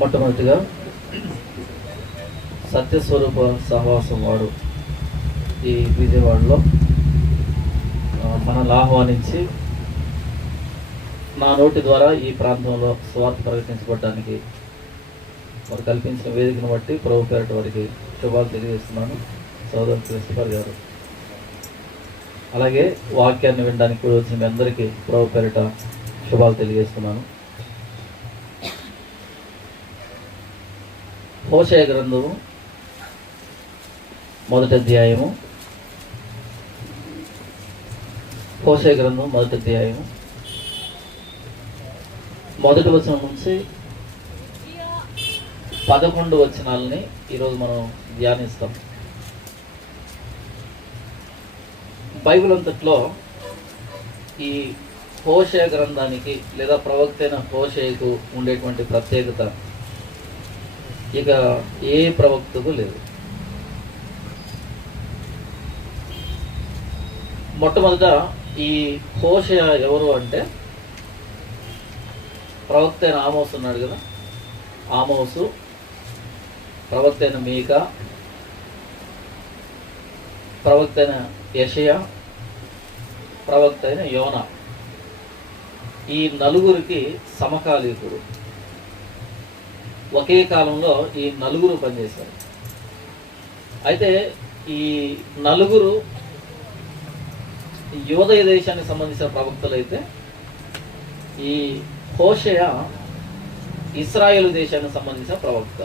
మొట్టమొదటిగా సత్యస్వరూప సహవాసం వాడు ఈ విజయవాడలో మనల్ని ఆహ్వానించి నా నోటి ద్వారా ఈ ప్రాంతంలో స్వార్థ ప్రకటించబడడానికి వారు కల్పించిన వేదికను బట్టి ప్రభు పేరట వారికి శుభాలు తెలియజేస్తున్నాను. సోదరు క్రిస్టఫర్ గారు, అలాగే వాక్యాన్ని వినడానికి కూడా వచ్చిన మీ అందరికీ ప్రభు పేరట శుభాలు తెలియజేస్తున్నాను. హోషేయ గ్రంథము మొదటి అధ్యాయము మొదటి వచనం నుంచి 11 వచనాలని ఈరోజు మనం ధ్యానిస్తాం. బైబిల్ అంతట్లో ఈ హోషేయ గ్రంథానికి లేదా ప్రవక్త అయిన హోషేయకు ఉండేటువంటి ప్రత్యేకత ఇక ఏ ప్రవక్తకు లేదు. మొట్టమొదట ఈ హోషేయ ఎవరు అంటే, ప్రవక్త అయిన ఆమోసు ఉన్నాడు కదా, ఆమోసు, ప్రవక్త అయిన మీకా, ప్రవక్త అయిన యెషయా, ప్రవక్త అయిన యోనా, ఈ నలుగురికి సమకాలీకుడు. ఒకే కాలంలో ఈ నలుగురు పనిచేశారు. అయితే ఈ నలుగురు యోదయ దేశానికి సంబంధించిన ప్రవక్తలు అయితే, ఈ హోషేయ ఇశ్రాయేలు దేశానికి సంబంధించిన ప్రవక్త.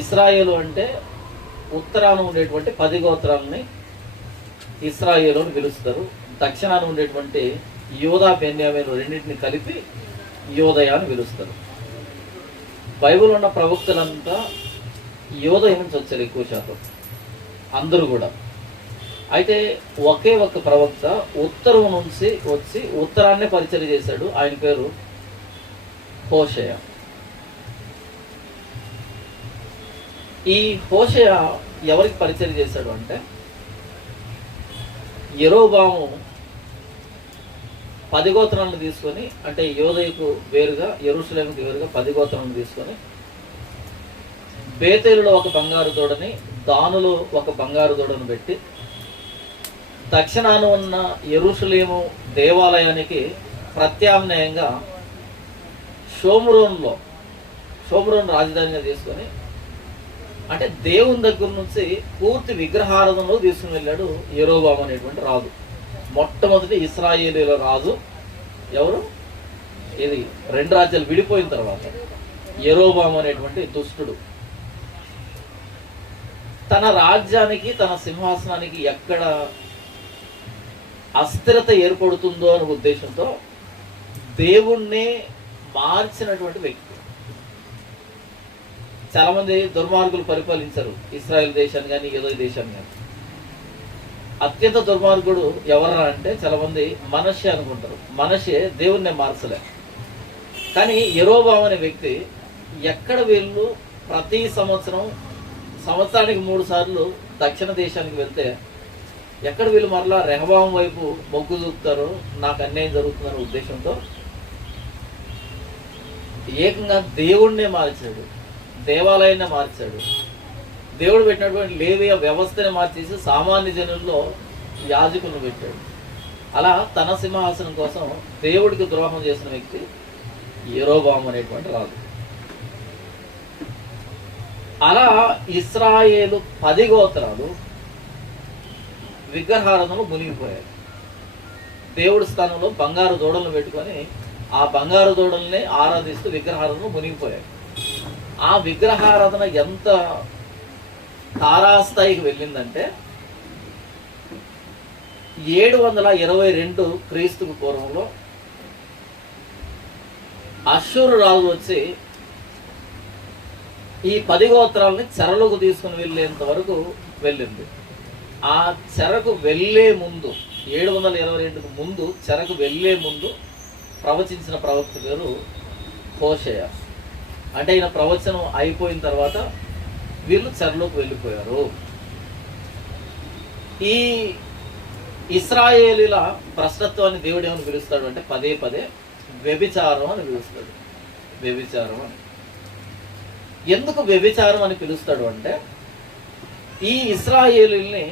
ఇశ్రాయేలు అంటే ఉత్తరాన ఉండేటువంటి 10 గోత్రాలని ఇశ్రాయేలు అని పిలుస్తారు. దక్షిణాన ఉండేటువంటి యోదా బెన్యామీను రెండింటిని కలిపి యోదయ అని పిలుస్తారు. బైబిల్ ఉన్న ప్రవక్తలంతా యోదయ నుంచి వచ్చారు ఎక్కువ శాతం, అందరూ కూడా. అయితే ఒకే ఒక ప్రవక్త ఉత్తరం నుంచి వచ్చి ఉత్తరాన్నే పరిచయం చేశాడు. ఆయన పేరు హోషేయ. ఈ హోషేయ ఎవరికి పరిచయం చేశాడు అంటే, యెరోబాము 10 గోత్రాలను తీసుకొని, అంటే యోదయకు వేరుగా యెరూషలేముకు వేరుగా 10 గోత్రాలను తీసుకొని, బేతేలులో ఒక బంగారు దూడని, దానులో ఒక బంగారు దూడను పెట్టి, దక్షిణాన ఉన్న యెరూషలేము దేవాలయానికి ప్రత్యామ్నాయంగా షోమ్రోన్ రాజధానిగా తీసుకొని, అంటే దేవుని దగ్గర నుంచి పూర్తి విగ్రహారాధనలో తీసుకుని వెళ్ళాడు యెరోబాము అనేటువంటి రాజు. మొట్టమొదటి ఇశ్రాయేలీల రాజు ఎవరు? ఇది 2 రాజ్యాలు విడిపోయిన తర్వాత యెరోబాము అనేటువంటి దుష్టుడు తన రాజ్యానికి, తన సింహాసనానికి ఎక్కడ అస్థిరత ఏర్పడుతుందో అనే ఉద్దేశంతో దేవుణ్ణి మార్చినటువంటి వ్యక్తి. చాలా మంది దుర్మార్గులు పరిపాలించారు ఇశ్రాయేల్ దేశాన్ని కానీ యోదయ దేశాన్ని కానీ. అత్యంత దుర్మార్గుడు ఎవరా అంటే చాలా మంది మనషే అనుకుంటారు. మనషే దేవుణ్ణి మార్చలే. కానీ యెరోబాము అనే వ్యక్తి ఎక్కడ వీళ్ళు ప్రతి సంవత్సరానికి 3 సార్లు దక్షిణ దేశానికి వెళ్తే ఎక్కడ వీళ్ళు మరలా రెహబాము వైపు మొగ్గు చూపుతారో, నాకు అన్యాయం జరుగుతుందనే ఉద్దేశంతో ఏకంగా దేవుణ్ణే మార్చాడు, దేవాలయాన్ని మార్చాడు, దేవుడు పెట్టినటువంటి లేవియ వ్యవస్థని మార్చేసి సామాన్య జనుల్లో యాజకులను పెట్టాడు. అలా తన సింహాసనం కోసం దేవుడికి ద్రోహం చేసిన వ్యక్తి యెరోబాము అనేటువంటి రాజు. అలా ఇశ్రాయేలు 10 గోత్రాలు విగ్రహారాధనలో మునిగిపోయారు. దేవుడి స్థానంలో బంగారు దూడలను పెట్టుకొని ఆ బంగారు దూడల్ని ఆరాధిస్తూ విగ్రహారాధనలో మునిగిపోయారు. ఆ విగ్రహారాధన ఎంత తారాస్థాయికి వెళ్ళిందంటే 722 క్రీస్తుకు పూర్వంలో అష్షూరు రాజు వచ్చి ఈ 10 గోత్రాలని చెరలోకి తీసుకుని వెళ్ళేంత వరకు వెళ్ళింది. ఆ చెరకు వెళ్ళే ముందు 722కు ముందు, చెరకు వెళ్ళే ముందు ప్రవచించిన ప్రవక్త పేరు హోషేయ. అంటే ఈయన ప్రవచనం అయిపోయిన తర్వాత వీళ్ళు చెరలోకి వెళ్ళిపోయారు. ఈ ఇశ్రాయేలీల భ్రష్టత్వాన్ని దేవుడు ఏమని పిలుస్తాడు అంటే, పదే వ్యభిచారం అని పిలుస్తాడు. వ్యభిచారం అని. ఎందుకు వ్యభిచారం అని పిలుస్తాడు అంటే, ఈ ఇశ్రాయేలుల్ని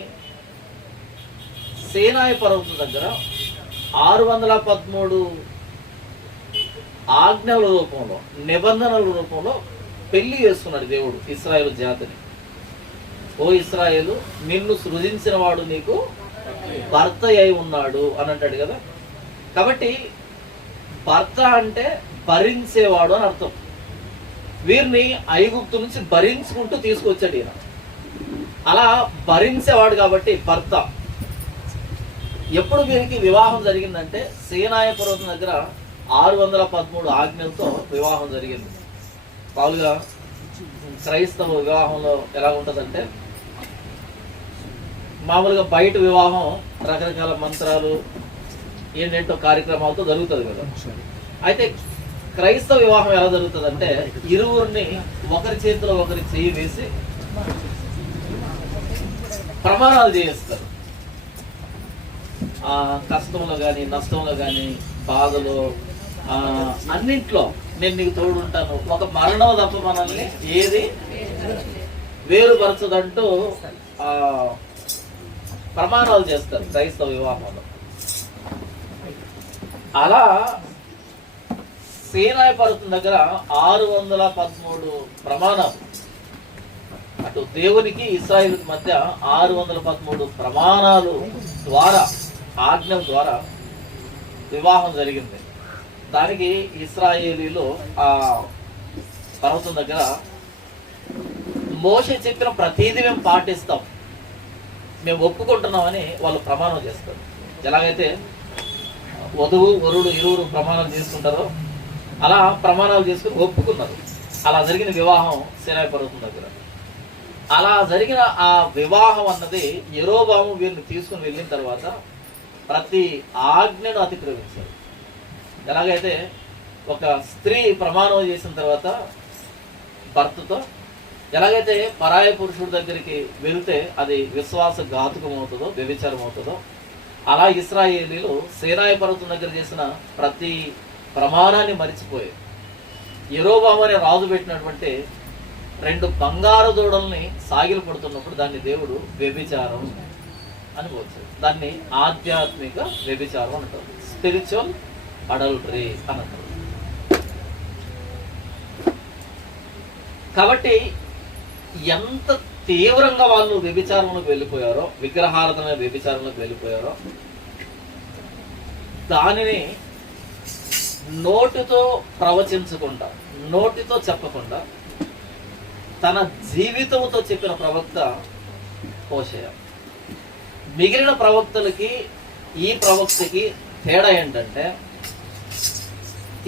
సీనాయి పర్వతం దగ్గర 613 ఆజ్ఞల రూపంలో, నిబంధనల రూపంలో పెళ్లి చేసుకున్నాడు దేవుడు ఇశ్రాయేలు జాతిని. ఓ ఇశ్రాయేలు, నిన్ను సృజించిన వాడు నీకు భర్త అయి ఉన్నాడు అని అంటాడు కదా. కాబట్టి భర్త అంటే భరించేవాడు అని అర్థం. వీరిని ఐగుప్తు నుంచి భరించుకుంటూ తీసుకొచ్చాడు ఈయన. అలా భరించేవాడు కాబట్టి భర్త. ఎప్పుడు వీరికి వివాహం జరిగిందంటే సీనాయి పర్వతం దగ్గర 613 ఆజ్ఞలతో వివాహం జరిగింది. మామూలుగా క్రైస్తవ వివాహంలో ఎలా ఉంటుందంటే, మామూలుగా బయట వివాహం రకరకాల మంత్రాలు ఏంటంటో కార్యక్రమాలతో జరుగుతుంది కదా. అయితే క్రైస్తవ వివాహం ఎలా జరుగుతుందంటే, ఇరువురిని ఒకరి చేతిలో ఒకరి చెయ్యి వేసి ప్రమాణాలు చేయిస్తారు. కష్టంలో కానీ, నష్టంలో కానీ, బాధలో, అన్నింట్లో నేను నీకు తోడుంటాను, ఒక మరణం తప్ప మనల్ని ఏది వేరుపరచదంటూ ప్రమాణాలు చేస్తారు క్రైస్తవ వివాహంలో. అలా సీనాయి పర్వతం దగ్గర 613 ప్రమాణాలు, అటు దేవునికి ఇశ్రాయేలుకి మధ్య 613 ప్రమాణాలు ద్వారా, ఆజ్ఞల ద్వారా వివాహం జరిగింది. దానికి ఇశ్రాయేలీలు ఆ పర్వతం దగ్గర మోషే చెప్పిన ప్రతిదీ మేము పాటిస్తాం, మేము ఒప్పుకుంటున్నామని వాళ్ళు ప్రమాణం చేస్తారు. ఎలాగైతే వధువు వరుడు ఇరువురు ప్రమాణాలు చేసుకుంటారో అలా ప్రమాణాలు చేసుకుని ఒప్పుకున్నారు. అలా జరిగిన వివాహం సీనాయి పర్వతం దగ్గర. అలా జరిగిన ఆ వివాహం అన్నది యెరోబాము వీరిని తీసుకుని వెళ్ళిన తర్వాత ప్రతి ఆజ్ఞను అతిక్రమించారు. ఎలాగైతే ఒక స్త్రీ ప్రమాణం చేసిన తర్వాత భర్తతో, ఎలాగైతే పరాయ పురుషుడి దగ్గరికి వెళితే అది విశ్వాసఘాతుకం అవుతుందో, వ్యభిచారం అవుతుందో, అలా ఇశ్రాయేలీలు సీనాయి పర్వతం దగ్గర చేసిన ప్రతి ప్రమాణాన్ని మరిచిపోయి యెరోబాము అనే రాజు పెట్టినటువంటి 2 బంగారు దూడల్ని సాగిలు పడుతున్నప్పుడు దాన్ని దేవుడు వ్యభిచారం అని పోల్చాడు. దాన్ని ఆధ్యాత్మిక వ్యభిచారం అంటారు, స్పిరిచువల్ అడల్టరీ అని అంటారు. కాబట్టి ఎంత తీవ్రంగా వాళ్ళు వ్యభిచారంలోకి వెళ్ళిపోయారో, విగ్రహారాధన వ్యభిచారంలోకి వెళ్ళిపోయారో, దానిని నోటితో ప్రవచించకుండా, నోటితో చెప్పకుండా తన జీవితంతో చెప్పిన ప్రవక్త హోషేయ. మిగిలిన ప్రవక్తలకి ఈ ప్రవక్తకి తేడా ఏంటంటే,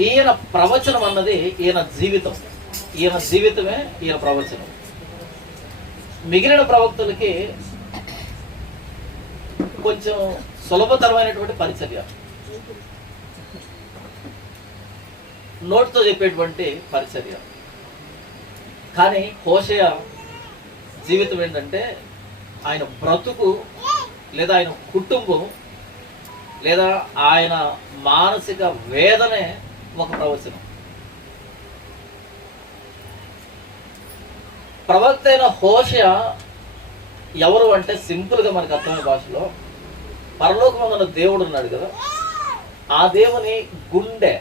ఈయన ప్రవచనం అన్నది ఈయన జీవితం, ఈయన జీవితమే ఈయన ప్రవచనం. మిగిలిన ప్రవక్తలకి కొంచెం సులభతరమైనటువంటి పరిచర్య, నోటితో చెప్పేటువంటి పరిచర్య. కానీ హోషేయ జీవితం ఏంటంటే, ఆయన బ్రతుకు లేదా ఆయన కుటుంబం లేదా ఆయన మానసిక వేదనే ఒక ప్రవచనం. ప్రవక్త అయిన హోషేయ ఎవరు అంటే, సింపుల్గా మనకు అర్థమైన భాషలో, పరలోకమందున్న దేవుడు ఉన్నాడు కదా, ఆ దేవుని గుండె,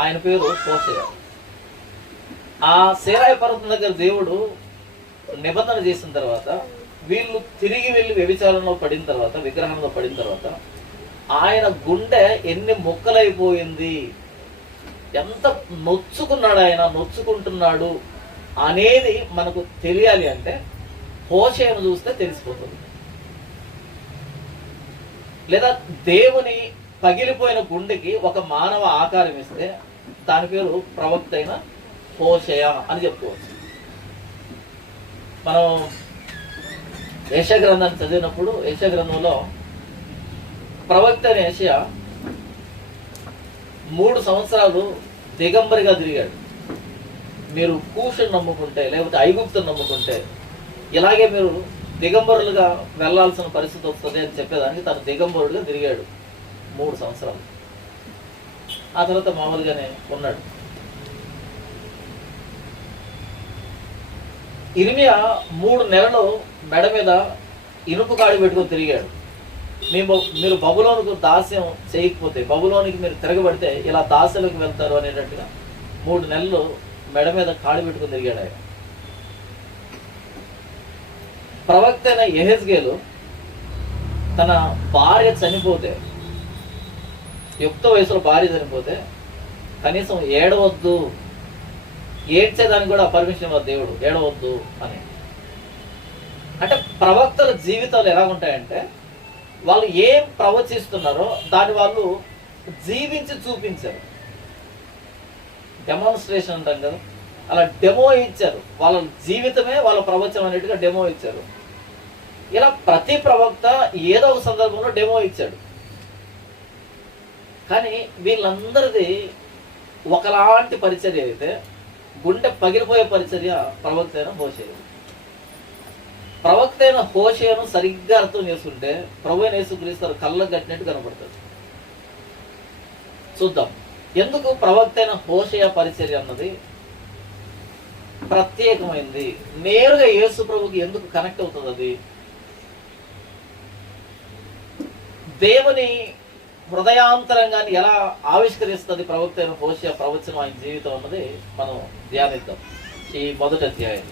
ఆయన పేరు హోషేయ. ఆ సీనాయి పర్వతం దగ్గర దేవుడు నిబంధన చేసిన తర్వాత, వీళ్ళు తిరిగి వెళ్ళి వ్యభిచారంలో పడిన తర్వాత, విగ్రహంలో పడిన తర్వాత, ఆయన గుండె ఎన్ని ముక్కలైపోయింది, ఎంత నొచ్చుకున్నాడు ఆయన, నొచ్చుకుంటున్నాడు అనేది మనకు తెలియాలి అంటే హోషేయను చూస్తే తెలిసిపోతుంది. లేదా దేవుని పగిలిపోయిన గుండెకి ఒక మానవ ఆకారం ఇస్తే దాని పేరు ప్రవక్త అయిన హోషేయ అని చెప్పుకోవచ్చు. మనం యెషయా గ్రంథాన్ని చదివినప్పుడు, యెషయా గ్రంథంలో ప్రవక్త అయిన యెషయా 3 సంవత్సరాలు దిగంబరిగా తిరిగాడు. మీరు కూషుని నమ్ముకుంటే, లేకపోతే ఐగుప్తుని నమ్ముకుంటే ఇలాగే మీరు దిగంబరులుగా వెళ్లాల్సిన పరిస్థితి వస్తుంది అని చెప్పేదానికి తను దిగంబరులుగా తిరిగాడు 3 సంవత్సరాలు. ఆ తర్వాత మామూలుగానే ఉన్నాడు. ఇర్మియా 3 నెలలు మెడ మీద ఇనుపు కాడి పెట్టుకొని తిరిగాడు. మీరు బబులోనుకు దాస్యం చేయకపోతే, బబులోనికి మీరు తిరగబడితే ఇలా దాస్యలోకి వెళ్తారు అనేటట్టుగా 3 నెలలు మెడ మీద కాడి పెట్టుకొని తిరిగాడు ఆయన. ప్రవక్త అయిన యెహెజ్కేలు తన భార్య చనిపోతే, యుక్త వయసులో భార్య చనిపోతే కనీసం ఏడవద్దు, ఏడ్చేదానికి కూడా పర్మిషన్ ఇవ్వదు దేవుడు, ఏడవద్దు అని. అంటే ప్రవక్తల జీవితాలు ఎలా ఉంటాయంటే, వాళ్ళు ఏం ప్రవచిస్తున్నారో దాన్ని వాళ్ళు జీవించి చూపించారు. డెమాన్స్ట్రేషన్ అంటాం కదా, అలా డెమో ఇచ్చారు. వాళ్ళ జీవితమే వాళ్ళ ప్రవచనం అనేట్టుగా డెమో ఇచ్చారు. ఇలా ప్రతి ప్రవక్త ఏదో ఒక సందర్భంలో డెమో ఇచ్చాడు. కానీ వీళ్ళందరిది ఒకలాంటి పరిచర్య అయితే, గుండె పగిలిపోయే పరిచర్య ప్రవక్త అయిన హోషేయ. ప్రవక్త అయిన హోషేయను సరిగ్గా అర్థం చేసుకుంటే ప్రభు అయిన యేసుక్రీస్తు కళ్ళకు కట్టినట్టు కనపడుతుంది. చూద్దాం ఎందుకు ప్రవక్త అయిన హోషేయ పరిచర్య అన్నది ప్రత్యేకమైంది, నేరుగా యేసు ప్రభుకి ఎందుకు కనెక్ట్ అవుతుంది. అది దేవుని హృదయాంతరంగాన్ని ఎలా ఆవిష్కరిస్తుంది ప్రవక్త అయిన హోషేయ ప్రవచనం, ఆయన జీవితం అన్నది మనం ధ్యానిద్దాం. ఈ మొదటి అధ్యాయం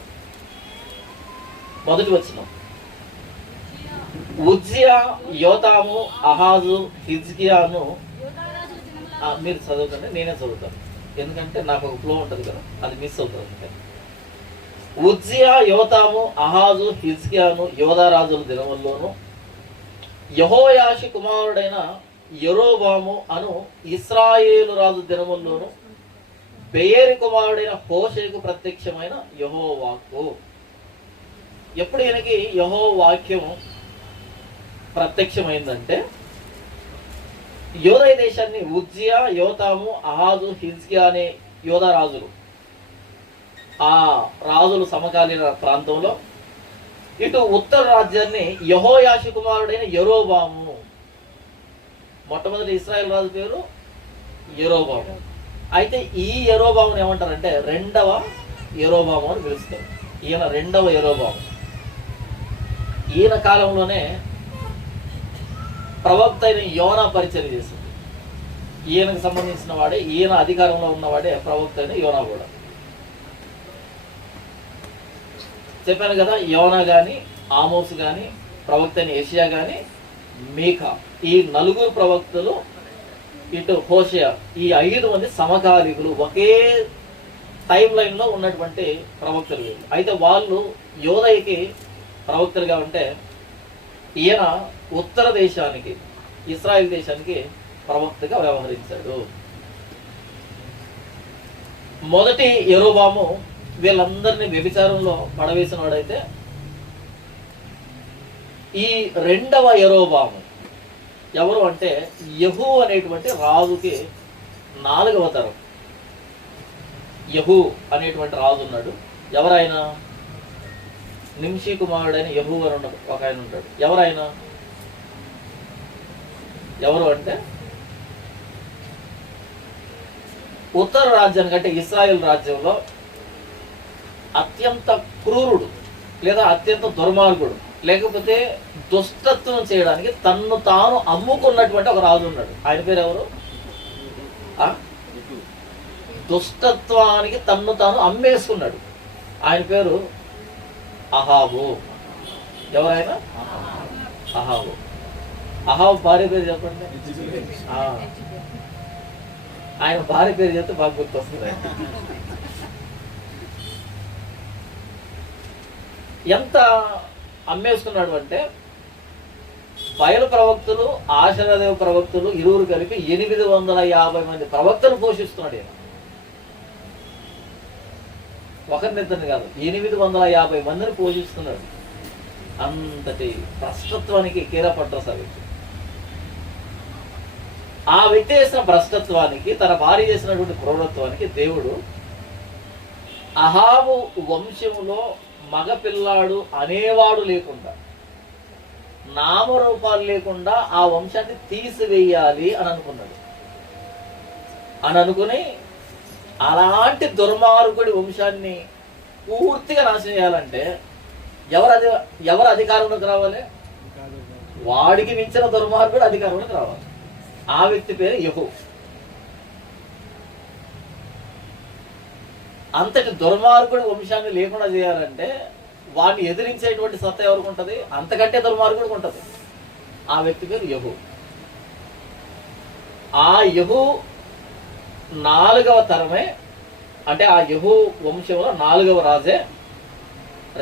మొదటి వచనం. ఉజ్జియా, యోతాము, అహాజు, హిజ్కియాను, మీరు చదువుతుంటే నేనే చదువుతాను, ఎందుకంటే నాకు ఒక ఫ్లో ఉంటుంది కదా, అది మిస్ అవుతుంది. ఉజ్జియా, యోతాము, అహాజు, హిజ్కియాను యోధారాజుల దినముల్లోను, యెహోయాషు కుమారుడైన యెరోబాము అను ఇశ్రాయేలు రాజు దినముల్లోను, బెయేరి కుమారుడైన హోషేకు ప్రత్యక్షమైన యెహోవా వాక్కు. ఎప్పుడు ఈయనకి యెహోవా వాక్యం ప్రత్యక్షమైందంటే, యోదయ దేశాన్ని ఉజ్జియా, యోతాము, అహాజు, హిజ్కియా అనే యోధా రాజులు, ఆ రాజులు సమకాలీన ప్రాంతంలో, ఇటు ఉత్తర రాజ్యాన్ని యెహోయాషు కుమారుడైన యెరోబాము. మొట్టమొదటి ఇశ్రాయేల్ రాజు పేరు యెరోబాము. అయితే ఈ యెరోబాముని ఏమంటారంటే రెండవ యెరోబాము అని పిలుస్తారు. ఈయన రెండవ యెరోబాము. ఈయన కాలంలోనే ప్రవక్త అయిన యోనా పరిచర్య చేసింది. ఈయనకు సంబంధించిన వాడే, ఈయన అధికారంలో ఉన్నవాడే ప్రవక్త అయిన యోనా కూడా. చెప్పాను కదా, యోనా కానీ, ఆమోసు కానీ, ప్రవక్త అయిన యెషయా కానీ, మీకా, ఈ 4 ప్రవక్తలు, ఇటు హోషేయ, ఈ 5 మంది సమకాలికులు, ఒకే టైం లైన్లో ఉన్నటువంటి ప్రవక్తలు వీళ్ళు. అయితే వాళ్ళు యోదయకి ప్రవక్తలుగా ఉంటే, ఈయన ఉత్తర దేశానికి, ఇశ్రాయేల్ దేశానికి ప్రవక్తగా వ్యవహరించాడు. మొదటి యెరోబాము వీళ్ళందరినీ వ్యభిచారంలో పడవేసిన వాడైతే, ఈ రెండవ యెరోబాము ఎవరు అంటే యెహూ అనేటువంటి రాజుకి 4వ తరం. యెహూ అనేటువంటి రాజు ఉన్నాడు. ఎవరైనా నింషి కుమారుడైన యెహూ అని ఒక ఆయన ఉంటాడు. ఎవరైనా ఎవరు అంటే ఉత్తర రాజ్యానికి, అంటే ఇశ్రాయేల్ రాజ్యంలో అత్యంత క్రూరుడు లేదా అత్యంత దుర్మార్గుడు, లేకపోతే దుష్టత్వం చేయడానికి తన్ను తాను అమ్ముకున్నటువంటి ఒక రాజు ఉన్నాడు. ఆయన పేరు ఎవరు? దుష్టత్వానికి తన్ను తాను అమ్మేసుకున్నాడు. ఆయన పేరు అహాబు. ఎవరైనా అహాబు. అహాబు భార్య పేరు చెప్పండి. ఆయన భార్య పేరు చెప్తే బాగా గుర్తొస్తుంది. ఎంత అమ్మేసుకున్నాడు అంటే, బయలు ప్రవక్తలు, ఆశీర్వాదేవ ప్రవక్తలు ఇరువురు కలిపి 850 మంది ప్రవక్తలు పోషిస్తున్నాడు ఈయన. ఒకరినిద్దరిని కాదు, 850 మందిని పోషిస్తున్నాడు. అంతటి భ్రష్టత్వానికి కీరపడ్డారు ఆ వ్యక్తి. ఆ వ్యక్తి చేసిన భ్రష్టత్వానికి, తన భార్య చేసినటువంటి క్రూరత్వానికి దేవుడు అహాబు వంశములో మగపిల్లాడు అనేవాడు లేకుండా, నామరూపాలు లేకుండా ఆ వంశాన్ని తీసివేయాలి అని అనుకున్నాడు. అని అనుకుని అలాంటి దుర్మార్గుడి వంశాన్ని పూర్తిగా నాశనం చేయాలంటే ఎవరు అధికారంలోకి రావాలి? వాడికి మించిన దుర్మార్గుడు అధికారంలోకి రావాలి. ఆ వ్యక్తి పేరు యెహూ. అంతటి దుర్మార్గుడు వంశాన్ని లేకుండా చేయాలంటే వాడిని ఎదిరించేటువంటి సత్తా ఎవరికి ఉంటుంది? అంతకంటే దుర్మార్గుడికి ఉంటుంది. ఆ వ్యక్తి పేరు యెహూ. ఆ యెహూ 4వ తరమే, అంటే ఆ యెహూ వంశంలో 4వ రాజే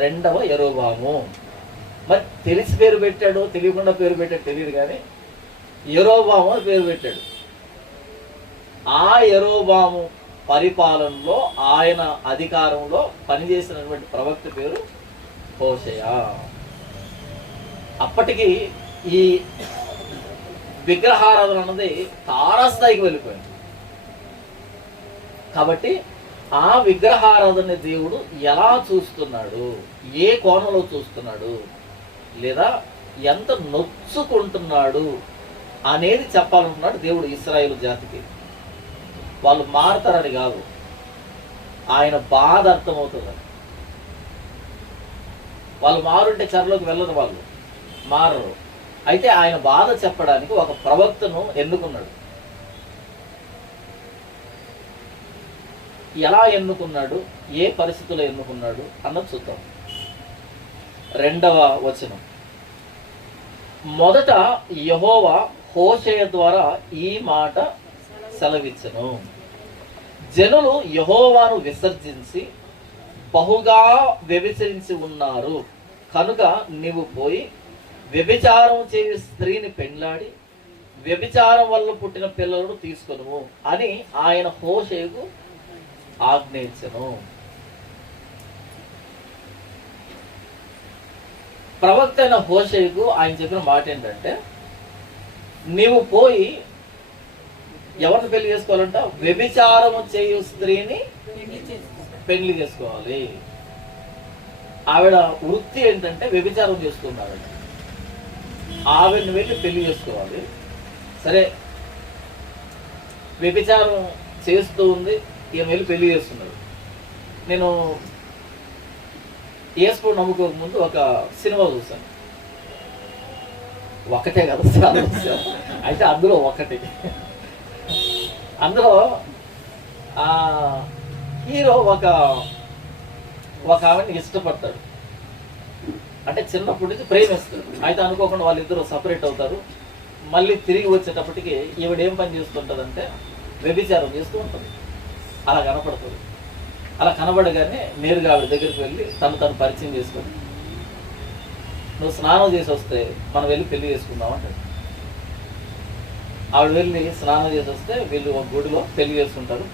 2వ యరొబాము. మరి తెలిసి పేరు పెట్టాడు, తెలియకుండా పేరు పెట్టాడు తెలియదు, కానీ యరొబాము అని పేరు పెట్టాడు. ఆ యరొబాము పరిపాలనలో, ఆయన అధికారంలో పనిచేసినటువంటి ప్రవక్త పేరు హోషేయ. అప్పటికి ఈ విగ్రహారాధన అన్నది తారాస్థాయికి వెళ్ళిపోయింది. కాబట్టి ఆ విగ్రహారాధన దేవుడు ఎలా చూస్తున్నాడు, ఏ కోణంలో చూస్తున్నాడు, లేదా ఎంత నొచ్చుకుంటున్నాడు అనేది చెప్పాలనుకున్నాడు దేవుడు ఇశ్రాయేలు జాతికి. వాళ్ళు మారతారని కాదు, ఆయన బాధ అర్థమవుతుందని. వాళ్ళు మారుంటే చెరలోకి వెళ్ళరు, వాళ్ళు మారరు. అయితే ఆయన బాధ చెప్పడానికి ఒక ప్రవక్తను ఎన్నుకున్నాడు. ఎలా ఎన్నుకున్నాడు, ఏ పరిస్థితుల్లో ఎన్నుకున్నాడు అన్నది చూద్దాం. 2వ వచనం. మొదట యెహోవా హోషేయ ద్వారా ఈ మాట సెలవిచ్చెను. జనులు యెహోవాను విసర్జించి బహుగా వ్యభిచరించి ఉన్నారు కనుక నీవు పోయి వ్యభిచారం చేయు స్త్రీని పెండ్లాడి వ్యభిచారం వల్ల పుట్టిన పిల్లలను తీసుకొనుము అని ఆయన హోషేయకు ఆజ్ఞయించెను. ప్రవక్త అయిన హోషేయకు ఆయన చెప్పిన మాట ఏంటంటే, నీవు పోయి ఎవరిని పెళ్లి చేసుకోవాలంట? వ్యభిచారము చేయు స్త్రీని పెళ్లి చేసుకోవాలి. ఆవిడ వృత్తి ఏంటంటే వ్యభిచారం చేసుకున్నాడు. ఆవిడని వెళ్ళి పెళ్లి చేసుకోవాలి. సరే, వ్యభిచారం చేస్తూ ఉంది, ఈమె వెళ్ళి పెళ్లి చేస్తున్నాడు. నేను యేసు నమ్ముకోక ముందు ఒక సినిమా చూసాను. ఒకటే కదా, చాలా చూసాను. అయితే అందులో ఒకటి, అందులో హీరో ఒక ఆవిడని ఇష్టపడతాడు. అంటే చిన్నప్పటి నుంచి ప్రేమిస్తాడు. అయితే అనుకోకుండా వాళ్ళిద్దరూ సపరేట్ అవుతారు. మళ్ళీ తిరిగి వచ్చేటప్పటికి ఈవిడ ఏం పని చేస్తుంటుందంటే వ్యభిచారం చేస్తూ ఉంటుంది. అలా కనపడుతుంది. అలా కనబడగానే నేరుగా ఆవిడ దగ్గరికి వెళ్ళి తను పరిచయం చేసుకొని, నువ్వు స్నానం చేసి వస్తే మనం వెళ్ళి పెళ్లి చేసుకుందాం అంటాడు. ఆవిడ వెళ్ళి స్నానం చేసి వస్తే వీళ్ళు ఒక గుడిలో పెళ్లి చేసుకుంటారు.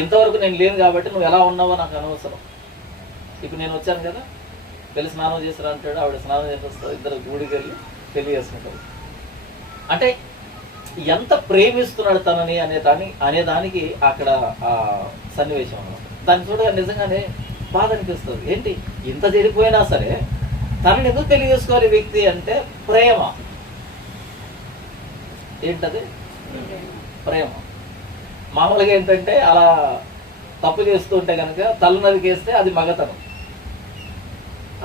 ఇంతవరకు నేను లేను కాబట్టి నువ్వు ఎలా ఉన్నావో నాకు అనవసరం, ఇప్పుడు నేను వచ్చాను కదా, వెళ్ళి స్నానం చేసిరా అంటాడు. ఆవిడ స్నానం చేసి వస్తారు, ఇద్దరు గుడికి వెళ్ళి పెళ్లి చేసుకుంటారు. అంటే ఎంత ప్రేమిస్తున్నాడు తనని అనేదానికి అక్కడ ఆ సన్నివేశం అన్నమాట. దాన్ని చూడగా నిజంగానే బాధ అనిపిస్తుంది. ఏంటి ఇంత జరిగిపోయినా సరే తనని ఎందుకు పెళ్లి చేసుకోవాలి వ్యక్తి అంటే ప్రేమ. ఏంటది? ప్రేమ. మామూలుగా ఏంటంటే అలా తప్పు చేస్తూ ఉంటే కనుక తల నరికేస్తే అది మగతనం.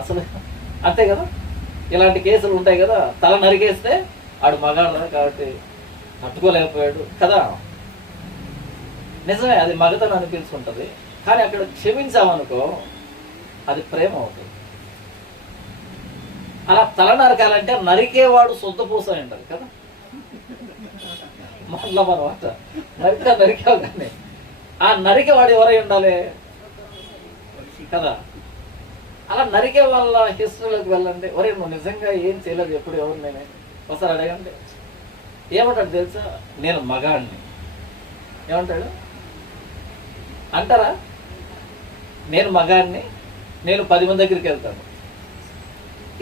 అసలు అంతే కదా, ఇలాంటి కేసులు ఉంటాయి కదా, తల నరికేస్తే ఆడు మగాడు కాబట్టి తట్టుకోలేకపోయాడు కదా. నిజమే, అది మగతనం అనిపించుకుంటుంది. కానీ అక్కడ క్షమించామనుకో అది ప్రేమ అవుతుంది. అలా తల నరకాలంటే నరికేవాడు శుద్ధపూస ఉంటుంది కదా. మళ్ళా మనమాట నరికావు, కానీ ఆ నరికేవాడు ఎవరై ఉండాలి కదా. అలా నరికే వాళ్ళ హిస్టరీలోకి వెళ్ళండి. ఒరే నువ్వు నిజంగా ఏం చేయలేదు ఎప్పుడు, ఎవరు నేనే ఒకసారి అడగండి. ఏమంటాడు తెలుసా? నేను మగాడిని. ఏమంటాడు అంటారా? నేను మగాడిని, నేను 10 మంది దగ్గరికి వెళ్తాను.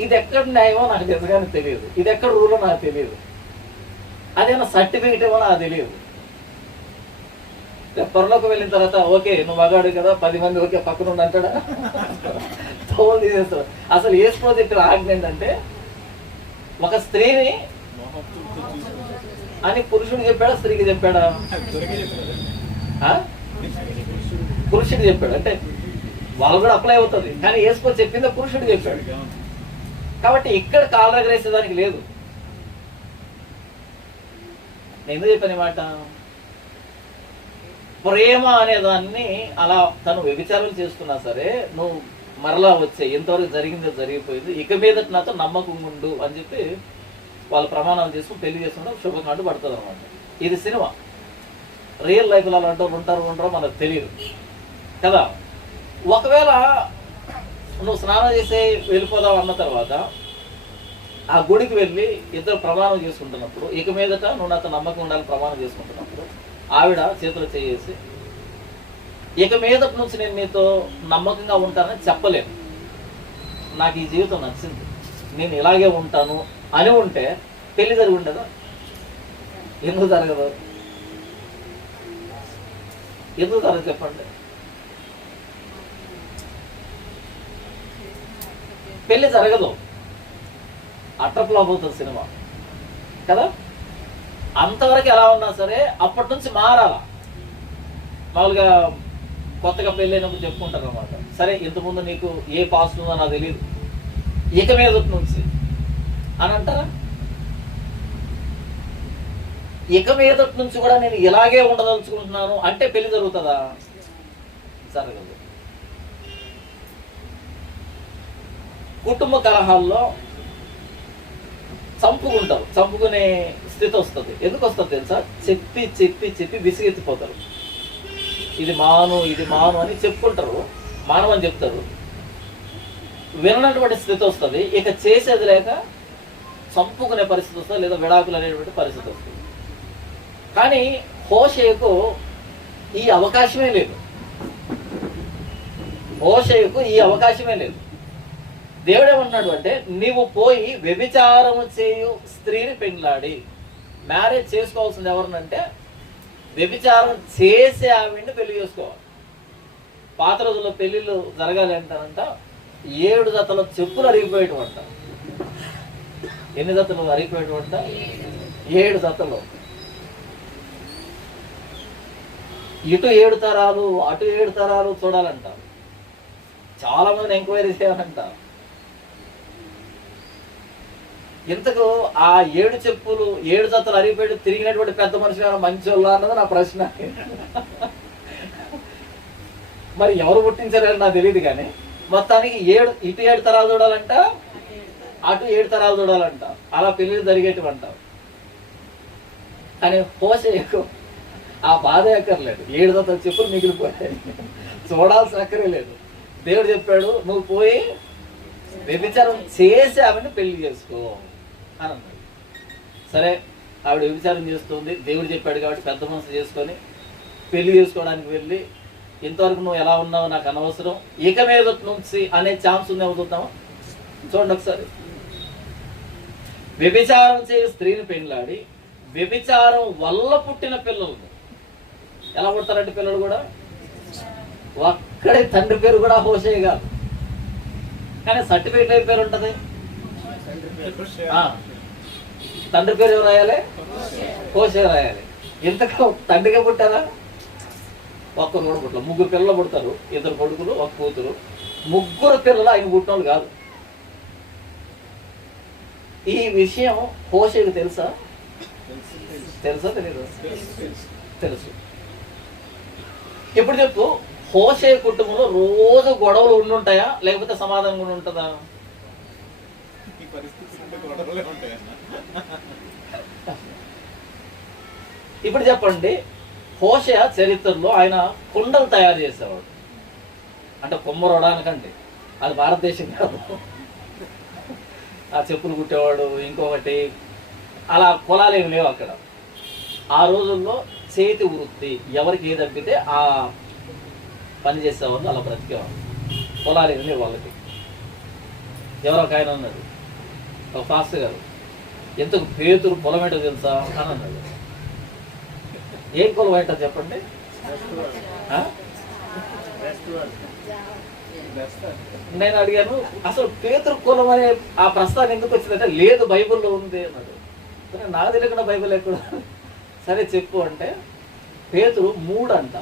ఇది ఎక్కడ న్యాయమో నాకు నిజంగానే తెలియదు, ఇది ఎక్కడ రూలో నాకు తెలియదు, అదేనా సర్టిఫికేట్ ఏమో నాకు తెలియదు. పరలోకి వెళ్ళిన తర్వాత ఓకే నువ్వు మగాడు కదా, 10 మంది ఓకే పక్కన ఉండి అంటాడా? తోలు తీసేస్తాడు. అసలు యేసు చెప్పిన ఆజ్ఞ ఏంటంటే ఒక స్త్రీని అని పురుషుడికి చెప్పాడా స్త్రీకి చెప్పాడా? పురుషుడికి చెప్పాడు. అంటే వాళ్ళు కూడా అప్లై అవుతుంది. కానీ వేసుకొని చెప్పింది పురుషుడు చెప్పాడు. కాబట్టి ఇక్కడ కాలు ఎగరేసేదానికి లేదు. నేను ఎందుకు చెప్పాను మాట? ప్రేమ అనే దాన్ని అలా తను వ్యభిచారం చేసుకున్నా సరే, నువ్వు మరలా వచ్చే ఎంతవరకు జరిగిందో జరిగిపోయింది, ఇక మీద నాతో నమ్మకం ఉండు అని చెప్పి వాళ్ళు ప్రమాణాలు చేసుకుని పెళ్లి చేసుకుంటే శుభకాండ పడుతుంది అనమాట. ఇది సినిమా. రియల్ లైఫ్లో అలాంటి ఉంటారో మనకు తెలియదు కదా. ఒకవేళ నువ్వు స్నానం చేసి వెళ్ళిపోదాం అన్న తర్వాత ఆ గుడికి వెళ్ళి ఇద్దరు ప్రమాణం చేసుకుంటున్నప్పుడు, ఇక మీదట నువ్వు నాతో నమ్మకం ఉండాలని ప్రమాణం చేసుకుంటున్నప్పుడు, ఆవిడ చేతులు చేసి ఇక మీదట నుంచి నేను మీతో నమ్మకంగా ఉంటానని చెప్పలేను, నాకు ఈ జీవితం నచ్చింది, నేను ఇలాగే ఉంటాను అని ఉంటే పెళ్లి జరిగి ఉండదా? ఎందుకు జరగదు? ఎందుకు జరగదు చెప్పండి? పెళ్లి జరగదు, అట్టర్ ఫ్లాప్ అవుతుంది సినిమా కదా. అంతవరకు ఎలా ఉన్నా సరే అప్పటి నుంచి మారాలా. మామూలుగా కొత్తగా పెళ్ళైనప్పుడు చెప్పుకుంటారు అనమాట, సరే ఇంతకుముందు నీకు ఏ పాస్ట్ ఉందో నాకు తెలియదు, ఇక మీద నుంచి అని అంటారా? ఇక మీద నుంచి కూడా నేను ఇలాగే ఉండదలుచుకుంటున్నాను అంటే పెళ్లి జరుగుతుందా? జరగదు. కుటుంబ కలహాల్లో చంపుకుంటారు, చంపుకునే స్థితి వస్తుంది. ఎందుకు వస్తుంది తెలుసా? చెప్పి చెప్పి చెప్పి విసిగెత్తిపోతారు. ఇది మాను ఇది మాను అని చెప్పుకుంటారు, మానవని చెప్తారు, విననటువంటి స్థితి వస్తుంది. ఇక చేసేది లేక చంపుకునే పరిస్థితి వస్తుంది, లేదా విడాకులు అనేటువంటి పరిస్థితి వస్తుంది. కానీ హోషేకు ఈ అవకాశమే లేదు. హోషేకు ఈ అవకాశమే లేదు. దేవుడు ఏమంటున్నాడు అంటే, నీవు పోయి వ్యభిచారము చేయు స్త్రీని పెండ్లాడి. మ్యారేజ్ చేసుకోవాల్సింది ఎవరినంటే వ్యభిచారం చేసే ఆవిడ్ని పెళ్లి చేసుకోవాలి. పాత రోజుల్లో పెళ్లిళ్ళు జరగాలి అంటారంట 7 జతల చెప్పులు అరిగిపోయేటవంట. ఎన్ని జతలు అరిగిపోయేటవంట? 7 జతలు. ఇటు 7 తరాలు అటు 7 తరాలు చూడాలంట. చాలా మందిని ఎంక్వైరీ చేయాలంట. ఇంతకు ఆ 7 చెప్పులు 7 జతలు అరిగిపోయి తిరిగినటువంటి పెద్ద మనుషులు మంచోళ్ళ అన్నది నా ప్రశ్న. మరి ఎవరు పుట్టించారని నాకు తెలియదు. కానీ మొత్తానికి ఇటు 7 తరాలు చూడాలంట, అటు 7 తరాలు చూడాలంట. అలా పెళ్లి జరిగేటివంట. కానీ హోషేకు ఆ బాధ ఎక్కర్లేదు, 7 జతల చెప్పులు మిగిలిపోయాయి, చూడాల్సిన అక్కరే లేదు. దేవుడు చెప్పాడు, నువ్వు పోయి వ్యభిచారం చేసి ఆవిడని పెళ్లి చేసుకో అని అన్నాడు. సరే, ఆవిడ వ్యభిచారం చేస్తుంది, దేవుడు చెప్పాడు కాబట్టి పెద్ద మనసు చేసుకొని పెళ్లి చేసుకోవడానికి వెళ్ళి, ఇంతవరకు నువ్వు ఎలా ఉన్నావు నాకు అనవసరం, ఇక మీద నుంచి అనే ఛాన్స్ ఉంది. అవుతుందామా? చూడండి ఒకసారి. వ్యభిచారం చేయ స్త్రీని పెళ్ళాడి, వ్యభిచారం వల్ల పుట్టిన పిల్లలు ఎలా పుడతారంటే పిల్లలు కూడా ఒక్కడే తండ్రి పేరు కూడా హోషే కాదు, కానీ సర్టిఫికేట్ ఏ పేరు ఉంటుంది? తండ్రి పేరు ఎవరు రాయాలి? హోషే రాయాలి. ఇంతకు తండ్రిగా పుట్టారా? ఒక్కరు కూడా పుట్టారు. 3 పిల్లలు పుడతారు, 2 కొడుకులు 1 కూతురు. 3 పిల్లలు ఆయన పుట్టినోళ్ళు కాదు. ఈ విషయం హోషేకు తెలుసా? తెలుసా తెలీదు? తెలుసు. ఇప్పుడు చెప్పు, హోషే కుటుంబంలో రోజు గొడవలు ఉండుంటాయా, లేకపోతే సమాధానం కూడా ఉంటుందా? ఇప్పుడు చెప్పండి, హోషే చరిత్రలో ఆయన కుండలు తయారు చేసేవాడు. అంటే కొమ్మరవడానికంటే, అది భారతదేశం కాదు. ఆ చెప్పులు కుట్టేవాడు, ఇంకొకటి, అలా కులాలు ఏమి లేవు అక్కడ. ఆ రోజుల్లో చేతి వృత్తి, ఎవరికి ఏది తప్పితే ఆ పని చేసేవాళ్ళు అలా బ్రతికేవాళ్ళు. పొలాలు ఏమి లేవు వాళ్ళకి. ఎవరొక ఆయన అన్నాడు, ఒక ఫాస్ట్ గారు, ఎంతకు పేతురు పొలం ఏంటో తెలుసా అని అన్నాడు. ఏం కులం ఏంటో చెప్పండి. నేను అడిగాను, అసలు పేతురు కులం అనే ఆ ప్రస్తావన ఎందుకు వచ్చిందంటే, లేదు బైబిల్లో ఉంది అన్నాడు. నాకు తెలియకుండా బైబిల్ ఎక్కడ? సరే చెప్పు అంటే, పేతురు 3 అంట.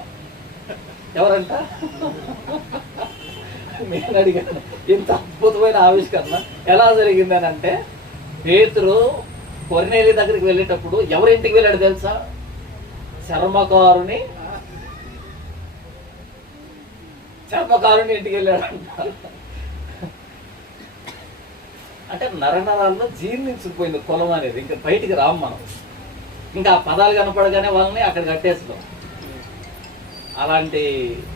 ఎవరంట? నేను అడిగాను, ఇంత అద్భుతమైన ఆవిష్కరణ ఎలా జరిగిందని అంటే, పేతురు కొర్నేలి దగ్గరికి వెళ్ళేటప్పుడు ఎవరి ఇంటికి వెళ్ళాడు తెలుసా? చర్మకారుని ఇంటికి వెళ్ళాడు అంటారు. అంటే నరనరాల్లో జీర్ణించుకుపోయింది కులం అనేది, ఇంకా బయటికి రాము మనం. ఇంకా ఆ పదాలు కనపడగానే వాళ్ళని అక్కడ కట్టేస్తాం. అలాంటి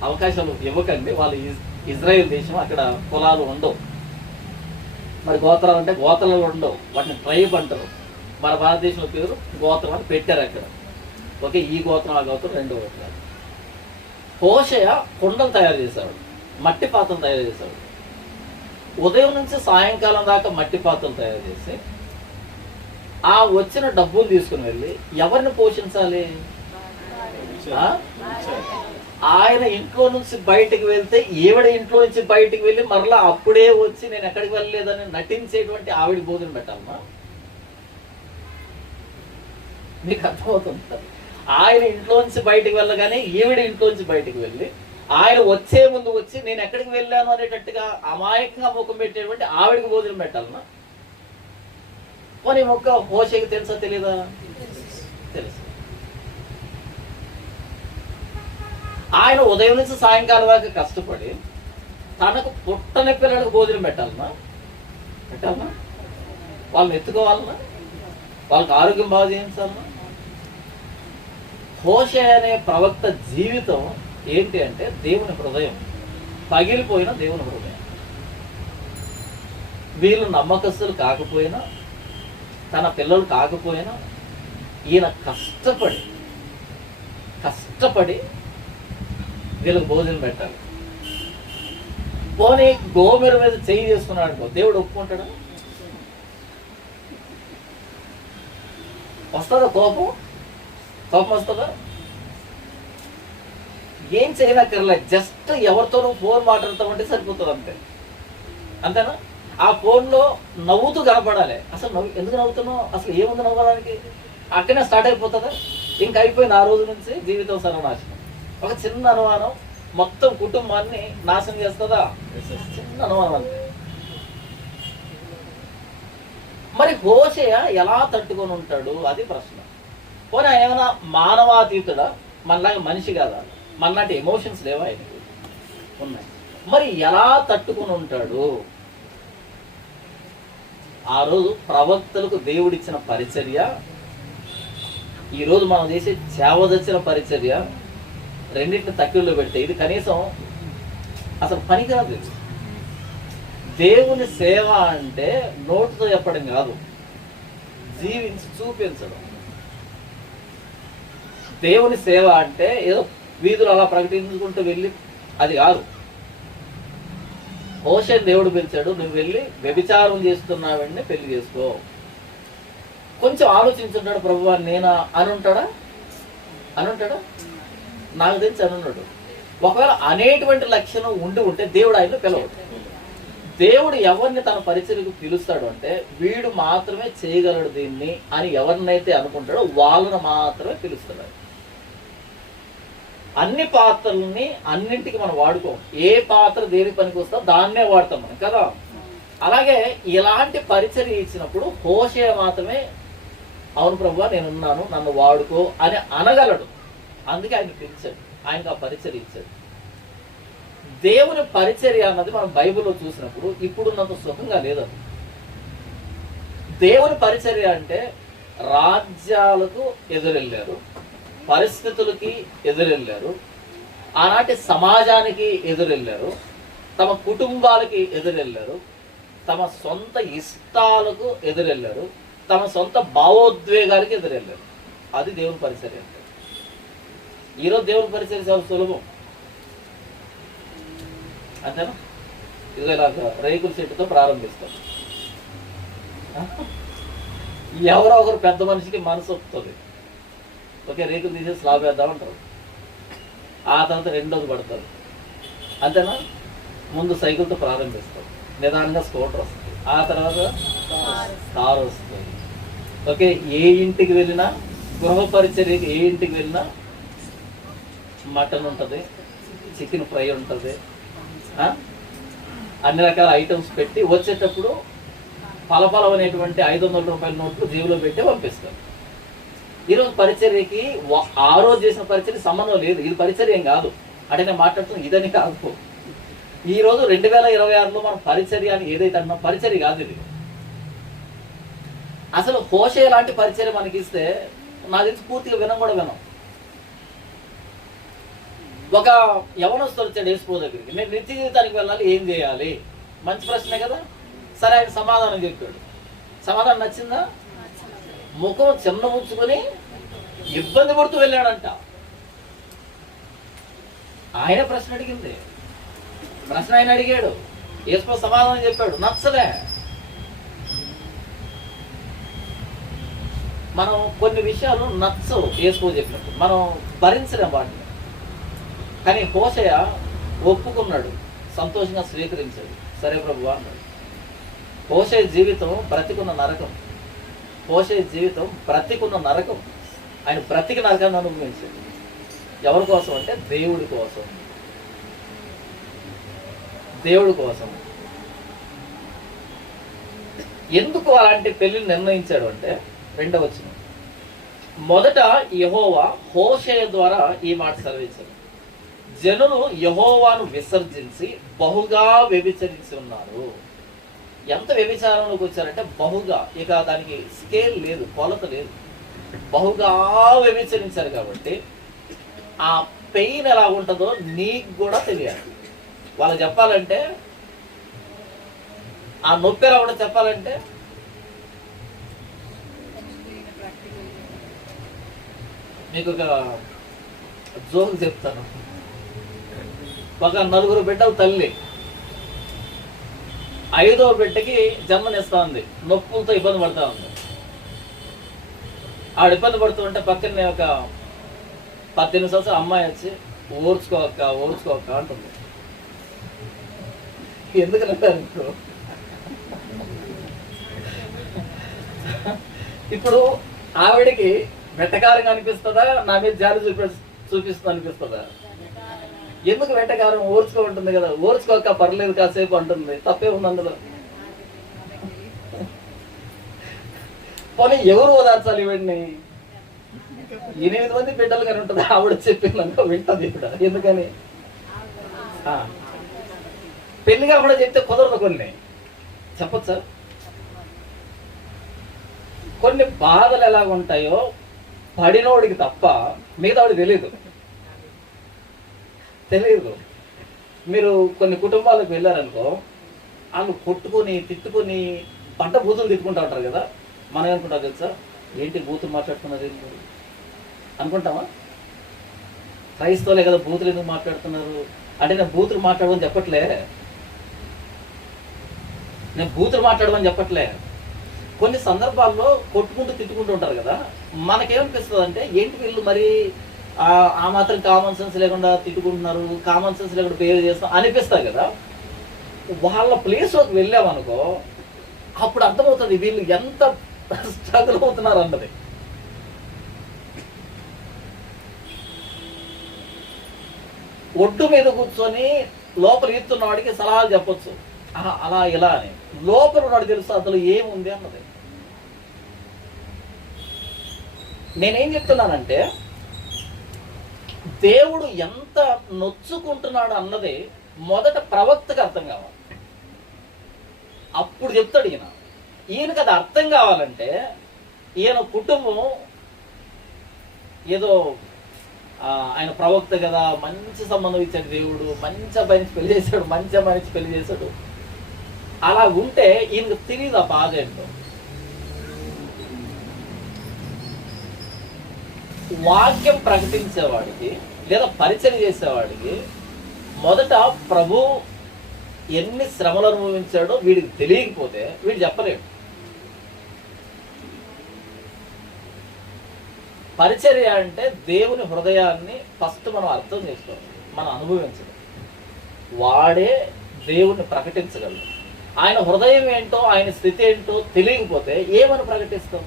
అవకాశాలు ఇవ్వకండి. వాళ్ళు ఇజ్రాయెల్ దేశం, అక్కడ కులాలు ఉండవు. మరి గోత్రాలు అంటే గోత్రాలు ఉండవు, వాటిని ట్రైబ్ అంటారు. మన భారతదేశంలో పేరు గోత్రం అని పెట్టారు అక్కడ. ఓకే, ఈ గోత్రం ఆ గోత్రం రెండో గోత్రాలు. హోషేయ కుండలు తయారు చేశాడు, మట్టి పాత్రలు తయారు చేశాడు. ఉదయం నుంచి సాయంకాలం దాకా మట్టి పాత్రలు తయారు చేసి ఆ వచ్చిన డబ్బులు తీసుకుని వెళ్ళి ఎవరిని పోషించాలి? ఆయన ఇంట్లో నుంచి బయటికి వెళ్తే ఈవిడ ఇంట్లో నుంచి బయటికి వెళ్ళి మరలా అప్పుడే వచ్చి నేను ఎక్కడికి వెళ్ళలేదని నటించేటువంటి ఆవిడ భోజనం పెట్టాలమ్మా. మీకు అర్థమవుతుంది? ఆయన ఇంట్లోంచి బయటికి వెళ్ళగానే ఈవిడ ఇంట్లోంచి బయటికి వెళ్ళి ఆయన వచ్చే ముందు వచ్చి నేను ఎక్కడికి వెళ్ళాను అనేటట్టుగా అమాయకంగా ముఖం పెట్టేటువంటి ఆవిడికి భోజనం పెట్టాలన్నా. పోనీ మొక్క హోషేకి తెలుసా తెలీదా? తెలుసు. ఆయన ఉదయం నుంచి సాయంకాలం దాకా కష్టపడి తనకు పుట్టని పిల్లలకు భోజనం పెట్టాలన్నా? వాళ్ళని ఎత్తుకోవాలన్నా? వాళ్ళకి ఆరోగ్యం బాగా చేయించాలన్నా? హోషేయ అనే ప్రవక్త జీవితం ఏంటి అంటే దేవుని హృదయం, పగిలిపోయిన దేవుని హృదయం. వీళ్ళు నమ్మకస్తులు కాకపోయినా, తన పిల్లలు కాకపోయినా, ఈయన కష్టపడి వీళ్ళకి భోజనం పెట్టాలి. పోనీ గోమెర మీద చేయి చేసుకున్నాడు అనుకో, దేవుడు ఒప్పుకుంటాడా? వస్తుందా కోపం వస్తుందా? ఏం చేయనక్కర్లే, జస్ట్ ఎవరితోనూ ఫోన్ మాట్లాడుతామంటే సరిపోతుంది, అంతేనా? ఆ ఫోన్లో నవ్వుతూ కనపడాలి. అసలు ఎందుకు నవ్వుతున్నావు, అసలు ఏముంది నవ్వడానికి? అక్కడనే స్టార్ట్ అయిపోతుందా? ఇంకా అయిపోయింది ఆ రోజు నుంచి జీవితం సర్వనాశనం. ఒక చిన్న అనుమానం మొత్తం కుటుంబాన్ని నాశనం చేస్తుందా? చిన్న అనుమానం అంతే. మరి హోషేయ ఎలా తట్టుకొని ఉంటాడు? అది ప్రశ్న. పోనీ ఆయన ఏమైనా మానవాతీతుడా? మనలాగా మనిషి కాదా? మనలాంటి ఎమోషన్స్ లేవా? ఆయనకు ఉన్నాయి. మరి ఎలా తట్టుకొని ఉంటాడు? ఆ రోజు ప్రవక్తలకు దేవుడిచ్చిన పరిచర్య, ఈరోజు మనం చేసే చేవదచ్చిన పరిచర్య రెండింటిని తక్కువలో పెడితే ఇది కనీసం అసలు పని కాదు. దేవుని సేవ అంటే నోటుతో చెప్పడం కాదు, జీవించి చూపించడం. దేవుని సేవ అంటే ఏదో వీధులు అలా ప్రకటించుకుంటూ వెళ్ళి అది కాదు. హోషేయని దేవుడు పిలిచాడు, నువ్వు వెళ్ళి వ్యభిచారం చేస్తున్నావని పెళ్లి చేసుకో. కొంచెం ఆలోచించుంటాడు, ప్రభువా నేనా అని ఉంటాడా? నాకు తెలిసి అనున్నాడు. ఒకవేళ అనేటువంటి లక్షణం ఉంటే దేవుడు ఆయన పిలవడు. దేవుడు ఎవరిని తన పరిచర్యకు పిలుస్తాడు అంటే వీడు మాత్రమే చేయగలడు దీన్ని అని ఎవరినైతే అనుకుంటాడో వాళ్ళను మాత్రమే పిలుస్తాడు. అన్ని పాత్రల్ని అన్నింటికి మనం వాడుకోం. ఏ పాత్ర దేని పనికి వస్తా దాన్నే వాడతాం మనం కదా. అలాగే ఇలాంటి పరిచర్య ఇచ్చినప్పుడు హోషేయ మాత్రమే అవును ప్రభువా నేనున్నాను నన్ను వాడుకో అని అనగలడు. అందుకే ఆయన పిలిచాడు, ఆయనకు ఆ పరిచర్య ఇచ్చాడు. దేవుని పరిచర్య అన్నది మనం బైబిల్లో చూసినప్పుడు ఇప్పుడున్నంత సుఖంగా లేదు. దేవుని పరిచర్య అంటే రాజ్యాలకు ఎదురెళ్ళారు, పరిస్థితులకి ఎదురెళ్ళారు, ఆనాటి సమాజానికి ఎదురెళ్ళారు, తమ కుటుంబాలకి ఎదురెళ్ళారు, తమ సొంత ఇష్టాలకు ఎదురెళ్ళారు, తమ సొంత భావోద్వేగాలకి ఎదురెళ్ళారు. అది దేవుని పరిచర్య అంటే. ఈరోజు దేవుని పరిచర్య చాలా సులభం, అంతేనా? ఇదిగో ఇలాగ రేకుల చెట్టుతో ప్రారంభిస్తాం. ఎవరో ఒకరు పెద్ద మనిషికి మనసు వస్తుంది, ఓకే రేకులు తీసేసి స్లాబ్ వేద్దామంటారు. ఆ తర్వాత రెండోది పడతారు, అంతేనా? ముందు సైకిల్తో ప్రారంభిస్తాం, నిదానంగా స్కూటర్ వస్తుంది, ఆ తర్వాత కారు వస్తుంది. ఓకే, ఏ ఇంటికి వెళ్ళినా గృహ పరిచర్యకి ఏ ఇంటికి వెళ్ళినా మటన్ ఉంటుంది, చికెన్ ఫ్రై ఉంటుంది, అన్ని రకాల ఐటమ్స్ పెట్టి వచ్చేటప్పుడు పలపలవనేటువంటి 500 రూపాయల నోట్లు జేబులో పెట్టి పంపిస్తారు. ఈరోజు పరిచర్యకి ఆ రోజు చేసిన పరిచర్య సంబంధం లేదు. ఇది పరిచర్య ఏం కాదు అంటే నేను మాట్లాడుతున్నా ఇదని కాదు. ఈ రోజు 2026లో మనం పరిచర్య అని ఏదైతే అంటున్నాం పరిచర్య కాదు ఇది. అసలు హోషేయ లాంటి పరిచర్య మనకి ఇస్తే నాకు తెలిసి పూర్తిగా వినం కూడా వినం. ఒక యవనస్తుడు వచ్చాడు యేసుప్రభువు దగ్గరికి, నేను నిత్య జీవితానికి వెళ్ళాలి, ఏం చేయాలి? మంచి ప్రశ్నే కదా. సరే ఆయన సమాధానం చెప్పాడు. సమాధానం నచ్చిందా? ముఖం చిన్న ముచ్చుకొని ఇబ్బంది పడుతూ వెళ్ళాడంట. ఆయన ప్రశ్న అడిగింది, ప్రశ్న ఆయన అడిగాడు, యేసుప్రభువు సమాధానం చెప్పాడు, నచ్చలే. మనం కొన్ని విషయాలు నచ్చవు యేసుప్రభువు చెప్పినట్టు, మనం భరించలేం వాటిని. కానీ హోషేయ ఒప్పుకున్నాడు, సంతోషంగా స్వీకరించాడు. సరే ప్రభువా అన్నాడు. హోషేయ జీవితం బ్రతికున్న నరకం. హోషేయ జీవితం బ్రతికున్న నరకం. ఆయన బ్రతికి నరకాన్ని అనుభవించాడు. ఎవరి కోసం అంటే దేవుడి కోసం. దేవుడి కోసం. ఎందుకు అలాంటి పెళ్లిని నిర్ణయించాడు అంటే 2వ వచనం. మొదట యెహోవా హోషేయ ద్వారా ఈ మాట సెలవించాడు, జనులు యెహోవాను విసర్జించి బహుగా వ్యభిచరించి ఉన్నారు. ఎంత వ్యభిచారంలోకి వచ్చారంటే బహుగా, ఇక దానికి స్కేల్ లేదు, కొలత లేదు. బహుగా వ్యభిచరించారు కాబట్టి ఆ పెయిన్ ఎలా ఉంటుందో నీకు కూడా తెలియాలి. వాళ్ళకి చెప్పాలంటే, ఆ నొప్పి ఎలా ఉంటుందో చెప్పాలంటే, మీకు ఒక జోక్ చెప్తాను. ఒక 4 బిడ్డల తల్లి 5వ బిడ్డకి జన్మనిస్తా ఉంది. నొప్పులతో ఇబ్బంది పడతా ఉంది. ఆవిడ ఇబ్బంది పడుతూ ఉంటే పక్కనే ఒక 18 సంవత్సరాల అమ్మాయి వచ్చి ఓర్చుకోక అంటుంది. ఎందుకు అంటారు? ఇప్పుడు ఆవిడికి వెట్టకారంగా అనిపిస్తుందా, నా మీద జాలి చూపిస్తుంది అనిపిస్తుందా? ఎందుకు వెంటకారం? ఓర్చుకో ఉంటుంది కదా, ఓర్చుకోక పర్లేదు కాసేపు అంటుంది, తప్పే ఉంది అందులో. పోనీ ఎవరు ఓదార్చాలి ఇవన్నీ? 8 మంది బిడ్డలు కానీ ఉంటుంది, ఆవిడ చెప్పిందనుకో వింటది కూడా. ఎందుకని? పెళ్లిగా కూడా చెప్తే కుదరదు. కొన్ని చెప్పచ్చా? కొన్ని బాధలు ఎలా ఉంటాయో పడినోడికి తప్ప మిగతా వాడికి తెలియదు. మీరు కొన్ని కుటుంబాలకు వెళ్ళారనుకో, వాళ్ళు కొట్టుకొని తిట్టుకొని పంట బూతులు తిట్టుకుంటూ ఉంటారు కదా. మనం అనుకుంటాం తెలుసా, ఏంటి బూతులు మాట్లాడుతున్నారు అనుకుంటామా? క్రైస్తవులే కదా బూతులు ఎందుకు మాట్లాడుతున్నారు అంటే, నేను బూతులు మాట్లాడమని చెప్పట్లే. కొన్ని సందర్భాల్లో కొట్టుకుంటూ తిట్టుకుంటూ ఉంటారు కదా. మనకేమనిపిస్తుంది అంటే, ఏంటి వీళ్ళు మరి ఆ మాత్రం కామన్ సెన్స్ లేకుండా తిట్టుకుంటున్నారు, కామన్ సెన్స్ లేకుండా బిహేవ్ చేస్తాం అనిపిస్తారు కదా. వాళ్ళ ప్లేస్లోకి వెళ్ళామనుకో, అప్పుడు అర్థమవుతుంది వీళ్ళు ఎంత స్ట్రగుల్ అవుతున్నారు అన్నది. ఒడ్డు మీద కూర్చొని లోపల ఈతున్న వాడికి సలహాలు చెప్పొచ్చు, అలా ఇలా అని. లోపల వాడికి తెలుసు అందులో ఏముంది అన్నది. నేనేం చెప్తున్నానంటే, దేవుడు ఎంత నొచ్చుకుంటున్నాడు అన్నది మొదట ప్రవక్తకు అర్థం కావాలి. అప్పుడు చెప్తాడు ఈయనకి అది అర్థం కావాలంటే, ఈయన కుటుంబం ఏదో ఆయన ప్రవక్త కదా, మంచి సంబంధం ఇచ్చాడు దేవుడు, మంచి అబ్బాయిని పెళ్లి చేశాడు, మంచి అమ్మాయిని పెళ్లి చేశాడు, అలా ఉంటే ఈయనకు తెలియదు ఆ బాధ ఏంటో. వాక్యం ప్రకటించేవాడికి లేదా పరిచయం చేసేవాడికి మొదట ప్రభు ఎన్ని శ్రమలు అనుభవించాడో వీడికి తెలియకపోతే వీడు చెప్పలేడు. పరిచర్య అంటే దేవుని హృదయాన్ని ఫస్ట్ మనం అర్థం చేసుకోవాలి, మనం అనుభవించడం. వాడే దేవుణ్ణి ప్రకటించగలడు. ఆయన హృదయం ఏంటో, ఆయన స్థితి ఏంటో తెలియకపోతే ఏమని ప్రకటిస్తాం?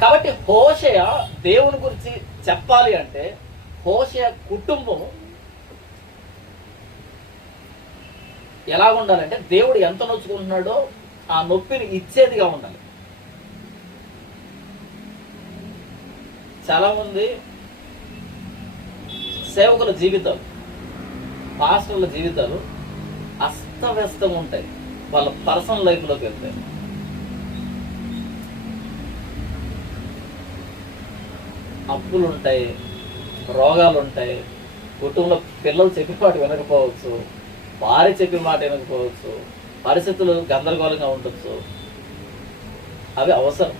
కాబట్టి హోషేయ దేవుని గురించి చెప్పాలి అంటే, హోషేయ కుటుంబం ఎలా ఉండాలంటే దేవుడు ఎంత నొచ్చుకుంటున్నాడో ఆ నొప్పిని ఇచ్చేదిగా ఉండాలి. చాలామంది సేవకుల జీవితాలు, పాస్టర్ల జీవితాలు అస్తవ్యస్తంగా ఉంటాయి వాళ్ళ పర్సనల్ లైఫ్లోకి వెళ్తే. అప్పులు ఉంటాయి, రోగాలు ఉంటాయి, కుటుంబంలో పిల్లలు చెప్పిన మాట వినకపోవచ్చు, భార్య చెప్పిన మాట వినకపోవచ్చు, పరిస్థితులు గందరగోళంగా ఉండొచ్చు. అవి అవసరం,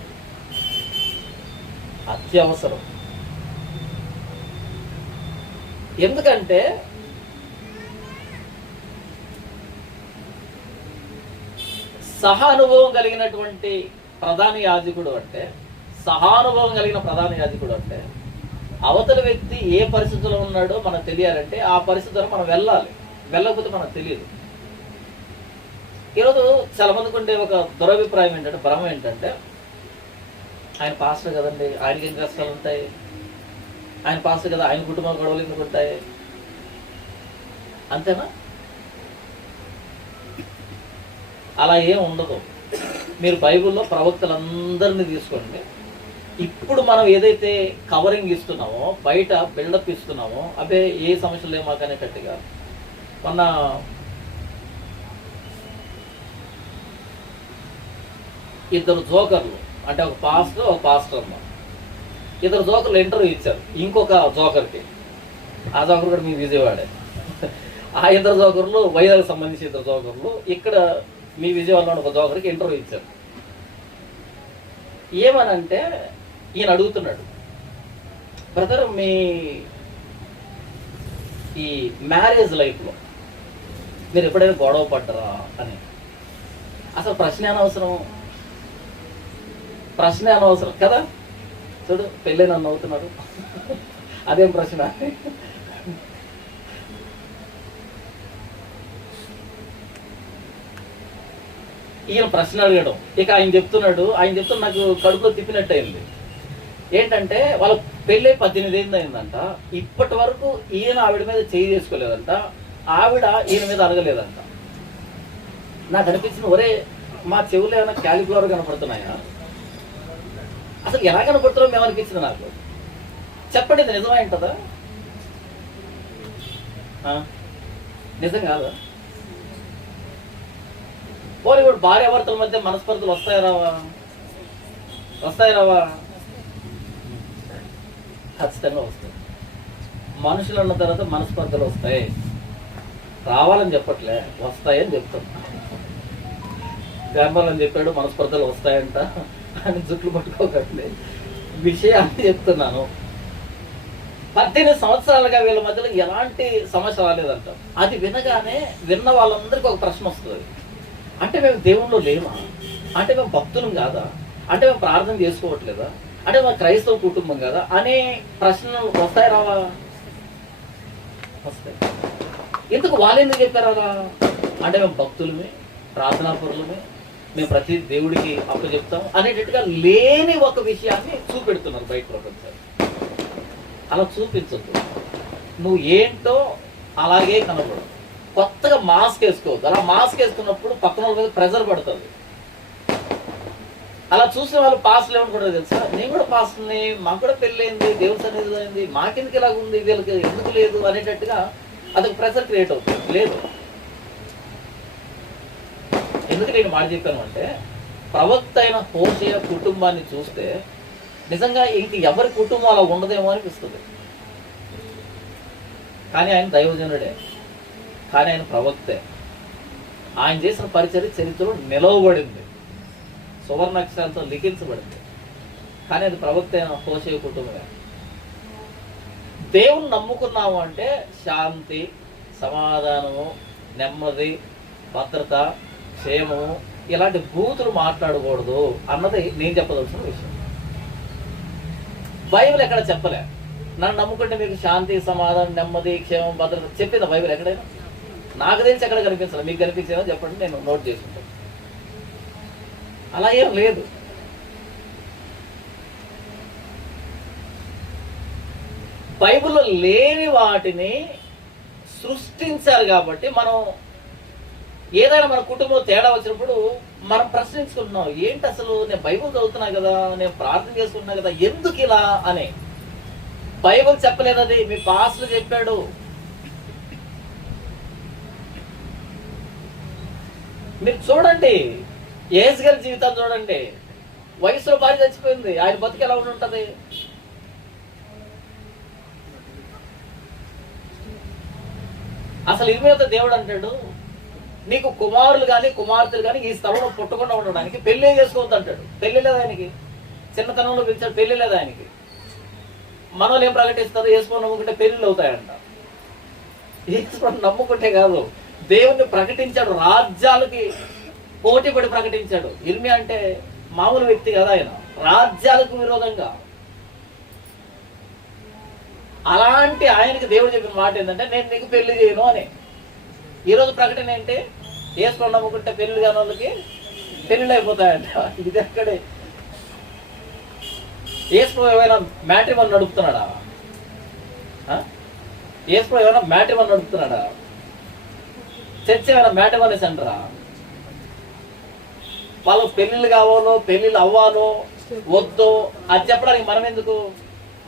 అత్యవసరం. ఎందుకంటే సహానుభవం కలిగినటువంటి ప్రధాన యాజకుడు అంటే, సహానుభవం కలిగిన ప్రధాన యాజకుడు అంటే అవతల వ్యక్తి ఏ పరిస్థితిలో ఉన్నాడో మనకు తెలియాలంటే ఆ పరిస్థితుల్లో మనం వెళ్ళాలి. వెళ్ళకపోతే మనకు తెలియదు. ఈరోజు చాలా మందికి ఉండే ఒక దురభిప్రాయం ఏంటంటే, భ్రమ ఏంటంటే, ఆయన పాస్టర్ కదండి, ఆయనకి ఏం కష్టాలు ఉంటాయి, ఆయన పాస్టర్ కదా, ఆయన కుటుంబ గొడవలు ఎందుకు ఉంటాయి, అంతేనా? అలా ఏం ఉండదు. మీరు బైబిల్లో ప్రవక్తలందరినీ తీసుకోండి. ఇప్పుడు మనం ఏదైతే కవరింగ్ ఇస్తున్నామో, బయట బిల్డప్ ఇస్తున్నామో, అవే ఏ సమస్యలు లేవు మాకు అనేటట్టుగా. మొన్న ఇద్దరు జోకర్లు, అంటే ఒక పాస్టర్ అమ్మ, ఇద్దరు జోకర్లు ఇంటర్వ్యూ ఇచ్చారు ఇంకొక జోకర్కి. ఆ జోకర్ కూడా మీ విజయవాడే. ఆ ఇద్దరు జోకర్లు వైజాగ్ సంబంధించి ఇద్దరు జోకర్లు ఇక్కడ మీ విజయవాడలో ఒక జోకర్కి ఇంటర్వ్యూ ఇచ్చారు. ఏమనంటే ఈయన అడుగుతున్నాడు, బ్రదర్ మీ ఈ మ్యారేజ్ లైఫ్లో మీరు ఎప్పుడైనా గొడవ పడ్డరా అని. అసలు ప్రశ్న అనవసరం కదా. చూడు, పెళ్ళి నన్ను అవుతున్నారు, అదేం ప్రశ్న? ఈయన ప్రశ్న అడగడం. ఇక ఆయన చెప్తున్న నాకు కడుపులో తిప్పినట్టు అయింది. ఏంటంటే వాళ్ళ పెళ్ళి 18 ఏళ్ళు అయిందంట. ఇప్పటి వరకు ఈయన ఆవిడ మీద చేయి చేసుకోలేదంట, ఆవిడ ఈయన మీద అడగలేదంట. నాకు అనిపించింది, ఒరే మా చెవులు ఏమైనా క్యాలిఫ్లవర్ కనపడుతున్నాయా, అసలు ఎలా కనపడుతున్నావు మేము అనిపించింది నాకు. చెప్పండి, ఇది నిజమైంటదా? నిజం కాదా? పోనీ ఇప్పుడు భార్యాభర్తల మధ్య మనస్పర్ధలు వస్తాయి రావా? ఖచ్చితంగా వస్తాయి. మనుషులు అన్న తర్వాత మనస్పర్ధలు వస్తాయి. రావాలని చెప్పట్లే, వస్తాయని చెప్తాను. గర్భాలని చెప్పాడు మనస్పర్ధలు వస్తాయంట అని జుట్లు పట్టుకోకండి, విషయాన్ని చెప్తున్నాను. 18 సంవత్సరాలుగా వీళ్ళ మధ్యలో ఎలాంటి సమస్య రాలేదంట. అది వినగానే విన్న వాళ్ళందరికీ ఒక ప్రశ్న వస్తుంది. అంటే మేము దేవుళ్ళు లేమా? అంటే మేము భక్తులం కాదా? అంటే మేము ప్రార్థన చేసుకోవట్లేదా? అంటే మా క్రైస్తవ కుటుంబం కదా అనే ప్రశ్నలు వస్తాయి రావా? వస్తాయి. ఎందుకు వాళ్ళు ఎందుకు చెప్పారు అలా? అంటే మేము భక్తులమే, ప్రార్థనాపరులమే, మేము ప్రతి దేవుడికి అప్పు చెప్తాం అనేటట్టుగా లేని ఒక విషయాన్ని చూపెడుతున్నారు బయట ప్రపంచాలు. అలా చూపించద్దు. నువ్వు ఏంటో అలాగే కనబడు. కొత్తగా మాస్క్ వేసుకోవద్దు. అలా మాస్క్ వేసుకున్నప్పుడు పక్కన వాళ్ళ మీద ప్రెజర్ పడుతుంది. అలా చూసిన వాళ్ళు పాస్లు ఏమనుకుంటారు తెలుసా, నేను కూడా పాస్ని, మాకు కూడా పెళ్ళైంది, దేవుడి సన్నిధి అయింది, మాకెందుకు ఇలాగ ఉంది, వీళ్ళకి ఎందుకు లేదు అనేటట్టుగా అదొక ప్రెజర్ క్రియేట్ అవుతుంది. లేదు. ఎందుకు నేను మాట చెప్పాను అంటే, ప్రవక్త అయిన హోషేయ కుటుంబాన్ని చూస్తే నిజంగా ఇంక ఎవరి కుటుంబం అలా ఉండదేమో అనిపిస్తుంది. కానీ ఆయన దైవజనుడే, కానీ ఆయన ప్రవక్తే. ఆయన చేసిన పరిచర్య చరిత్రలో నిలవబడింది, సువర్ణాక్షరాలతో లిఖించబడింది. కానీ అది ప్రవక్త అయిన హోషేయ కుటుంబమే. దేవుని నమ్ముకున్నాము అంటే శాంతి, సమాధానము, నెమ్మది, భద్రత, క్షేమము, ఇలాంటి బూతులు మాట్లాడకూడదు అన్నది నేను చెప్పదలసిన విషయం. బైబిల్ ఎక్కడ చెప్పలే నన్ను నమ్ముకుంటే మీకు శాంతి, సమాధానం, నెమ్మది, క్షేమం, భద్రత చెప్పిందా బైబిల్ ఎక్కడైనా? నాకు తెలిసి ఎక్కడ కనిపించాలి. మీకు కనిపించేదా చెప్పండి, నేను నోట్ చేసుకుంటాను. అలా ఏం లేదు. బైబిల్లో లేని వాటిని సృష్టించారు కాబట్టి మనం ఏదైనా మన కుటుంబంలో తేడా వచ్చినప్పుడు మనం ప్రశ్నించుకుంటున్నాం, ఏంటి అసలు నేను బైబిల్ చదువుతున్నా కదా, నేను ప్రార్థన చేసుకుంటున్నా కదా, ఎందుకు ఇలా అని. బైబిల్ చెప్పలేదు, అది మీ పాస్టర్ చెప్పాడు. మీరు చూడండి, యేసు గారి జీవితాన్ని చూడండి. వయసులో భార్య చచ్చిపోయింది, ఆయన బతుకు ఎలా ఉంటది? అసలు ఇరుమేత దేవుడు అంటాడు, నీకు కుమారులు కానీ కుమార్తెలు కానీ ఈ స్థలంలో పుట్టకుండా ఉండడానికి పెళ్లి చేసుకోవద్దు అంటాడు. పెళ్లి లేదు ఆయనకి, చిన్నతనంలో పిలిచాడు, పెళ్లి లేదు ఆయనకి. మనోళ్ళు ఏం ప్రకటిస్తారు? యేసుని నమ్ముకుంటే పెళ్లిళ్ళు అవుతాయంట. యేసుని నమ్ముకుంటే కాదు, దేవుణ్ణి ప్రకటించాడు, రాజ్యాలకి పోటీ పడి ప్రకటించాడు. ఇర్మియా అంటే మామూలు వ్యక్తి కదా, ఆయన రాజ్యాలకు విరోధంగా. అలాంటి ఆయనకి దేవుడు చెప్పిన మాట ఏంటంటే, నేను నీకు పెళ్లి చేయను అని. ఈరోజు ప్రకటన ఏంటి? యేసుని నమ్ముకుంటే పెళ్లి కాని వాళ్ళకి పెళ్లిళ్ళు అయిపోతాయంట. ఇది అక్కడే. యేసు ఏమైనా మ్యాట్రిమోనీ నడుపుతున్నాడా? యేసు ఏమైనా మ్యాట్రిమోనీ నడుపుతున్నాడా? చర్చ ఏమైనా మ్యాట్రిమోనీ సెంటరా? వాళ్ళకు పెళ్లిళ్ళు కావాలో, పెళ్లిళ్ళు అవ్వాలో వద్దో అది చెప్పడానికి మనం ఎందుకు?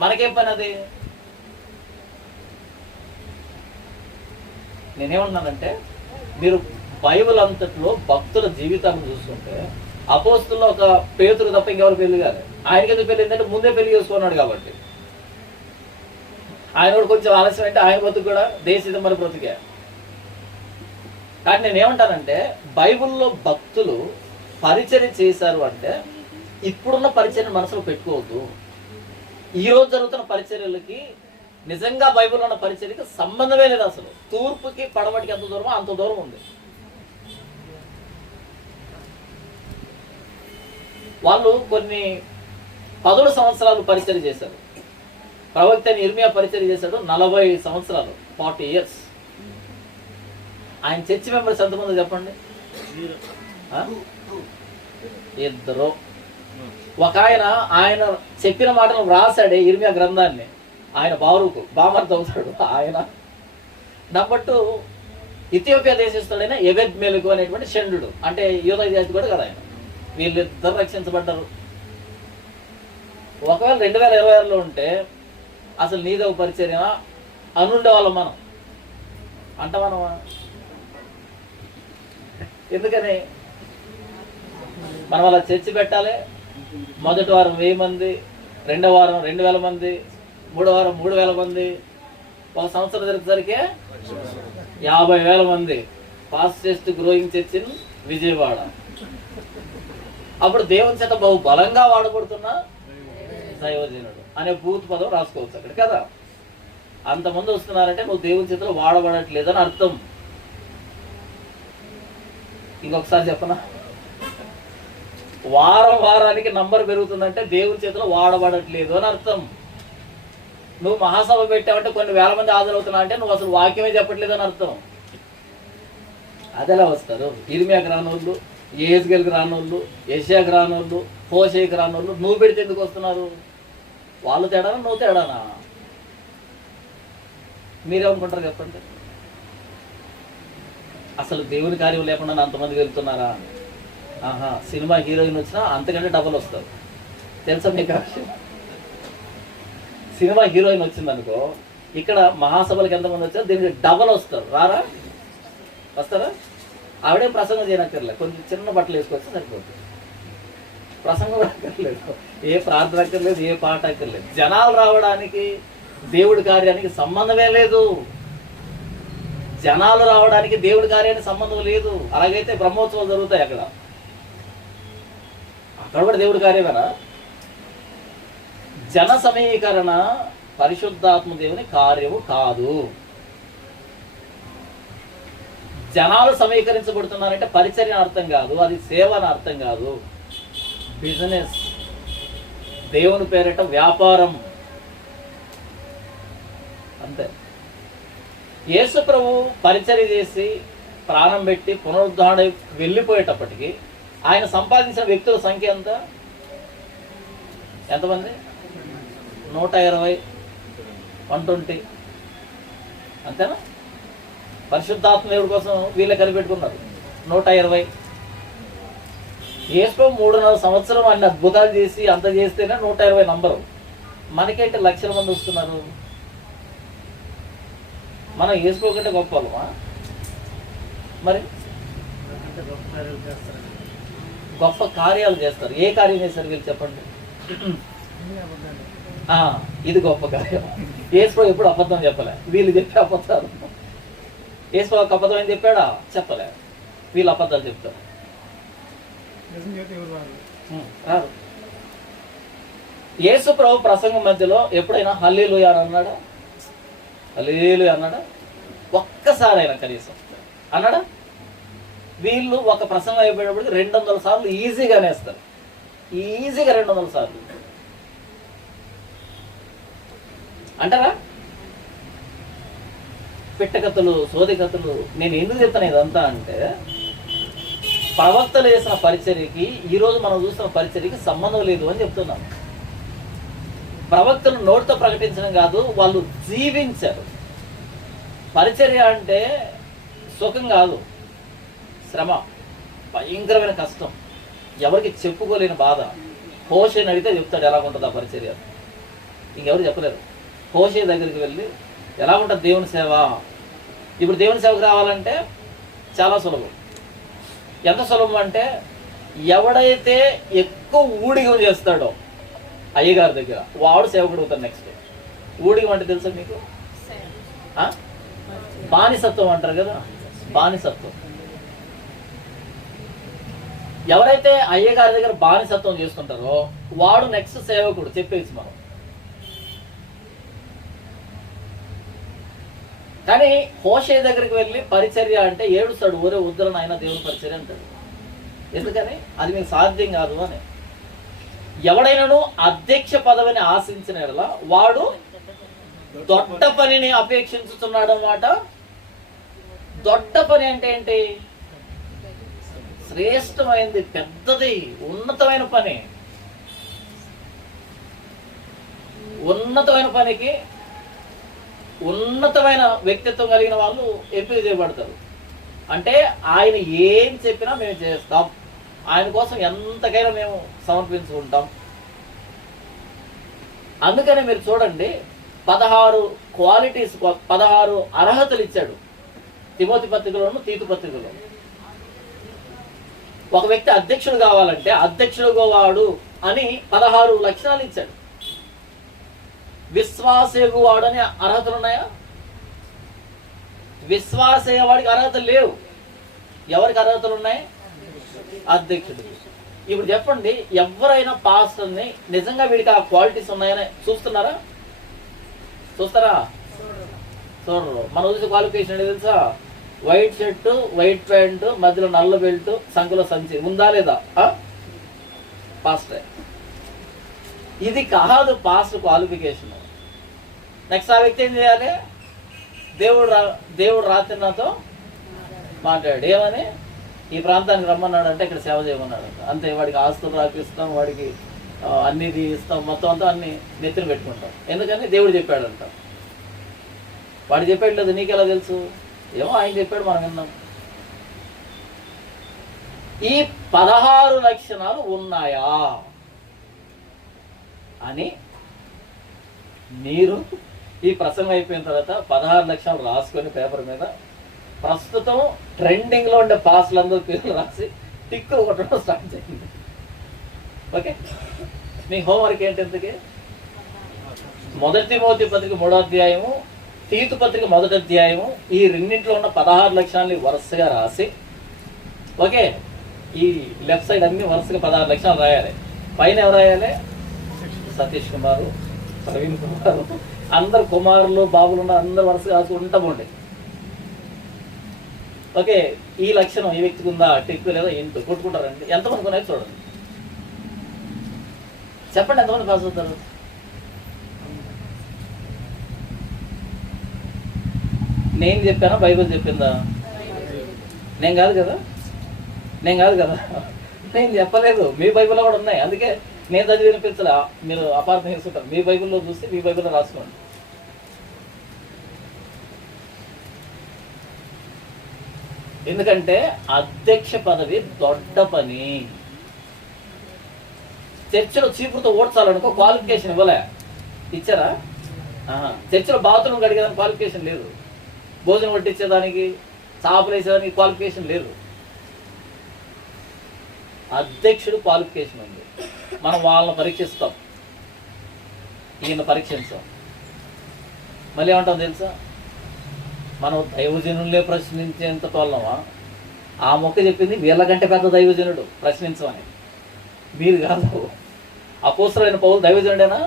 మనకేం పని అది? నేనేమన్నానంటే, మీరు బైబిల్ అంతట్లో భక్తుల జీవితాన్ని చూస్తుంటే, అపోస్తుల్లో ఒక పేతురు తప్ప ఇంకెవరు పెళ్లి కాదు. ఆయనకి ఎందుకు పెళ్లి ఏంటంటే, ముందే పెళ్లి చేసుకున్నాడు కాబట్టి. ఆయన కూడా కొంచెం ఆలస్యం అంటే ఆయన బ్రతుకు కూడా దేశ మరి బ్రతికే. కానీ నేనేమంటానంటే, బైబిల్లో భక్తులు పరిచర్య చేశారు అంటే ఇప్పుడున్న పరిచర్య మనసులో పెట్టుకోవద్దు. ఈ రోజు జరుగుతున్న పరిచర్యలకి నిజంగా బైబిల్లో ఉన్న పరిచర్యకి సంబంధమే లేదు. అసలు తూర్పుకి పడమటికి ఎంత దూరమో అంత దూరం ఉంది. వాళ్ళు కొన్ని 10 సంవత్సరాలు పరిచర్య చేశారు. ప్రవక్త ఇర్మియా పరిచర్య చేశాడు 40 సంవత్సరాలు, 40 years. ఆయన చర్చి మెంబర్స్ ఎంతమంది చెప్పండి? 2. ఒక ఆయన చెప్పిన మాటలు రాశాడే ఇర్మియా గ్రంథాన్ని, ఆయన బారూకు బామర్ది అవుతాడు. ఆయన నెంబర్ 2 ఇథియోపియా దేశస్తుడైన ఎబెద్మెలెకు అనేటువంటి షండు, అంటే యూదా జాతి కూడా కదా ఆయన. వీళ్ళిద్దరు రక్షించబడ్డారు. ఒకవేళ 2026లో ఉంటే అసలు నీదవ పరిచర్య అనుండే వాళ్ళం మనం అంటామనమా? ఎందుకని? మనం అలా చర్చి పెట్టాలి. మొదటి వారం 1000 మంది, రెండో వారం 2000 మంది, మూడో వారం 3000 మంది, ఒక సంవత్సరం జరిగేసరికి 50,000 మంది. Fastest growing church in Vijayawada. అప్పుడు దేవుని చేత బహు బలంగా వాడబడుతున్న దైవజనుడు అనే భూత పదం రాసుకోవచ్చు అక్కడ కదా. అంతమంది వస్తున్నారంటే నువ్వు దేవుని చేతిలో వాడబడట్లేదని అర్థం. ఇంకొకసారి చెప్పనా? వారానికి నంబర్ పెరుగుతుందంటే దేవుని చేతిలో వాడబడట్లేదు అని అర్థం. నువ్వు మహాసభ పెట్టావంటే కొన్ని వేల మంది హాజరవుతున్నా అంటే నువ్వు అసలు వాక్యమే చెప్పట్లేదు అని అర్థం. అదెలా వస్తారు? ఇర్మియాకి రానోళ్ళు, యెహెజ్కేలుకి రానోళ్ళు, యెషయాకి రానోళ్ళు, హోషేకి రానోళ్ళు నువ్వు పెడితే ఎందుకు వస్తున్నారు? వాళ్ళు తేడానా నువ్వు తేడానా? మీరేమనుకుంటారు చెప్పండి? అసలు దేవుని కార్యం లేకుండా అంతమంది వెళ్తున్నారా? సినిమా హీరోయిన్ వచ్చినా అంతకంటే డబుల్ వస్తారు. తెలుసా మీకు ఆ విషయం? సినిమా హీరోయిన్ వచ్చిందనుకో, ఇక్కడ మహాసభలకు ఎంతమంది వచ్చారు దీనికి డబల్ వస్తారు. రారా? వస్తారా? ఆవిడే ప్రసంగం చేయనక్కర్లేదు, కొంచెం చిన్న బట్టలు వేసుకొస్తే సరిపోతుంది. ప్రసంగం అక్కర్లేదు, ఏ ప్రార్థన అక్కర్లేదు, ఏ పాట అక్కర్లేదు. జనాలు రావడానికి దేవుడి కార్యానికి సంబంధమే లేదు. జనాలు రావడానికి దేవుడి కార్యానికి సంబంధం లేదు. అలాగైతే బ్రహ్మోత్సవాలు జరుగుతాయి అక్కడ కూడా దేవుడి కార్యమేనా? జన సమీకరణ పరిశుద్ధాత్మ దేవుని కార్యము కాదు. జనాలు సమీకరించబడుతున్నారంటే పరిచర్య అర్థం కాదు, అది సేవ అని అర్థం కాదు. బిజినెస్, దేవుని పేరిట వ్యాపారం అంతే. యేసు ప్రభు పరిచర్య చేసి ప్రాణం పెట్టి పునరుద్ధరణ వెళ్ళిపోయేటప్పటికి ఆయన సంపాదించిన వ్యక్తుల సంఖ్య ఎంతమంది? 120, 120 అంతేనా? పరిశుద్ధాత్మ దేవుడి కోసం వీళ్ళే కనిపెట్టుకున్నారు. 120. యేసు 3.5 సంవత్సరం అన్ని అద్భుతాలు చేసి అంత చేస్తేనే 120 నంబరు. మనకేంటి లక్షల మంది వస్తున్నారు. మనం యేసు కంటే గొప్ప వాళ్ళమా? మరి గొప్ప కార్యాలు చేస్తారు. ఏ కార్యం చేస్తారు వీళ్ళు చెప్పండి. ఇది గొప్ప కార్యం. యేసు ఎప్పుడు అబద్ధం చెప్పలే, వీళ్ళు చెప్పే అబద్ధాలు. యేసు ఒక అబద్ధం అని చెప్పాడా? చెప్పలే. వీళ్ళు అబద్ధాలు చెప్తారు. రాదు. యేసు ప్రభు ప్రసంగం మధ్యలో ఎప్పుడైనా హల్లెలూయా అని అన్నాడా? హల్లెలూయా అన్నాడా? ఒక్కసారైనా కనీసం అన్నాడా? వీళ్ళు ఒక ప్రసంగం అయిపోయినప్పటికి 200 సార్లు ఈజీగా నేస్తారు. ఈజీగా 200 సార్లు అంటారా? పిట్టకథలు, సోదికథలు. నేను ఎందుకు చెప్తాను ఇదంతా అంటే, ప్రవక్తలు చేసిన పరిచర్యకి ఈరోజు మనం చూస్తున్న పరిచర్యకి సంబంధం లేదు అని చెప్తున్నాను. ప్రవక్తలు నోటితో ప్రకటించడం కాదు, వాళ్ళు జీవించారు. పరిచర్య అంటే సుఖం కాదు, శ్రమ, భయంకరమైన కష్టం, ఎవరికి చెప్పుకోలేని బాధ. హోషేని అడిగితే చెప్తాడు ఎలా ఉంటుంది ఆ పరిచర్య. ఇంకెవరు చెప్పలేరు. హోషే దగ్గరికి వెళ్ళి ఎలా ఉంటుంది దేవుని సేవ. ఇప్పుడు దేవుని సేవకు రావాలంటే చాలా సులభం. ఎంత సులభం అంటే, ఎవడైతే ఎక్కువ ఊడిగం చేస్తాడో అయ్యగారి దగ్గర వాడు సేవకుడు అవుతాడు. నెక్స్ట్ ఊడిగం అంటే తెలుసా మీకు? బానిసత్వం అంటారు కదా, బానిసత్వం. ఎవరైతే అయ్యగారి దగ్గర బానిసత్వం చేస్తుంటారో వాడు నెక్స్ట్ సేవకుడు. చెప్పేసి మనం. కానీ హోషే దగ్గరికి వెళ్ళి పరిచర్య అంటే ఏడుస్తాడు. ఊరే ఉద్దరణ అయినా దేవుని పరిచర్య అంటాడు. ఎందుకని? అది మీకు సాధ్యం కాదు అని. ఎవడైనాను అధ్యక్ష పదవిని ఆశించిన ఎడల వాడు దొడ్డ పనిని అపేక్షించుతున్నాడు అన్నమాట. దొడ్డ పని అంటే ఏంటి? శ్రేష్టమైనది, పెద్దది, ఉన్నతమైన పని. ఉన్నతమైన పనికి ఉన్నతమైన వ్యక్తిత్వం కలిగిన వాళ్ళు ఎంపిక చేయబడతారు. అంటే ఆయన ఏం చెప్పినా మేము చేస్తాం, ఆయన కోసం ఎంతకైనా మేము సమర్పించుకుంటాం. అందుకనే మీరు చూడండి, 16 క్వాలిటీస్, 16 అర్హతలు ఇచ్చాడు తిమోతి పత్రికలోను, తీతు పత్రికలో. ఒక వ్యక్తి అధ్యక్షుడు కావాలంటే అధ్యక్షుడుగా వాడు అని 16 లక్షణాలు ఇచ్చాడు. విశ్వాసేగు వాడు అని అర్హతలు ఉన్నాయా? విశ్వాసయ్యేవాడికి అర్హతలు లేవు. ఎవరికి అర్హతలు ఉన్నాయి? అధ్యక్షుడు. ఇప్పుడు చెప్పండి, ఎవరైనా పాస్టర్ని నిజంగా వీడికి ఆ క్వాలిటీస్ ఉన్నాయని చూస్తున్నారా? చూస్తారా? చూడరు. మన చూసే క్వాలిఫికేషన్ ఏంటి తెలుసా? వైట్ షర్టు, వైట్ ప్యాంటు, మధ్యలో నల్ల బెల్ట్, సంఖ్యలో సంచి ఉందా లేదా? పాస్టర్. ఇది కాదు పాస్టర్ క్వాలిఫికేషన్. నెక్స్ట్ ఆ వ్యక్తి ఏం చేయాలి? దేవుడు రాత్రి నాతో మాట్లాడాడు. ఏమని? ఈ ప్రాంతానికి రమ్మన్నాడు అంటే ఇక్కడ సేవ చేయమన్నాడు. అంతే. వాడికి ఆస్తులు రాపిస్తాం, వాడికి అన్ని ఇస్తాం, మొత్తం అంతా అన్ని నెత్తిన పెట్టుకుంటాం. ఎందుకని? దేవుడు చెప్పాడంట. వాడు చెప్పాడు లేదు, నీకెలా తెలుసు? ఏమో ఆయన చెప్పాడు, మనం విన్నాం. ఈ 16 లక్షణాలు ఉన్నాయా అని మీరు ఈ ప్రసంగం అయిపోయిన తర్వాత 16 లక్షణాలు రాసుకొని పేపర్ మీద ప్రస్తుతం ట్రెండింగ్ లో ఉండే పాస్లందరూ పేర్లు రాసి టిక్కులు కొట్టడం స్టార్ట్ చేయండి. ఓకే, మీ హోంవర్క్ ఏంటి? ఇంతకీ మొదటి తిమోతి పత్రిక 3వ అధ్యాయము, తీతు పత్రిక 1వ అధ్యాయము, ఈ రెండింటిలో ఉన్న 16 లక్షణాలని వరుసగా రాసి, ఓకే, ఈ లెఫ్ట్ సైడ్ అన్ని వరుసగా 16 లక్షణాలు రాయాలి. పైన ఎవరు రాయాలి? సతీష్ కుమారు, ప్రవీణ్ కుమారు, అందరు కుమారులు, బాబులు ఉన్నారు, అందరు వరుసగా రాసుకుంటా పోండి. ఓకే, ఈ లక్షణం ఈ వ్యక్తికి ఉందా? టిక్కు లేదా ఇంటూ కొట్టుకుంటారండి. ఎంతమంది ఉన్నాయి చూడండి. చెప్పండి, ఎంతమంది పాస్ అవుతారు? నేను చెప్పానా, బైబిల్ చెప్పిందా? నేను కాదు కదా, నేను చెప్పలేదు. మీ బైబిల్లో కూడా ఉన్నాయి. అందుకే నేను చదివి వినిపించలే, మీరు అపార్థం చేసుకుంటారు. మీ బైబిల్లో చూసి మీ బైబిల్లో రాసుకోండి. ఎందుకంటే అధ్యక్ష పదవి దొడ్డ పని. చర్చిలో చీపురుతో ఓడ్చాలనుకో క్వాలిఫికేషన్ ఇవ్వలే, ఇచ్చారా? చర్చిలో బాత్రూమ్ కడిగేదానికి క్వాలిఫికేషన్ లేదు, భోజనం వడ్డించేదానికి చాపలు వేసేదానికి క్వాలిఫికేషన్ లేదు. అధ్యక్షుడు క్వాలిఫికేషన్ ఉంది. మనం వాళ్ళని పరీక్షిస్తాం, ఈయన పరీక్షించాం. మళ్ళీ ఏమంటాం తెలుసా? మనం దైవజనులే ప్రశ్నించేంత తోళ్ళమా? ఆ మొక్క చెప్పింది వీళ్ళకంటే పెద్ద దైవజనుడు ప్రశ్నించమని. మీరు కాదు. అపోస్తలుడైన పౌలు దైవజనుడేనా?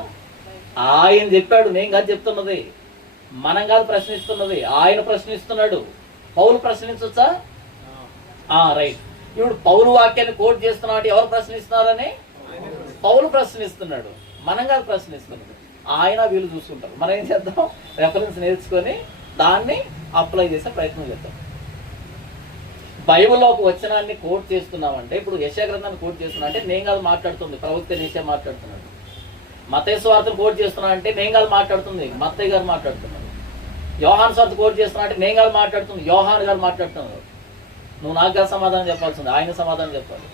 ఆయన చెప్పాడు, నేను కాదు చెప్తున్నది. మనం కాదు ప్రశ్నిస్తున్నది, ఆయన ప్రశ్నిస్తున్నాడు. పౌలు ప్రశ్నించొచ్చా? రైట్. ఇప్పుడు పౌలు వాక్యాన్ని కోట్ చేస్తున్నాడు, ఎవరు ప్రశ్నిస్తున్నారని? పౌలు ప్రశ్నిస్తున్నాడు, మనం కాదు ప్రశ్నిస్తున్నది. ఆయన వీళ్ళు చూసుకుంటారు. మనం ఏం చేద్దాం? రెఫరెన్స్ నేర్చుకొని దాన్ని అప్లై చేసే ప్రయత్నం చేద్దాం. బైబిల్లో ఒక వచనాన్ని కోట్ చేస్తున్నామంటే, ఇప్పుడు యెషయా గ్రంథాన్ని కోట్ చేస్తున్నా అంటే నేను కాదు మాట్లాడుతుంది, ప్రవక్త యెషయా మాట్లాడుతున్నాడు. మత్తయి సువార్తను కోట్ చేస్తున్నా అంటే నేను కాదు మాట్లాడుతుంది, మత్తయి గారు మాట్లాడుతున్నారు. యోహాను సువార్త కోట్ చేస్తున్నా అంటే నేను కాదు మాట్లాడుతుంది, యోహాను గారు మాట్లాడుతున్నారు. నువ్వు నాకు కాదు సమాధానం చెప్పాల్సింది, ఆయన సమాధానం చెప్పాలి.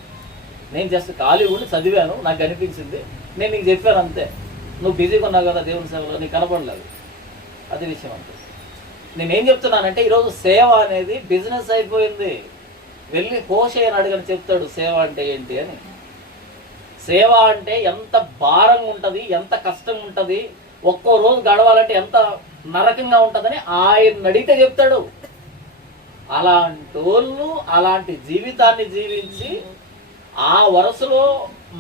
నేను జస్ట్ ఖాళీ ఉండి చదివాను, నాకు అనిపించింది, నేను నీకు చెప్పాను అంతే. నువ్వు బిజీగా ఉన్నావు కదా దేవుని సేవలో, నీకు కనపడలేదు. అది విషయం అంతే. నేనేం చెప్తున్నానంటే ఈరోజు సేవ అనేది బిజినెస్ అయిపోయింది. వెళ్ళి హోషేయని అడగని చెప్తాడు సేవ అంటే ఏంటి అని. సేవ అంటే ఎంత భారంగా ఉంటుంది, ఎంత కష్టంగా ఉంటుంది, ఒక్కో రోజు గడవాలంటే ఎంత నరకంగా ఉంటుందని ఆయన అడిగితే చెప్తాడు. అలాంటి వాళ్ళు అలాంటి జీవితాన్ని జీవించి ఆ వరుసలో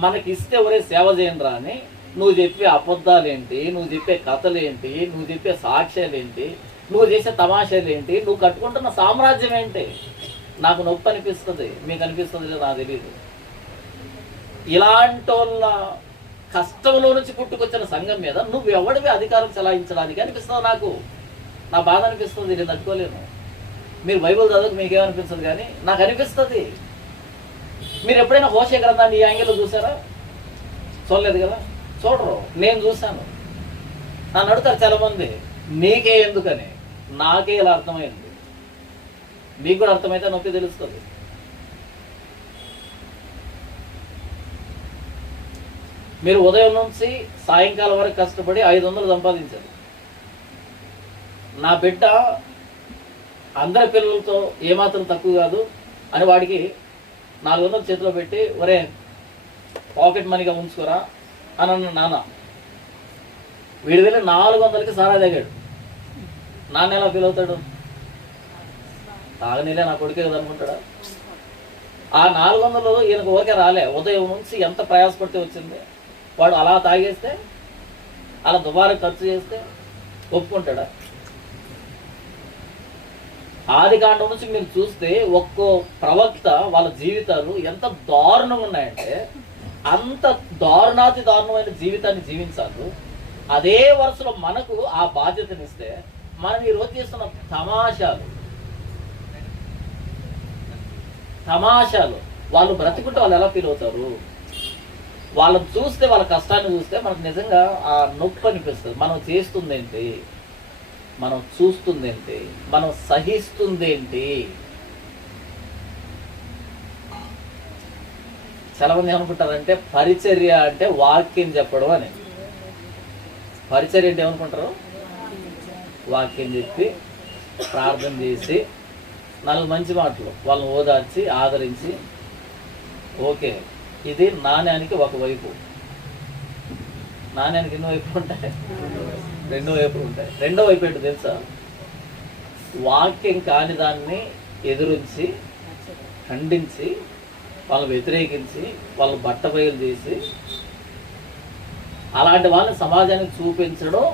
మనకి ఇస్తే ఒరే సేవ చేయండిరా అని నువ్వు చెప్పే అబద్ధాలేంటి, నువ్వు చెప్పే కథలేంటి, నువ్వు చెప్పే సాక్ష్యాలేంటి, నువ్వు చేసే తమాషాలేంటి, నువ్వు కట్టుకుంటున్న సామ్రాజ్యం ఏంటి? నాకు నొప్పి అనిపిస్తుంది, మీకు అనిపిస్తుంది లేదు నాకు తెలియదు. ఇలాంటి వాళ్ళ కష్టంలో నుంచి పుట్టుకొచ్చిన సంఘం మీద నువ్వు ఎవడివి అధికారం చెలాయించడానికి అనిపిస్తుంది. నాకు నా బాధ అనిపిస్తుంది, నేను తట్టుకోలేను. మీరు బైబిల్ చదవకు మీకేమనిపిస్తుంది, కానీ నాకు అనిపిస్తుంది. మీరు ఎప్పుడైనా హోషే గ్రంథాన్ని ఈ యాంగిల్లో చూసారా? చూడలేదు కదా, చూడరు. నేను చూశాను. నన్ను అడుగుతారు చాలామంది, నీకే ఎందుకని. నాకే ఇలా అర్థమైంది, మీకు కూడా అర్థమైతే నొప్పి తెలుస్తుంది. మీరు ఉదయం నుంచి సాయంకాలం వరకు కష్టపడి 500 సంపాదించారు. నా బిడ్డ అందరి పిల్లలతో ఏమాత్రం తక్కువ కాదు అని వాడికి 400 చేతిలో పెట్టి ఒరే పాకెట్ మనీగా ఉంచుకోరా అని అన్న నాన్న. వీడి వెళ్ళి 400కి సారా తాగాడు. నాన్న ఎలా ఫీల్ అవుతాడు? తాగనీలే నా కొడుకే కదా అనుకుంటాడా? ఆ 400 ఈయనకు ఓకే రాలే. ఉదయం నుంచి ఎంత ప్రయాసపడితే వచ్చింది. వాడు అలా తాగేస్తే, అలా దుబారా ఖర్చు చేస్తే ఒప్పుకుంటాడా? ఆదికాండం నుంచి మీరు చూస్తే ఒక్కో ప్రవక్త వాళ్ళ జీవితాలు ఎంత దారుణంగా ఉన్నాయంటే అంత దారుణాతి దారుణమైన జీవితాన్ని జీవించాలి. అదే వరుసలో మనకు ఆ బాధ్యతనిస్తే మనం ఈరోజు చేస్తున్న తమాషాలు వాళ్ళు బ్రతికుంటే వాళ్ళు ఎలా ఫీల్ అవుతారు? వాళ్ళని చూస్తే, వాళ్ళ కష్టాన్ని చూస్తే మనకు నిజంగా ఆ నొప్పి అనిపిస్తుంది. మనం చేస్తుందేంటి, మనం చూస్తుందేంటి, మనం సహిస్తుందేంటి? చాలా మంది ఏమనుకుంటారంటే పరిచర్య అంటే వాక్యం చెప్పడం అని. పరిచర్య అంటే ఏమనుకుంటారు? వాక్యం చెప్పి ప్రార్థన చేసి 4 మంచి మాటలు వాళ్ళని ఓదార్చి ఆదరించి, ఓకే ఇది నాణ్యానికి ఒకవైపు. నాణ్యానికి ఎన్నో వైపులు ఉంటాయి? 2 వైపులు ఉంటాయి. రెండో వైపు ఏంటో తెలుసా? వాక్యం కాని దాన్ని ఎదురించి, ఖండించి, వాళ్ళని వ్యతిరేకించి, వాళ్ళని బట్టబయలు చేసి అలాంటి వాళ్ళని సమాజానికి చూపించడం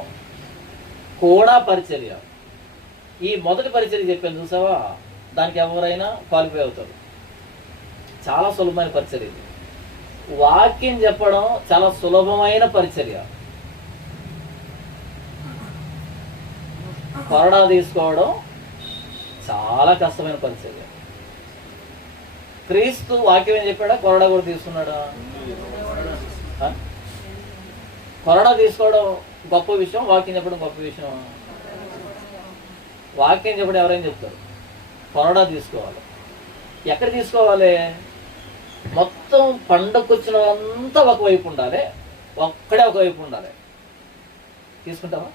కూడా పరిచర్య. ఈ మొదటి పరిచర్య చెప్పాను చూసావా, దానికి ఎవరైనా క్వాలిఫై అవుతారు. చాలా సులభమైన పరిచర్య ఇది. వాక్యం చెప్పడం చాలా సులభమైన పరిచర్య. కొరడా తీసుకోవడం చాలా కష్టమైన పరిచర్య. క్రీస్తు వాక్యం ఏం చెప్పాడా? కొరడా కూడా తీసుకున్నాడా? కొరడా తీసుకోవడం గొప్ప విషయం, వాక్యం చెప్పడం గొప్ప విషయం. వాక్యం చెప్పడం ఎవరైనా చెప్తారు, కొరడా తీసుకోవాలి. ఎక్కడ తీసుకోవాలి? మొత్తం పండగకు వచ్చిన అంతా ఒకవైపు ఉండాలి, ఒక్కడే ఒకవైపు ఉండాలి. తీసుకుంటావా?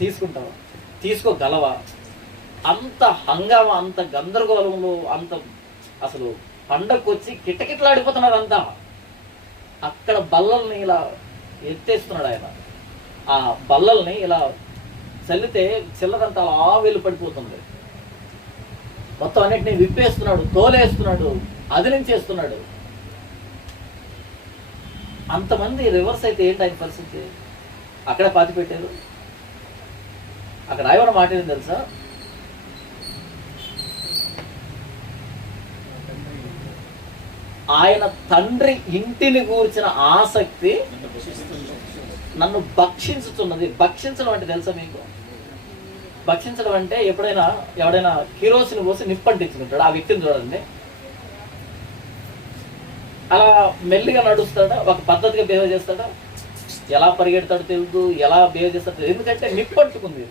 తీసుకుంటావా? తీసుకోగలవా? అంత హంగామా, అంత గందరగోళంలో, అంత అసలు పండగకు వచ్చి కిటకిటలాడిపోతున్నారు అంతా. అక్కడ బల్లల్ని ఇలా ఎత్తేస్తున్నాడు ఆయన. ఆ బల్లల్ని ఇలా చల్లితే చిల్లరంతా అలా వెళ్ళు పడిపోతుంది. మొత్తం అన్నిటినీ విప్పేస్తున్నాడు, తోలేస్తున్నాడు, అదిలించేస్తున్నాడు. అంతమంది రివర్స్ అయితే ఏంటి ఆయన పరిస్థితి? అక్కడే పాతి పెట్టారు. అక్కడ ఆయన మాట ఏం తెలుసా? ఆయన తండ్రి ఇంటిని గూర్చిన ఆసక్తి నన్ను భక్షించుతున్నది. భక్షించడం అంటే తెలుసా మీకు? భక్షించడం అంటే ఎవడైనా కిరోసిన్ పోసి నిప్పంటించుకుంటాడు. ఆ వ్యక్తిని చూడండి, అలా మెల్లిగా నడుస్తాడా, ఒక పద్ధతిగా బిహేవ్ చేస్తాడా, ఎలా పరిగెడతాడో తెలియదు, ఎలా బిహేవ్ చేస్తాడో తెలియదు. ఎందుకంటే నిప్పంటుకుంది,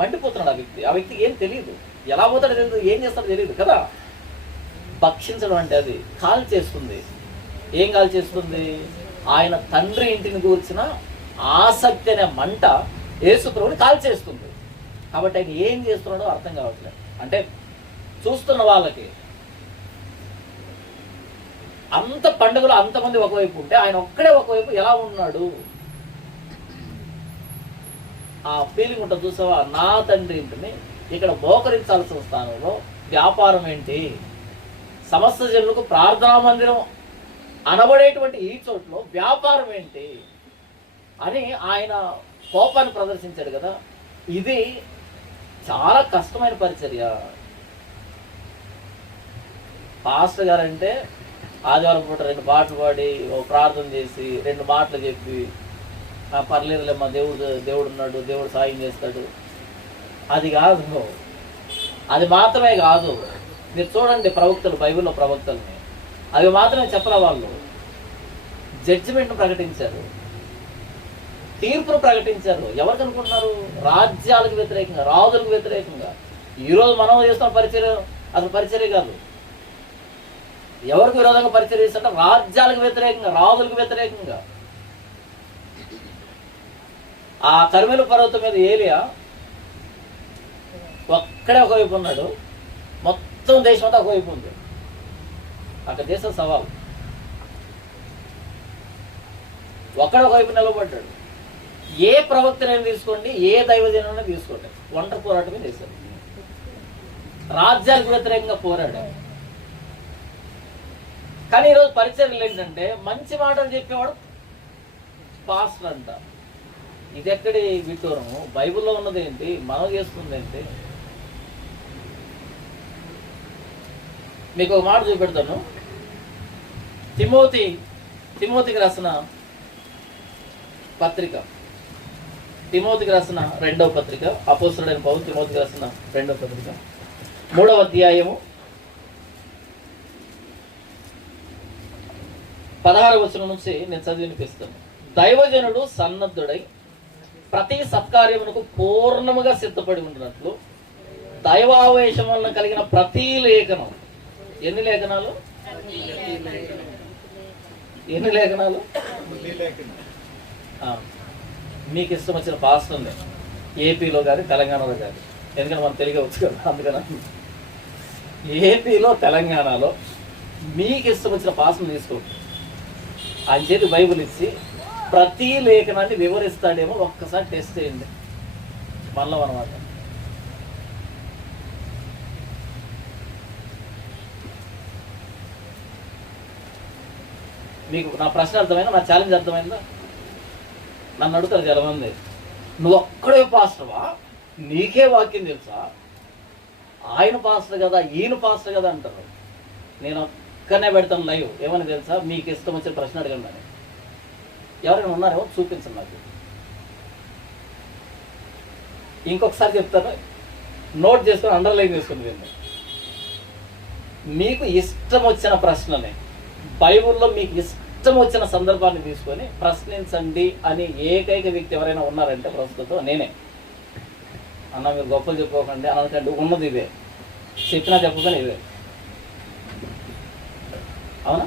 మండిపోతున్నాడు ఆ వ్యక్తి. ఆ వ్యక్తికి ఏం తెలియదు, ఎలా పోతాడో తెలియదు, ఏం చేస్తాడో తెలియదు కదా. భక్షించడం అంటే అది కాల్ చేస్తుంది. ఏం కాల్ చేస్తుంది? ఆయన తండ్రి ఇంటిని గూర్చిన ఆసక్తి అనే మంట యేసుప్రభుని కాల్ చేస్తుంది. కాబట్టి ఆయన ఏం చేస్తున్నాడో అర్థం కావట్లేదు. అంటే చూస్తున్న వాళ్ళకి అంత పండుగలు అంతమంది ఒకవైపు ఉంటే ఆయన ఒక్కడే ఒకవైపు ఎలా ఉన్నాడు? ఆ ఫీలింగ్ ఉంటుంది చూసావా? నా తండ్రి ఇంటిని ఇక్కడ మోకరించాల్సిన స్థానంలో వ్యాపారం ఏంటి? సమస్త జనులకు ప్రార్థనా మందిరం అనబడేటువంటి ఈ చోట్లో వ్యాపారం ఏంటి అని ఆయన కోపాన్ని ప్రదర్శించాడు కదా. ఇది చాలా కష్టమైన పరిచర్య. పాస్టర్ గారంటే ఆదివారం పూట 2 పాటలు పాడి, ఓ ప్రార్థన చేసి, 2 మాటలు చెప్పి, పర్లేదులేమ్మా, దేవుడు ఉన్నాడు, దేవుడు సాయం చేస్తాడు. అది కాదు, అది మాత్రమే కాదు. మీరు చూడండి ప్రవక్తలు, బైబిల్లో ప్రవక్తల్ని, అవి మాత్రమే చెప్పరా వాళ్ళు. జడ్జిమెంట్ను ప్రకటించారు, తీర్పును ప్రకటించారు. ఎవరికి అనుకుంటున్నారు? రాజ్యాలకు వ్యతిరేకంగా, రాజులకు వ్యతిరేకంగా. ఈరోజు మనం చేస్తున్న పరిచర్య అసలు పరిచర్య కాదు. ఎవరికి విరోధంగా పరిచర్య చేస్తుంటే రాజ్యాలకు వ్యతిరేకంగా, రాజులకు వ్యతిరేకంగా. ఆ కర్మెలు పర్వతం మీద ఏలియా ఒక్కడే ఒకవైపు ఉన్నాడు, మొత్తం దేశం అంతా ఒకవైపు ఉంది. అక్కడ దేశ సవాల్. ఒక్కడే ఒకవైపు నిలబడ్డాడు. ఏ ప్రవక్తనైనా తీసుకోండి, ఏ దైవజనైనా తీసుకోండి, ఒంటరి పోరాటమే చేశారు. రాజ్యాలకు వ్యతిరేకంగా పోరాడారు. కానీ ఈరోజు పరిచర్యలు ఏంటంటే మంచి మాటలు చెప్పేవాడు పాస్టర్ అంట. ఇది ఎక్కడి విడ్డూరము? బైబిల్లో ఉన్నది ఏంటి, మనం చేస్తుంది ఏంటి? మీకు ఒక మాట చూపెడతాను. తిమోతికి రాసిన పత్రిక, తిమోతికి రాసిన 2వ పత్రిక, అపోస్తలుడైన పౌలు తిమోతికి రాసిన 2వ పత్రిక 3వ అధ్యాయము 16వ వచనం నుంచి నేను చదివి వినిపిస్తాను. దైవజనుడు సన్నద్ధుడై ప్రతి సత్కార్యమునకు పూర్ణముగా సిద్ధపడి ఉండినట్లు దైవావేశం వలన కలిగిన ప్రతి లేఖనం. ఎన్ని లేఖనాలు? ఎన్ని లేఖనాలు? మీకు ఇష్టం వచ్చిన పాస్టర్ని ఏపీలో కానీ తెలంగాణలో కానీ, ఎందుకంటే మనం తెలుగు వచ్చు కదా, అందుకని ఏపీలో తెలంగాణలో మీకు ఇష్టం వచ్చిన పాస్టర్ని తీసుకోండి. ఆయన చేతి బైబిల్ ఇచ్చి ప్రతి లేఖనాన్ని వివరిస్తాడేమో ఒక్కసారి టెస్ట్ చేయండి. మళ్ళీ అనమాట. మీకు నా ప్రశ్న అర్థమైందా? నా ఛాలెంజ్ అర్థమైందా? నన్ను అడుగుతారు చాలామంది, నువ్వు ఒక్కడే పాస్టర్వా, నీకే వాక్యం తెలుసా, ఆయన పాస్టర్ కదా, ఈయన పాస్టర్ కదా అంటారు. నేను ఒక్కనే పెడతాను లైవ్. ఏమని తెలుసా? మీకు ఇష్టం వచ్చిన ప్రశ్న అడగండి అని. ఎవరైనా ఉన్నారేమో చూపించండి నాకు. ఇంకొకసారి చెప్తాను, నోట్ చేసుకొని అండర్లైన్ చేసుకుని విండి. మీకు ఇష్టం వచ్చిన ప్రశ్నని, బైబిల్లో మీకు ఇష్టం వచ్చిన సందర్భాన్ని తీసుకొని ప్రశ్నించండి అని ఏకైక వ్యక్తి ఎవరైనా ఉన్నారంటే ప్రస్తుతం నేనే. అన్న మీరు గొప్పలు చెప్పుకోకండి అనకండి, ఉన్నది ఇదే, చెప్పినా చెప్పగానే ఇదే. అవునా?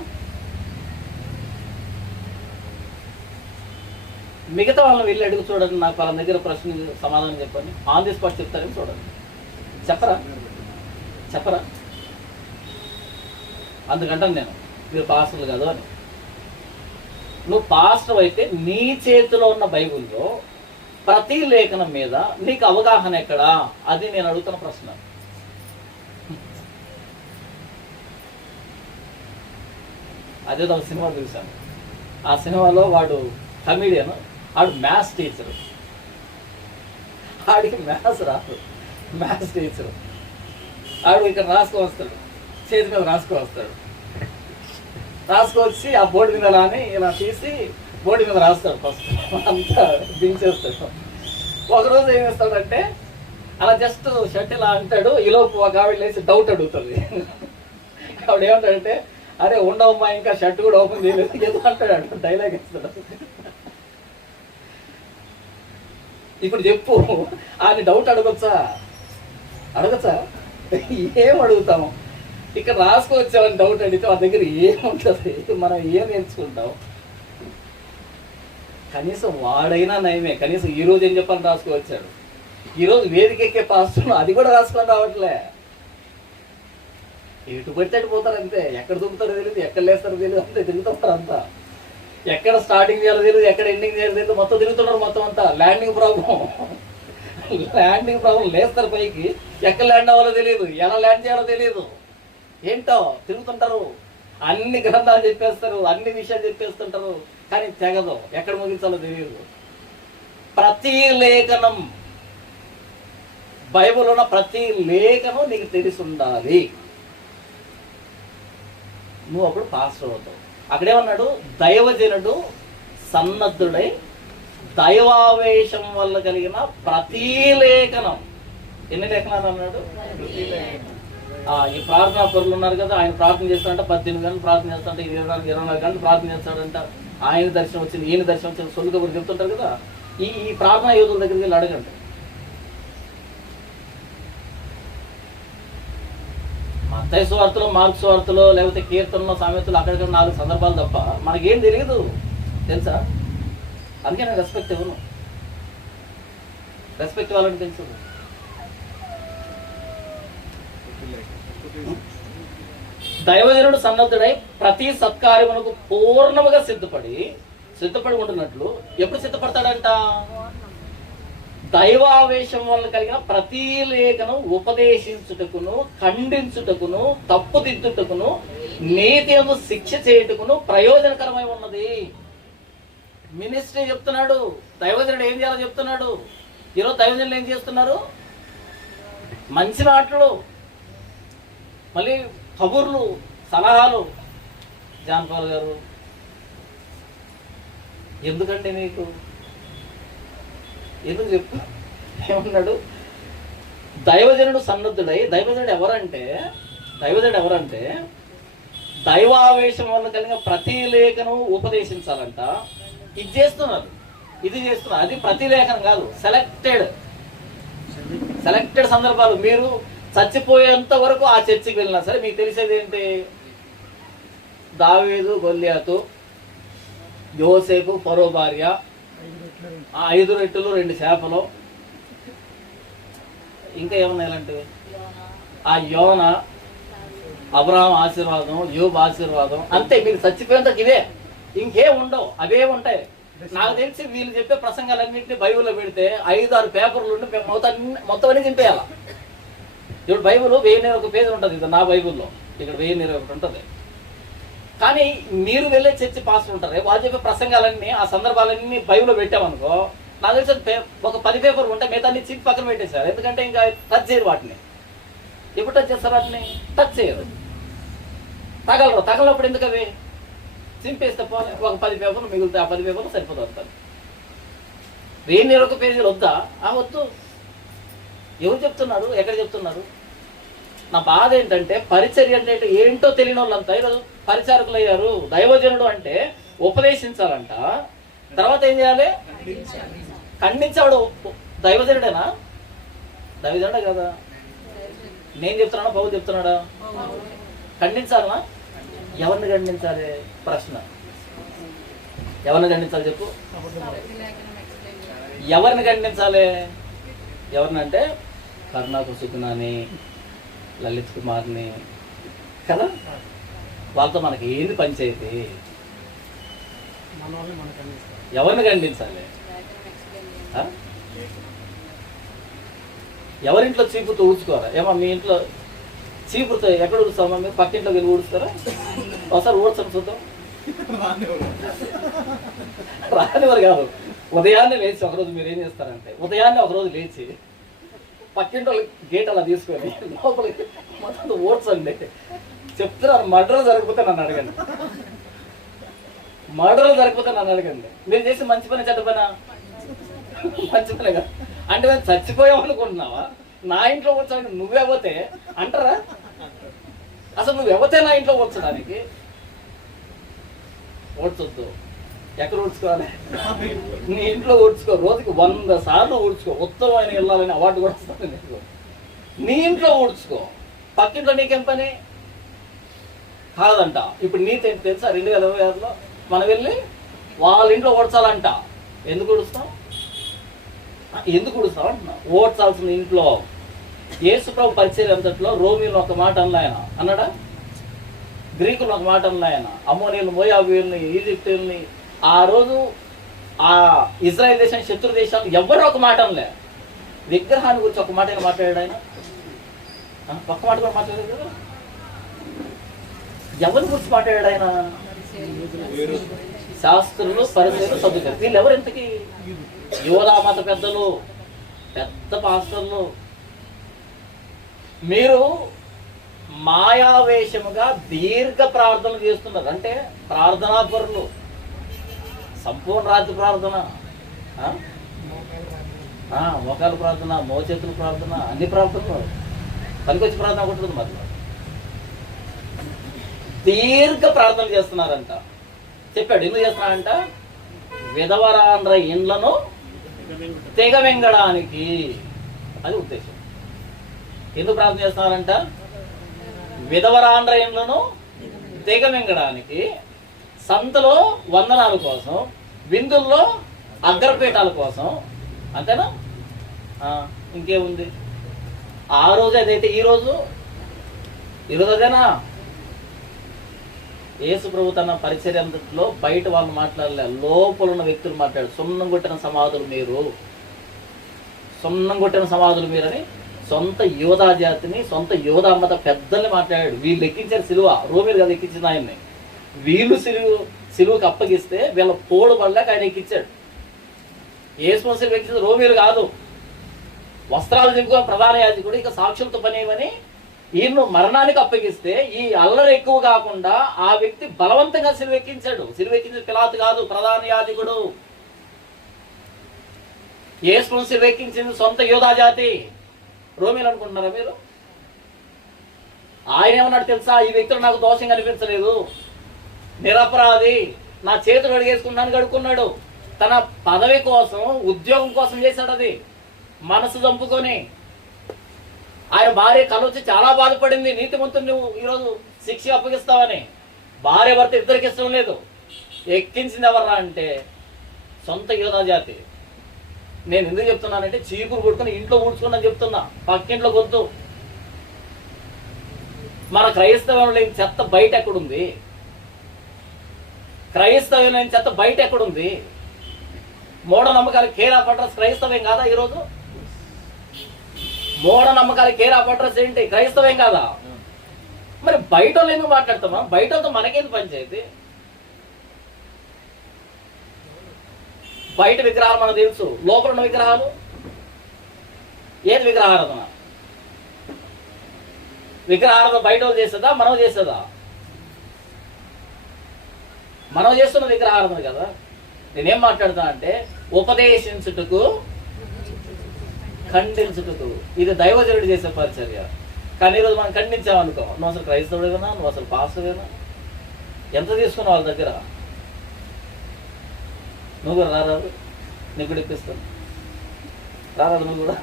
మిగతా వాళ్ళని వెళ్ళి అడుగు చూడండి, నాకు వాళ్ళ దగ్గర ప్రశ్న సమాధానం చెప్పండి, ఆన్ ది స్పాట్ చెప్తారని చూడండి. చెప్పరా? అందుకంటాను నేను, మీరు పాస్టర్లు కాదు అని. నువ్వు పాస్టర్ అయితే నీ చేతిలో ఉన్న బైబిల్లో ప్రతి లేఖనం మీద నీకు అవగాహన ఎక్కడా? అది నేను అడుగుతున్న ప్రశ్న. అదేదో ఒక సినిమా చూశాను. ఆ సినిమాలో వాడు కమీడియన్, ఆడు మ్యాథ్స్ టీచరు. ఆడికి మ్యాథ్స్ రాదు, మ్యాథ్స్ టీచరు. ఆడు ఇక్కడ రాసుకొస్తాడు, చేతి మీద రాసుకొస్తాడు. రాసుకొచ్చి ఆ బోర్డు మీద ఇలా తీసి బోర్డు మీద రాస్తాడు. ఫస్ట్ అంతా దించేస్తాడు. ఒకరోజు ఏం చేస్తాడంటే అలా జస్ట్ షర్ట్ ఇలా అంటాడు. ఈలోపు ఒక ఆవిడ లేచి డౌట్ అడుగుతుంది. ఆవిడ ఏమంటాడంటే, అరే ఉండవమ్మా, ఇంకా షర్ట్ కూడా ఓపెన్ చేయలేదు ఏదో అంటాడు. డైలాగ్ ఇస్తాడు. ఇప్పుడు చెప్పు, ఆయన డౌట్ అడగొచ్చా? ఏం అడుగుతాము? ఇక్కడ రాసుకొచ్చామని డౌట్ అడిగితే వాళ్ళ దగ్గర ఏముంటుంది? మనం ఏం నేర్చుకుంటాం? కనీసం వాడైనా నయమే, కనీసం ఈ రోజు ఏం చెప్పాలని రాసుకొచ్చాడు. ఈరోజు వేదిక ఎక్కే పాస్తున్నాం, అది కూడా రాసుకొని రావట్లే. ఎటు పడితే అటు పోతారు అంతే. ఎక్కడ దుంపుతారో తెలియదు, ఎక్కడ లేస్తారో తెలియదు, అంతే తిరుగుతుంటారు అంతా. ఎక్కడ స్టార్టింగ్ చేయాలో తెలియదు, ఎక్కడ ఎండింగ్ చేయాలో తెలియదు, మొత్తం తిరుగుతున్నారు. మొత్తం అంతా ల్యాండింగ్ ప్రాబ్లం. లేస్తారు పైకి, ఎక్కడ ల్యాండ్ అవ్వాలో తెలియదు, ఎలా ల్యాండ్ చేయాలో తెలియదు. ఏంటో తిరుగుతుంటారు. అన్ని గ్రంథాలు చెప్పేస్తారు, అన్ని విషయాలు చెప్పేస్తుంటారు, కానీ తెగదు, ఎక్కడ ముగించాలో తెలియదు. ప్రతి లేఖనం, బైబిల్ ఉన్న ప్రతి లేఖనం నీకు తెలిసి ఉండాలి. నువ్వు అప్పుడు పాస్టర్ అవుతావు. అక్కడేమన్నాడు? దైవజనుడు సన్నద్ధుడై దైవావేశం వల్ల కలిగిన ప్రతి లేఖనం. ఎన్ని లేఖనాలు అన్నాడు? ఈ ప్రార్థనా పరులు ఉన్నారు కదా, ఆయన ప్రార్థన చేస్తాడంట, 18 గంటలు ప్రార్థన చేస్తాడంట, 24 గంటలు ప్రార్థన చేస్తాడంట. ఆయన దర్శనం వచ్చింది, ఈయన దర్శనం వచ్చింది, సొల్లుగా కూడా చెప్తుంటారు కదా. ఈ ప్రార్థనా యోధుల దగ్గరికి వెళ్ళి అడగండి. మత్తయి సువార్తలో, మార్కు సువార్తలో, లేకపోతే కీర్తనలో, సామెతలు అక్కడిక్కడ 4 సందర్భాలు తప్ప మనకేం తెలియదు, తెలుసా? అందుకే నేను రెస్పెక్ట్ ఇవ్వను. రెస్పెక్ట్ ఇవ్వాలని తెలుసు. దైవజనుడు సన్నద్ధుడై ప్రతి సత్కార్యమునకు పూర్ణముగా సిద్ధపడి ఉంటున్నట్లు. ఎప్పుడు సిద్ధపడతాడంట? దైవావేశం వల్ల కలిగిన ప్రతి లేఖను ఉపదేశించుటకును, ఖండించుటకును, తప్పుదిద్దుటకును, నీతియందు శిక్ష చేయుటకును ప్రయోజనకరమై ఉన్నది. మినిస్ట్రీ చెప్తున్నాడు, దైవజనుడు ఏం చేయాలో చెప్తున్నాడు. ఈరోజు దైవజనులు ఏం చేస్తున్నారు? మంచి మాటలు, మళ్ళీ కబుర్లు, సలహాలు. జాన్ పాల్ గారు, ఎందుకంటే నీకు ఎందుకు చెప్పు? ఏమన్నాడు? దైవజనుడు సన్నద్ధుడై. దైవజనుడు ఎవరంటే దైవావేశం వల్ల కలిగిన ప్రతి లేఖను ఉపదేశించాలంట. ఇది చేస్తున్నారు. అది ప్రతి లేఖనం కాదు, సెలెక్టెడ్ సందర్భాలు. మీరు చచ్చిపోయేంత వరకు ఆ చర్చికి వెళ్ళినా సరే మీకు తెలిసేది ఏంటి? దావీదు గొల్లియాతు, యోసేపు ఫరో భార్య, 5 రొట్టెలు 2 చేపలు, ఇంకా ఏమన్నా ఇలాంటివి, ఆ యోన, అబ్రహాం ఆశీర్వాదం, యోబు ఆశీర్వాదం, అంతే. మీరు చచ్చిపోయేంత ఇవే, ఇంకేం ఉండవు, అవే ఉంటాయి. నాకు తెలిసి వీళ్ళు చెప్పే ప్రసంగాలన్నింటినీ బైబిల్లో పెడితే 5-6 పేపర్లు ఉండి మొత్తం అన్ని చింపేయాల. ఇప్పుడు బైబిల్ 1021 పేజీలు ఉంటుంది. ఇది నా బైబిల్లో ఇక్కడ 1021 ఉంటుంది. కానీ మీరు వెళ్ళే చర్చి పాస్టర్ ఉంటారు, వాళ్ళు చెప్పే ప్రసంగాలన్నీ, ఆ సందర్భాలన్నీ బైబిల్లో పెట్టామనుకో, నాకు తెలిసి ఒక 10 పేపర్లు ఉంటాయి, మిగతా అన్ని చింపి పక్కన పెట్టేశారు. ఎందుకంటే ఇంకా టచ్ చేయరు వాటిని. ఎప్పుడు టచ్ చేస్తారు వాటిని? టచ్ చేయరు, తగలప్పుడు ఎందుకు అవి చింపేస్తే పోలే. ఒక 10 పేపర్లు మిగులుతాయి, ఆ 10 పేపర్లు సరిపోతారు. 1021 పేజీలు వద్దా? వద్దు. ఎవరు చెప్తున్నారు? ఎక్కడ చెప్తున్నారు? నా బాధ ఏంటంటే పరిచర్య అంటే ఏంటో తెలియని వాళ్ళంతా ఈరోజు పరిచారకులు అయ్యారు. దైవజనుడు అంటే ఉపదేశించాలంట, తర్వాత ఏం చేయాలి? ఖండించాడు. దైవజనుడేనా? దైవజనుడే కదా. నేను చెప్తున్నాడా? పౌలు చెప్తున్నాడా? ఖండించాలనా? ఎవరిని ఖండించాలి? ప్రశ్న. ఎవరిని ఖండించాలి చెప్పు? ఎవరిని ఖండించాలి? ఎవరినంటే కరుణాకు సుగుణాని, లలిత్ కుమార్ని కదా. వాళ్ళతో మనకి ఏంది పంచాయితీ? ఎవరిని ఖండించాలి? ఎవరింట్లో చీపుతో ఊడ్చుకోరా? ఏమో మీ ఇంట్లో చీపుతో ఎక్కడ ఊడుస్తామా? మీరు పక్కింట్లో వెళ్ళి ఊడుస్తారా? ఒకసారి ఊడ్చండి చూద్దాం. రానివారు కాదు. ఉదయాన్నే లేచి ఒకరోజు మీరు ఏం చేస్తారంటే, ఉదయాన్నే ఒకరోజు లేచి పక్కింటి గేట్ అలా తీసుకొని లోపలికి మొత్తం ఊడ్చండి. చెప్తున్నారు, మర్డర్ జరగకపోతే నన్ను అడగండి. మర్డర్ జరగకపోతే నన్ను అడగండి. మీరు చేసి మంచి పని చెడ్డ పని? మంచి పని కదా. అంటే మేము చచ్చిపోయాం అనుకుంటున్నావా? నా ఇంట్లో కూర్చోడానికి నువ్వే పోతే అంటారా? అసలు నువ్వెవతే నా ఇంట్లో కూర్చోడానికి? ఓడ్చొద్దు. ఎక్కడ ఊడ్చుకోవాలి? నీ ఇంట్లో ఊడ్చుకో. రోజుకి 100 సార్లు ఊడ్చుకో. ఉత్తమమైన వెళ్ళాలని అవార్డు కూడా వస్తుంది నీకు. నీ ఇంట్లో ఊడ్చుకో. పక్కింట్లో నీకేం పని? కాదంట. ఇప్పుడు నీతి ఏంటి తెలుసా? 2026లో మనం వెళ్ళి వాళ్ళ ఇంట్లో ఊడ్చాలంట. ఎందుకు ఊడుస్తాం? ఎందుకు ఊడుస్తాం అంటున్నా. ఓడ్చాల్సిన ఇంట్లో. యేసుప్రభు పరిచర్య అంతట్లో రోమీలు ఒక మాట అన్నాయన అన్నాడా? గ్రీకులు ఒక మాట అన్నాయన. అమ్మోనీయులు, మోయాబీయుల్ని, ఈజిప్టుల్ని ఆ రోజు ఆ ఇజ్రాయెల్ దేశం శత్రు దేశాలు ఎవరు ఒక మాట అనలే. విగ్రహాన్ని గురించి ఒక మాట మాట్లాడాడు ఆయన. ఒక్క మాట కూడా మాట్లాడాడు కదా. ఎవరి గురించి మాట్లాడాడు ఆయన? శాస్త్రులు, పరిచయులు, సదుకారు. వీళ్ళు ఎవరు? ఎంతకి యోధా మత పెద్దలు, పెద్ద పాస్టర్లు. మీరు మాయావేశముగా దీర్ఘ ప్రార్థనలు చేస్తున్నారు. అంటే ప్రార్థనా పరులు, సంపూర్ణ రాత్రి ప్రార్థన, మోకాలు ప్రార్థన, మోచేతుల ప్రార్థన, అన్ని ప్రార్థనలు. పనికొచ్చి ప్రార్థన కొట్టుకుంది. మరి దీర్ఘ ప్రార్థనలు చేస్తున్నారంట. చెప్పాడు ఎందుకు చేస్తున్నారంట? విధవరాండ్ర ఇండ్లను తెగవెంగడానికి. అది ఉద్దేశం. ఎందుకు ప్రార్థన చేస్తున్నారంట? విధవరాండ్ర ఇండ్లను తెగవెంగడానికి, సంతలో వందనాల కోసం, విందుల్లో అగ్రపీఠాల కోసం. అంతేనా? ఇంకేముంది? ఆ రోజు అదైతే ఈరోజు అదేనా? యేసు ప్రభు తన పరిచర్యలో బయట వాళ్ళు మాట్లాడలే, లోపల ఉన్న వ్యక్తులు మాట్లాడు. సున్నం కొట్టిన సమాధులు మీరు, సున్నం కొట్టిన సమాధులు మీరని సొంత యోధా జాతిని, సొంత యోధా మత పెద్దల్ని మాట్లాడాడు. వీళ్ళు ఎక్కించారు సిలువ. రోమీలు కదా ఎక్కించిన ఆయన్ని. వీళ్ళు సిలువకి అప్పగిస్తే వీళ్ళ పోడు పడలేక ఆయన ఎక్కించాడు. యేసు సిలువ ఎక్కించింది రోమీలు కాదు. వస్త్రాలు దింపుకొని ప్రధాన యాజకుడు ఇక సాక్షులతో పనేమని ఈయన్ను మరణానికి అప్పగిస్తే ఈ అల్లరి ఎక్కువ కాకుండా ఆ వ్యక్తి బలవంతంగా సిలువ ఎక్కించాడు. సిలువ ఎక్కించిన పిలాతు కాదు, ప్రధాన యాజకుడు. యేసును సిలువ ఎక్కించింది సొంత యోధా జాతి. రోమీలు అనుకుంటున్నారా మీరు? ఆయన ఏమన్నాడు తెలుసా? ఈ వ్యక్తులు నాకు దోషం కనిపించలేదు, నిరపరాధి, నా చేతులు అడిగేసుకున్నాను కడుక్కున్నాడు. తన పదవి కోసం, ఉద్యోగం కోసం చేశాడు. అది మనసు చంపుకొని. ఆయన భార్య కలొచ్చి చాలా బాధపడింది. నీతిమంతుడు నువ్వు ఈరోజు శిక్ష అప్పగిస్తావని. భార్య భర్త ఇద్దరికి ఇష్టం లేదు. ఎక్కించింది ఎవర్రా అంటే సొంత యోధా జాతి. నేను ఎందుకు చెప్తున్నానంటే చీపురు కొట్టుకుని ఇంట్లో ఊడ్చుకుని చెప్తున్నా, పక్కింట్లో వద్దు. మన క్రైస్తవం లేని చెత్త బయట ఎక్కడుంది? క్రైస్తవం లేని చెత్త బయట ఎక్కడుంది? మూఢనమ్మకాలు కేర్ ఆఫ్ అడ్రస్ క్రైస్తవం కాదా? ఈరోజు మూఢనమ్మకాలు కేర్ ఆఫ్ అడ్రస్ ఏంటి? క్రైస్తవం కాదా? మరి బయట వాళ్ళు ఎందుకు మాట్లాడతామా? బయటతో మనకేంది పంచాయతీ? బయట విగ్రహాలు మనకు తెలుసు, లోపల ఉన్న విగ్రహాలు ఏది? విగ్రహారాధన. విగ్రహారాధన బయట వాళ్ళు చేసేదా, మనం చేసేదా? మనం చేస్తున్న విగ్రహారాధన కదా. నేనేం మాట్లాడుతా అంటే ఉపదేశించుటకు, ఖండించుటకు. ఇది దైవజనుడు చేసే పరిచర్య. కానీ ఈరోజు మనం ఖండించామనుకో, నువ్వు అసలు క్రైస్తవుడేనా, నువ్వు అసలు పాస్టరేనా, ఎంత తీసుకున్నావు వాళ్ళ దగ్గర? నువ్వు కూడా రారాదు, నీకు కూడా ఇప్పిస్తాను. రారాదు నువ్వు కూడా.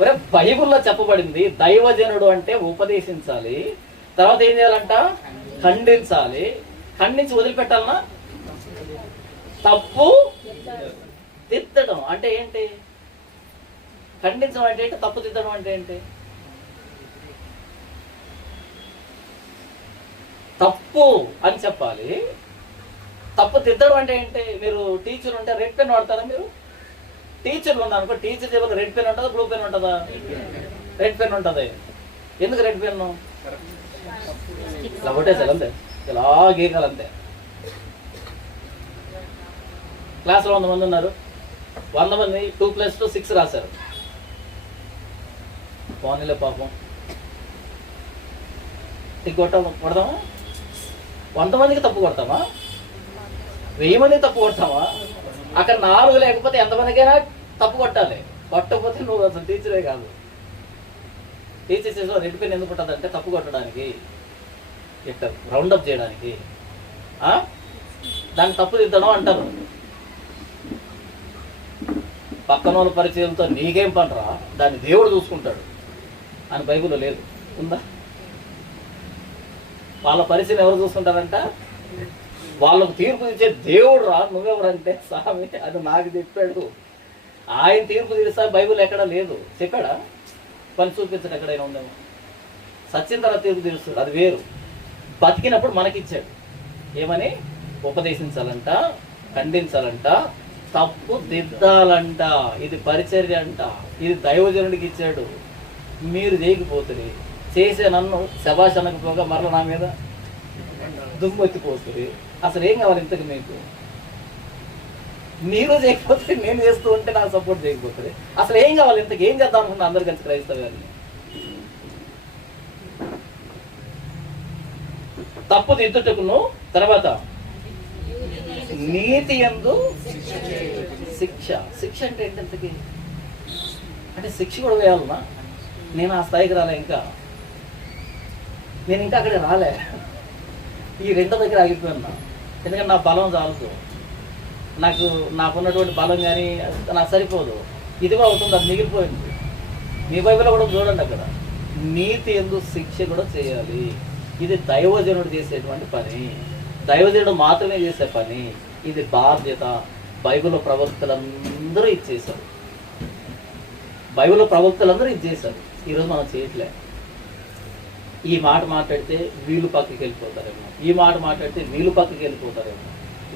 ఒరే బైబిల్లో చెప్పబడింది దైవజనుడు అంటే ఉపదేశించాలి, తర్వాత ఏం చేయాలంట, ఖండించాలి, ఖండించి వదిలిపెట్టాలన్నా, తప్పు తిద్దడం అంటే ఏంటి, ఖండించడం అంటే ఏంటి, తప్పు తిద్దడం అంటే ఏంటి? తప్పు అని చెప్పాలి, తప్పు తిద్దడం అంటే ఏంటి? మీరు టీచర్ ఉంటే రెడ్ పెన్ వాడతారా? మీరు టీచర్లు ఉన్నారనుకో, టీచర్ జేబులో రెడ్ పెన్ ఉంటుందా, బ్లూ పెన్ ఉంటుందా? రెడ్ పెన్ ఉంటుంది. ఎందుకు రెడ్ పెన్ను? ఇలా కొట్టేసారు అంతే, ఇలా గీకాలంతే. క్లాస్లో 100 మంది ఉన్నారు, 100 మంది 2+2 6 రాశారు. పోనీలే పాపం, కొడదామా? 100 మందికి తప్పు కొడతామా? 1000 మందికి తప్పు కొడతామా? అక్కడ 4 లేకపోతే ఎంతమందికైనా తప్పు కొట్టాలి. కొట్టకపోతే నువ్వు అసలు టీచరే కాదు. టీచర్స్ రెడ్ పెన్ ఎందుకు ఉంటుంది అంటే తప్పు కొట్టడానికి, ఇట్లా రౌండప్ చేయడానికి. దాన్ని తప్పు దిద్దడం అంటారు. పక్కన వాళ్ళ పరిచయంతో నీకేం పనిరా, దాన్ని దేవుడు చూసుకుంటాడు అని బైబిల్లో లేదు, ఉందా? వాళ్ళ పరిచయం ఎవరు చూసుకుంటారంట? వాళ్ళకు తీర్పు ఇచ్చే దేవుడు రా, నువ్వెవరంటే స్వామి అది నాకు చెప్పాడు. ఆయన తీర్పు తీరుస్తా బైబిల్ ఎక్కడా లేదు. చెప్పాడా? పని చూపించడం ఎక్కడైనా ఉందేమో. సత్యం తర్వాత తీర్పు తీరుస్తాడు, అది వేరు. బతికినప్పుడు మనకిచ్చాడు ఏమని? ఉపదేశించాలంట, ఖండించాలంట, తప్పు దిద్దాలంట. ఇది పరిచర్య అంట, ఇది దైవజనుడికి ఇచ్చాడు. మీరు చేయకపోతుంది, చేసే నన్ను శబాష్ అనకపోగా మరల నా మీద దుమ్మెత్తిపోతుంది. అసలు ఏం కావాలి ఇంతకు మీకు? మీరు చేయకపోతే నేను చేస్తూ ఉంటే నాకు సపోర్ట్ చేయకపోతుంది. అసలు ఏం కావాలి ఇంతకు? ఏం చేద్దాం అనుకున్నా అందరు కలిసి క్రైస్తవాన్ని? తప్పు దిద్దుటకును, తర్వాత నీతి యందు శిక్ష. శిక్ష అంటే ఏంటి ఇంతకి? అంటే శిక్ష కూడా వేయాలన్నా? నేను ఆ స్థాయికి రాలే, నేను ఇంకా అక్కడికి రాలే. ఈ 2 దగ్గర ఆగిపోయినా. ఎందుకంటే నా బలం చాలదు, నాకున్నటువంటి బలం కానీ నాకు సరిపోదు. ఇదిగో అవుతుంది, అది మిగిలిపోయింది. మీ బైబిల్లో కూడా చూడండి, అక్కడ నీతి యందు శిక్ష కూడా చేయాలి. ఇది దైవజనుడు చేసేటువంటి పని, దైవజనుడు మాత్రమే చేసే పని. ఇది బాధ్యత. బైబిల్లో ప్రవక్తలందరూ ఇచ్చేశారు. బైబిల్లో ప్రవక్తలందరూ ఇచ్చేశారు. ఈరోజు మనం చేయట్లే. ఈ మాట మాట్లాడితే వీళ్ళు పక్కకి వెళ్ళిపోతారేమో, ఈ మాట మాట్లాడితే వీళ్ళు పక్కకి వెళ్ళిపోతారేమో,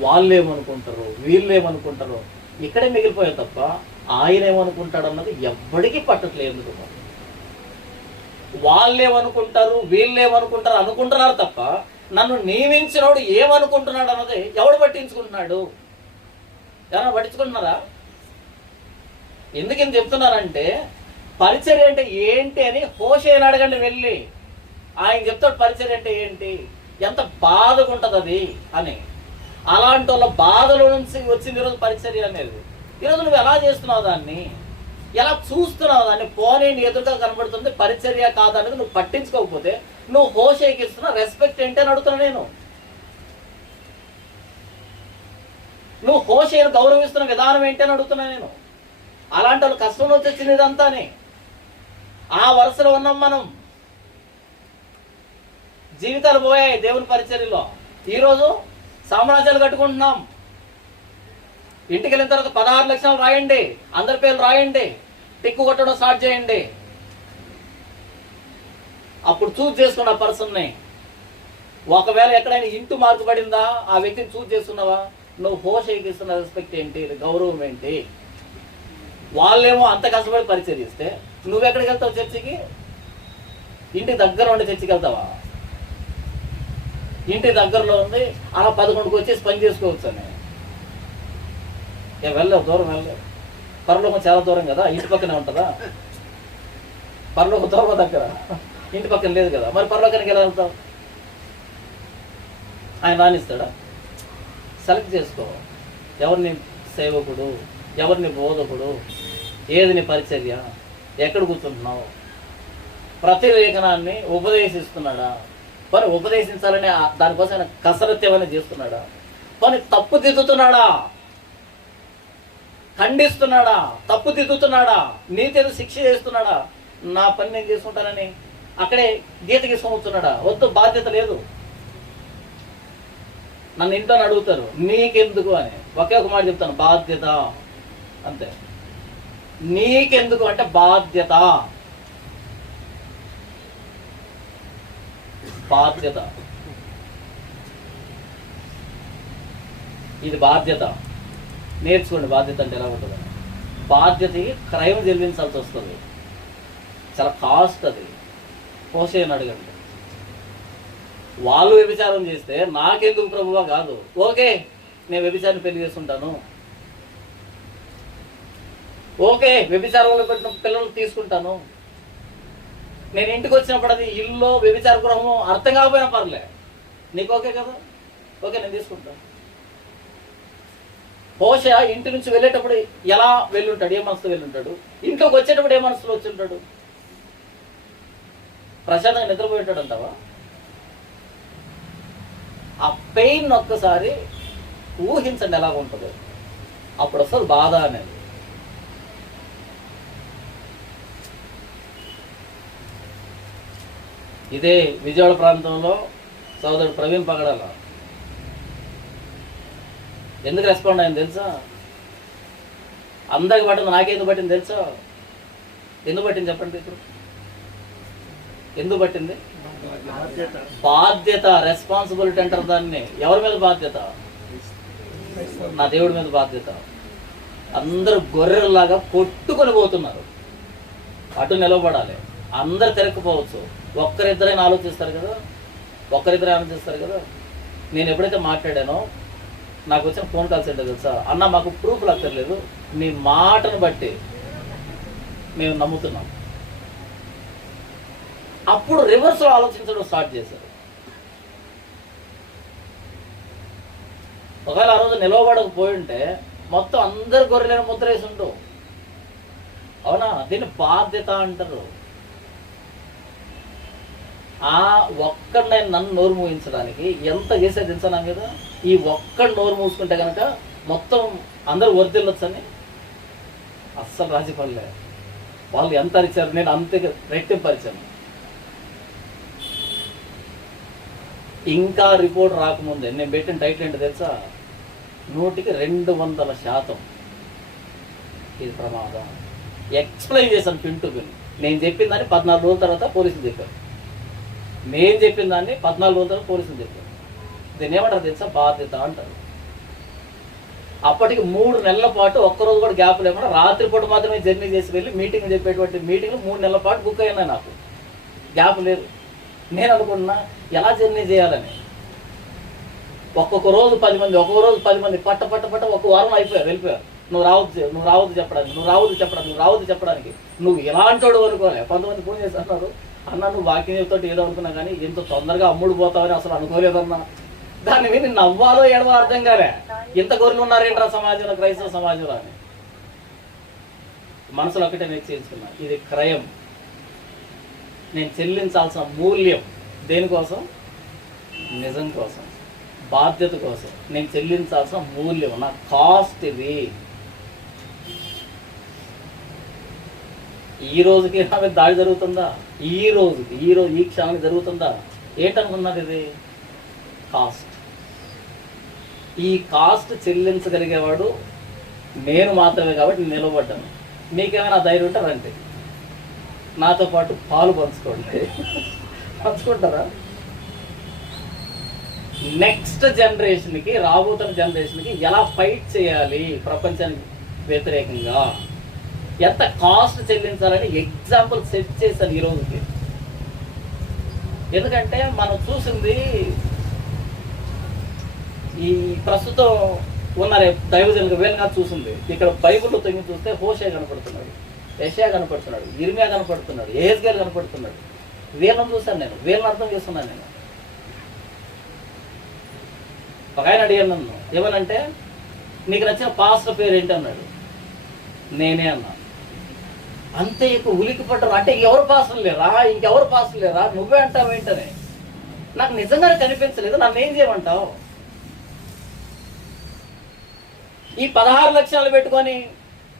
వాళ్ళు ఏమనుకుంటారు, వీళ్ళు ఏమనుకుంటారో, ఇక్కడే మిగిలిపోయారు తప్ప ఆయన ఏమనుకుంటాడు అన్నది ఎవ్వడికి పట్టట్లేదు. వాళ్ళేమనుకుంటారు, వీళ్ళేమనుకుంటారు అనుకుంటున్నారు తప్ప నన్ను నియమించినోడు ఏమనుకుంటున్నాడు అన్నది ఎవడు పట్టించుకుంటున్నాడు? ఎవరైనా పట్టించుకుంటున్నారా? ఎందుకని చెప్తున్నారంటే పరిచర్య అంటే ఏంటి అని హోషేని అడగండి వెళ్ళి. ఆయన చెప్తాడు పరిచర్య అంటే ఏంటి, ఎంత బాధగా ఉంటుంది అది అని. అలాంటి వాళ్ళ బాధలో నుంచి వచ్చింది ఈరోజు పరిచర్య అనేది. ఈరోజు నువ్వు ఎలా చేస్తున్నావు దాన్ని, ఎలా చూస్తున్నావు దాన్ని? పోనీ నీ ఎదురుగా కనబడుతుంది, పరిచర్య కాదనేది నువ్వు పట్టించుకోకపోతే నువ్వు హోషేకి ఇస్తున్నా రెస్పెక్ట్ ఏంటి అని అడుగుతున్నా నేను. నువ్వు హోషేను గౌరవిస్తున్న విధానం ఏంటి అని అడుగుతున్నా నేను. అలాంటి వాళ్ళు కష్టంలో వచ్చింది ఇదంతానే. ఆ వరుసలో ఉన్నాం మనం. జీవితాలు పోయాయి దేవుని పరిచర్యలో. ఈరోజు సామ్రాజ్యాలు కట్టుకుంటున్నాం. ఇంటికి వెళ్ళిన తర్వాత 16 లక్షలు రాయండి, అందరి పేర్లు రాయండి, టిక్కు కొట్టడం స్టార్ట్ చేయండి. అప్పుడు చూజ్ చేసుకున్న పర్సన్ని. ఒకవేళ ఎక్కడైనా ఇంటూ మార్కు పడిందా, ఆ వ్యక్తిని చూజ్ చేసుకున్నావా? నువ్వు హోషేకి ఇస్తున్న రెస్పెక్ట్ ఏంటి, గౌరవం ఏంటి? వాళ్ళేమో అంత కష్టపడి పరిచయం చేస్తే నువ్వెక్కడికి వెళ్తావు? చర్చికి? ఇంటి దగ్గర ఉండి చర్చికి వెళ్తావా? ఇంటి దగ్గరలో ఉంది, అలా 11కి వచ్చేసి పని చేసుకోవచ్చు అని. వెళ్ళావు, దూరం వెళ్ళావు. పరలోకం చాలా దూరం కదా, ఇంటి పక్కనే ఉంటుందా? పరలోకం దూరం దగ్గర, ఇంటి పక్కన లేదు కదా. మరి పరలోకానికి ఎలా వెళ్తావు? ఆయన రానిస్తాడా? సెలెక్ట్ చేసుకో, ఎవరిని సేవకుడు, ఎవరిని బోధకుడు, ఏది నీ పరిచర్య, ఎక్కడ కూర్చుంటున్నావు? ప్రతి లేఖనాన్ని ఉపదేశిస్తున్నాడా? పని ఉపదేశించాలని దానికోసం ఆయన కసరత్తు ఏమైనా చేస్తున్నాడా? పని తప్పు దిద్దుతున్నాడా? ఖండిస్తున్నాడా, తప్పు దిద్దుతున్నాడా, నీతిని శిక్ష చేస్తున్నాడా, నా పని నేను చేసుకుంటానని అక్కడే గీత గీసుకొస్తున్నాడా? వద్దు, బాధ్యత లేదు. నన్ను ఇంట్లో అడుగుతారు నీకెందుకు అని, ఒకే ఒక మాట చెప్తాను, బాధ్యత అంతే. నీకెందుకు అంటే బాధ్యత, బాధ్యత, ఇది బాధ్యత. నేర్చుకోండి బాధ్యత అంటే ఎలా ఉంటుందని. బాధ్యతకి క్రైమ్ చెల్లించాల్సి వస్తుంది, చాలా కాస్ట్ అది. హోషేయని అడగండి, వాళ్ళు వ్యభిచారం చేస్తే నాకెందుకు ప్రభువా కాదు, ఓకే నేను వ్యభిచారాన్ని పెళ్లి చేసుకుంటాను, ఓకే వ్యభిచారంలో పెట్టిన పిల్లలు తీసుకుంటాను, నేను ఇంటికి వచ్చినప్పుడు అది ఇల్లు వ్యభిచార గృహము అర్థం కాకపోయినా పర్లే, నీకు ఓకే కదా, ఓకే నేను తీసుకుంటాను. హోషేయ ఇంటి నుంచి వెళ్ళేటప్పుడు ఎలా వెళ్ళుంటాడు, ఏ మనసులో వెళ్ళుంటాడు, ఇంట్లోకి వచ్చేటప్పుడు ఏ మనసులో వచ్చి ఉంటాడు? ప్రశాంతంగా నిద్రపోయేటాడు అంటావా? ఆ పెయిన్ ఒక్కసారి ఊహించండి ఎలా ఉంటుందో, అప్పుడు అసలు బాధ అనేది. ఇదే విజయవాడ ప్రాంతంలో సోదరుడు ప్రవీణ్ పగడాల ఎందుకు రెస్పాండ్ అయింది తెలుసా? అందరికి పట్టింది, నాకెందుకు పట్టింది తెలుసా? ఎందుకు పట్టింది చెప్పండి ఇప్పుడు? ఎందుకు పట్టింది? బాధ్యత, రెస్పాన్సిబిలిటీ అంటారు దాన్ని. ఎవరి మీద బాధ్యత? నా దేవుడి మీద బాధ్యత. అందరూ గొర్రెల్లాగా కొట్టుకొని పోతున్నారు, అటు నిలబడాలి. అందరు తిరగకపోవచ్చు, ఒక్కరిద్దరైనా ఆలోచిస్తారు కదా, ఒక్కరిద్దరే ఆలోచిస్తారు కదా. నేను ఎప్పుడైతే మాట్లాడానో నాకు వచ్చిన ఫోన్ కాల్స్ ఏంటో తెలుసా? అన్న మాకు ప్రూఫ్లు అక్కర్లేదు, నీ మాటను బట్టి మేము నమ్ముతున్నాం. అప్పుడు రివర్స్లో ఆలోచించడం స్టార్ట్ చేశారు. ఒకవేళ ఆ రోజు నిలవబడకపోయి ఉంటే మొత్తం అందరు గొర్రెలను ముద్ర వేసి ఉండు. అవునా? దీన్ని బాధ్యత అంటారు. ఆ ఒక్కడిని నన్ను నోరు మూయించడానికి ఎంత చేసేది తెలుసా నా మీద? ఈ ఒక్కడు నోరు మూసుకుంటే కనుక మొత్తం అందరూ వర్దిల్లొచ్చని అస్సలు రాజీ పడలే. వాళ్ళు ఎంత అరిచారు, నేను అంతే రెట్టింపరిచాను. ఇంకా రిపోర్ట్ రాకముందే నేను పెట్టిన టైటిల్ ఏంటో తెలుసా? 100% ఇది ప్రమాదం. ఎక్స్ప్లెయిన్ చేశాను పిన్ టు పిన్. నేను చెప్పిన దాన్ని 14 రోజుల తర్వాత పోలీసులు చెప్పారు, నేను చెప్పిన దాన్ని 14 రోజుల తర్వాత పోలీసులు చెప్పారు. దీన్ని ఏమంటారు తెలుసా? బాధ్యత అంటారు. అప్పటికి 3 నెలల పాటు ఒక్కరోజు కూడా గ్యాప్ లేకుండా రాత్రిపూట మాత్రమే జర్నీ చేసి వెళ్ళి మీటింగ్ చెప్పేటువంటి మీటింగ్లు 3 నెలల పాటు బుక్ అయినాయి. నాకు గ్యాప్ లేదు. నేను అనుకున్నా ఎలా జర్నీ చేయాలని. ఒక్కొక్క రోజు 10 మంది, ఒక్కొక్క రోజు 10 మంది, పట్ట ఒక వారం అయిపోయారు, వెళ్ళిపోయారు. నువ్వు రావద్దు చెప్పడానికి. నువ్వు ఎలాంటోడు అనుకోలే. కొంతమంది ఫోన్ చేసి అన్నారు, అన్న నువ్వు వాక్యం చెప్తాడు ఏదో అనుకున్నా కానీ ఇంత తొందరగా అమ్ముడు పోతావని అసలు అనుకోలేదన్నా. దాన్ని మీద నవ్వాలో ఏడవో అర్థం కాలే. ఇంత గొర్రెలు ఉన్నారేంట్రా సమాజంలో, క్రైస్తవ సమాజంలో అని మనసులో ఒకటే నిశ్చయించుకున్నా, ఇది క్రయం. నేను చెల్లించాల్సిన మూల్యం దేనికోసం? నిజం కోసం, బాధ్యత కోసం. నేను చెల్లించాల్సిన మూల్యం, నా కాస్ట్ ఇది. ఈ రోజుకి నా మీద దాడి జరుగుతుందా? ఈ క్షణానికి జరుగుతుందా? ఏంటనుకున్నది ఇది? కాస్ట్. ఈ కాస్ట్ చెల్లించగలిగేవాడు నేను మాత్రమే కాబట్టి నేను నిలబడ్డాను. మీకేమైనా ధైర్యం ఉంటే రండి, నాతో పాటు పాలు పంచుకోండి. పంచుకుంటారా? నెక్స్ట్ జనరేషన్కి, రాబోతున్న జనరేషన్కి ఎలా ఫైట్ చేయాలి ప్రపంచానికి వ్యతిరేకంగా, ఎంత కాస్ట్ చెల్లించాలని ఎగ్జాంపుల్ సెట్ చేశాను ఈ రోజుకి. ఎందుకంటే మనం చూసింది ఈ ప్రస్తుతం ఉన్న దైవజనులకు వీళ్ళగా చూసింది. ఇక్కడ బైబిల్లో తొంగి చూస్తే హోషేయ కనపడుతున్నాడు, యెషయా కనపడుతున్నాడు, ఇర్మియా కనపడుతున్నాడు, యెహెజ్కేలు కనపడుతున్నాడు. వీళ్ళని చూశాను నేను, వీళ్ళని అర్థం చేస్తున్నాను నేను. ఒక ఆయన అడిగాను నన్ను, ఏమనంటే నీకు నచ్చిన పాస్టర్ పేరు ఏంటి అన్నాడు. నేనే అన్నా. అంతే ఎక్కువ ఉలికి పడ్డారు. అంటే ఎవరు పాస్టర్ లేరా, ఇంకెవరు పాస్టర్ లేరా, నువ్వే అంటావు ఏంటనే. నాకు నిజంగానే కనిపించలేదు. నన్ను ఏం చేయమంటావు? ఈ 16 లక్షలు పెట్టుకొని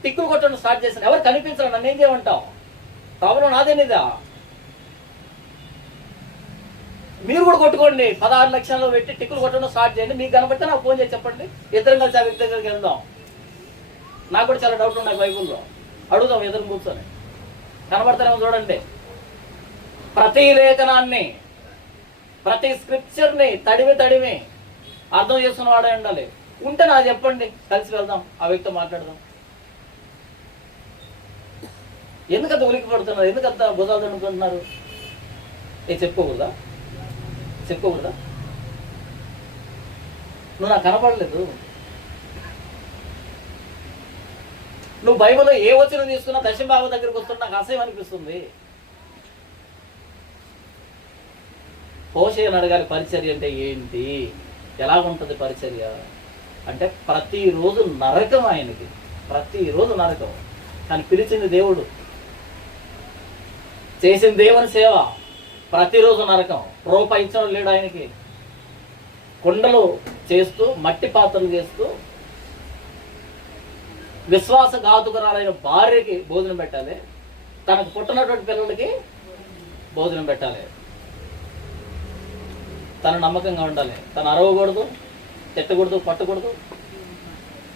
టిక్కులు కొట్టడం స్టార్ట్ చేశాను. ఎవరు కనిపించరు, నన్ను ఏం చేయమంటావు? ప్రాబ్లం నాదేనిదా? మీరు కూడా కొట్టుకోండి, 16 లక్షల్లో పెట్టి టిక్కులు కొట్టడం స్టార్ట్ చేయండి. మీకు కనబడితే నాకు ఫోన్ చేసి చెప్పండి, ఇద్దరం కలిసి ఆ వ్యక్తి దగ్గరికి వెళ్దాం. నాకు కూడా చాలా డౌట్లు ఉన్నాయి బైబుల్లో, అడుగుదాం ఎదురు కూర్చొని. కనబడతారేమో చూడండి. ప్రతి లేఖనాన్ని, ప్రతి స్క్రిప్చర్ని తడివి అర్థం చేసుకున్న వాడే ఉండాలి. ఉంటే నాకు చెప్పండి, కలిసి వెళ్దాం, ఆ వ్యక్తితో మాట్లాడదాం. ఎందుకంత ఉలికి పడుతున్నారు? ఎందుకంత భుజాలు దండుకుంటున్నారు? చెప్పుకోకూడదా? నువ్వు నాకు కనపడలేదు. నువ్వు బైబిల్లో ఏ వచనం తీసుకున్నా దశంబాబు దగ్గరికి వస్తున్నా నాకు అసహ్యం అనిపిస్తుంది. హోషేయను అడగాలి, పరిచర్య అంటే ఏంటి, ఎలా ఉంటుంది పరిచర్య అంటే? ప్రతిరోజు నరకం ఆయనకి, ప్రతిరోజు నరకం. కానీ పిలిచింది దేవుడు, చేసిన దేవుని సేవ, ప్రతిరోజు నరకం. రూపాయి ఇచ్చడం లేడు ఆయనకి. కుండలు చేస్తూ, మట్టి పాత్రలు చేస్తూ, విశ్వాసఘాతుకురాలైన భార్యకి భోజనం పెట్టాలి, తనకు పుట్టినటువంటి పిల్లలకి భోజనం పెట్టాలి. తను నమ్మకంగా ఉండాలి, తను అరవకూడదు, తిట్టకూడదు, పట్టకూడదు,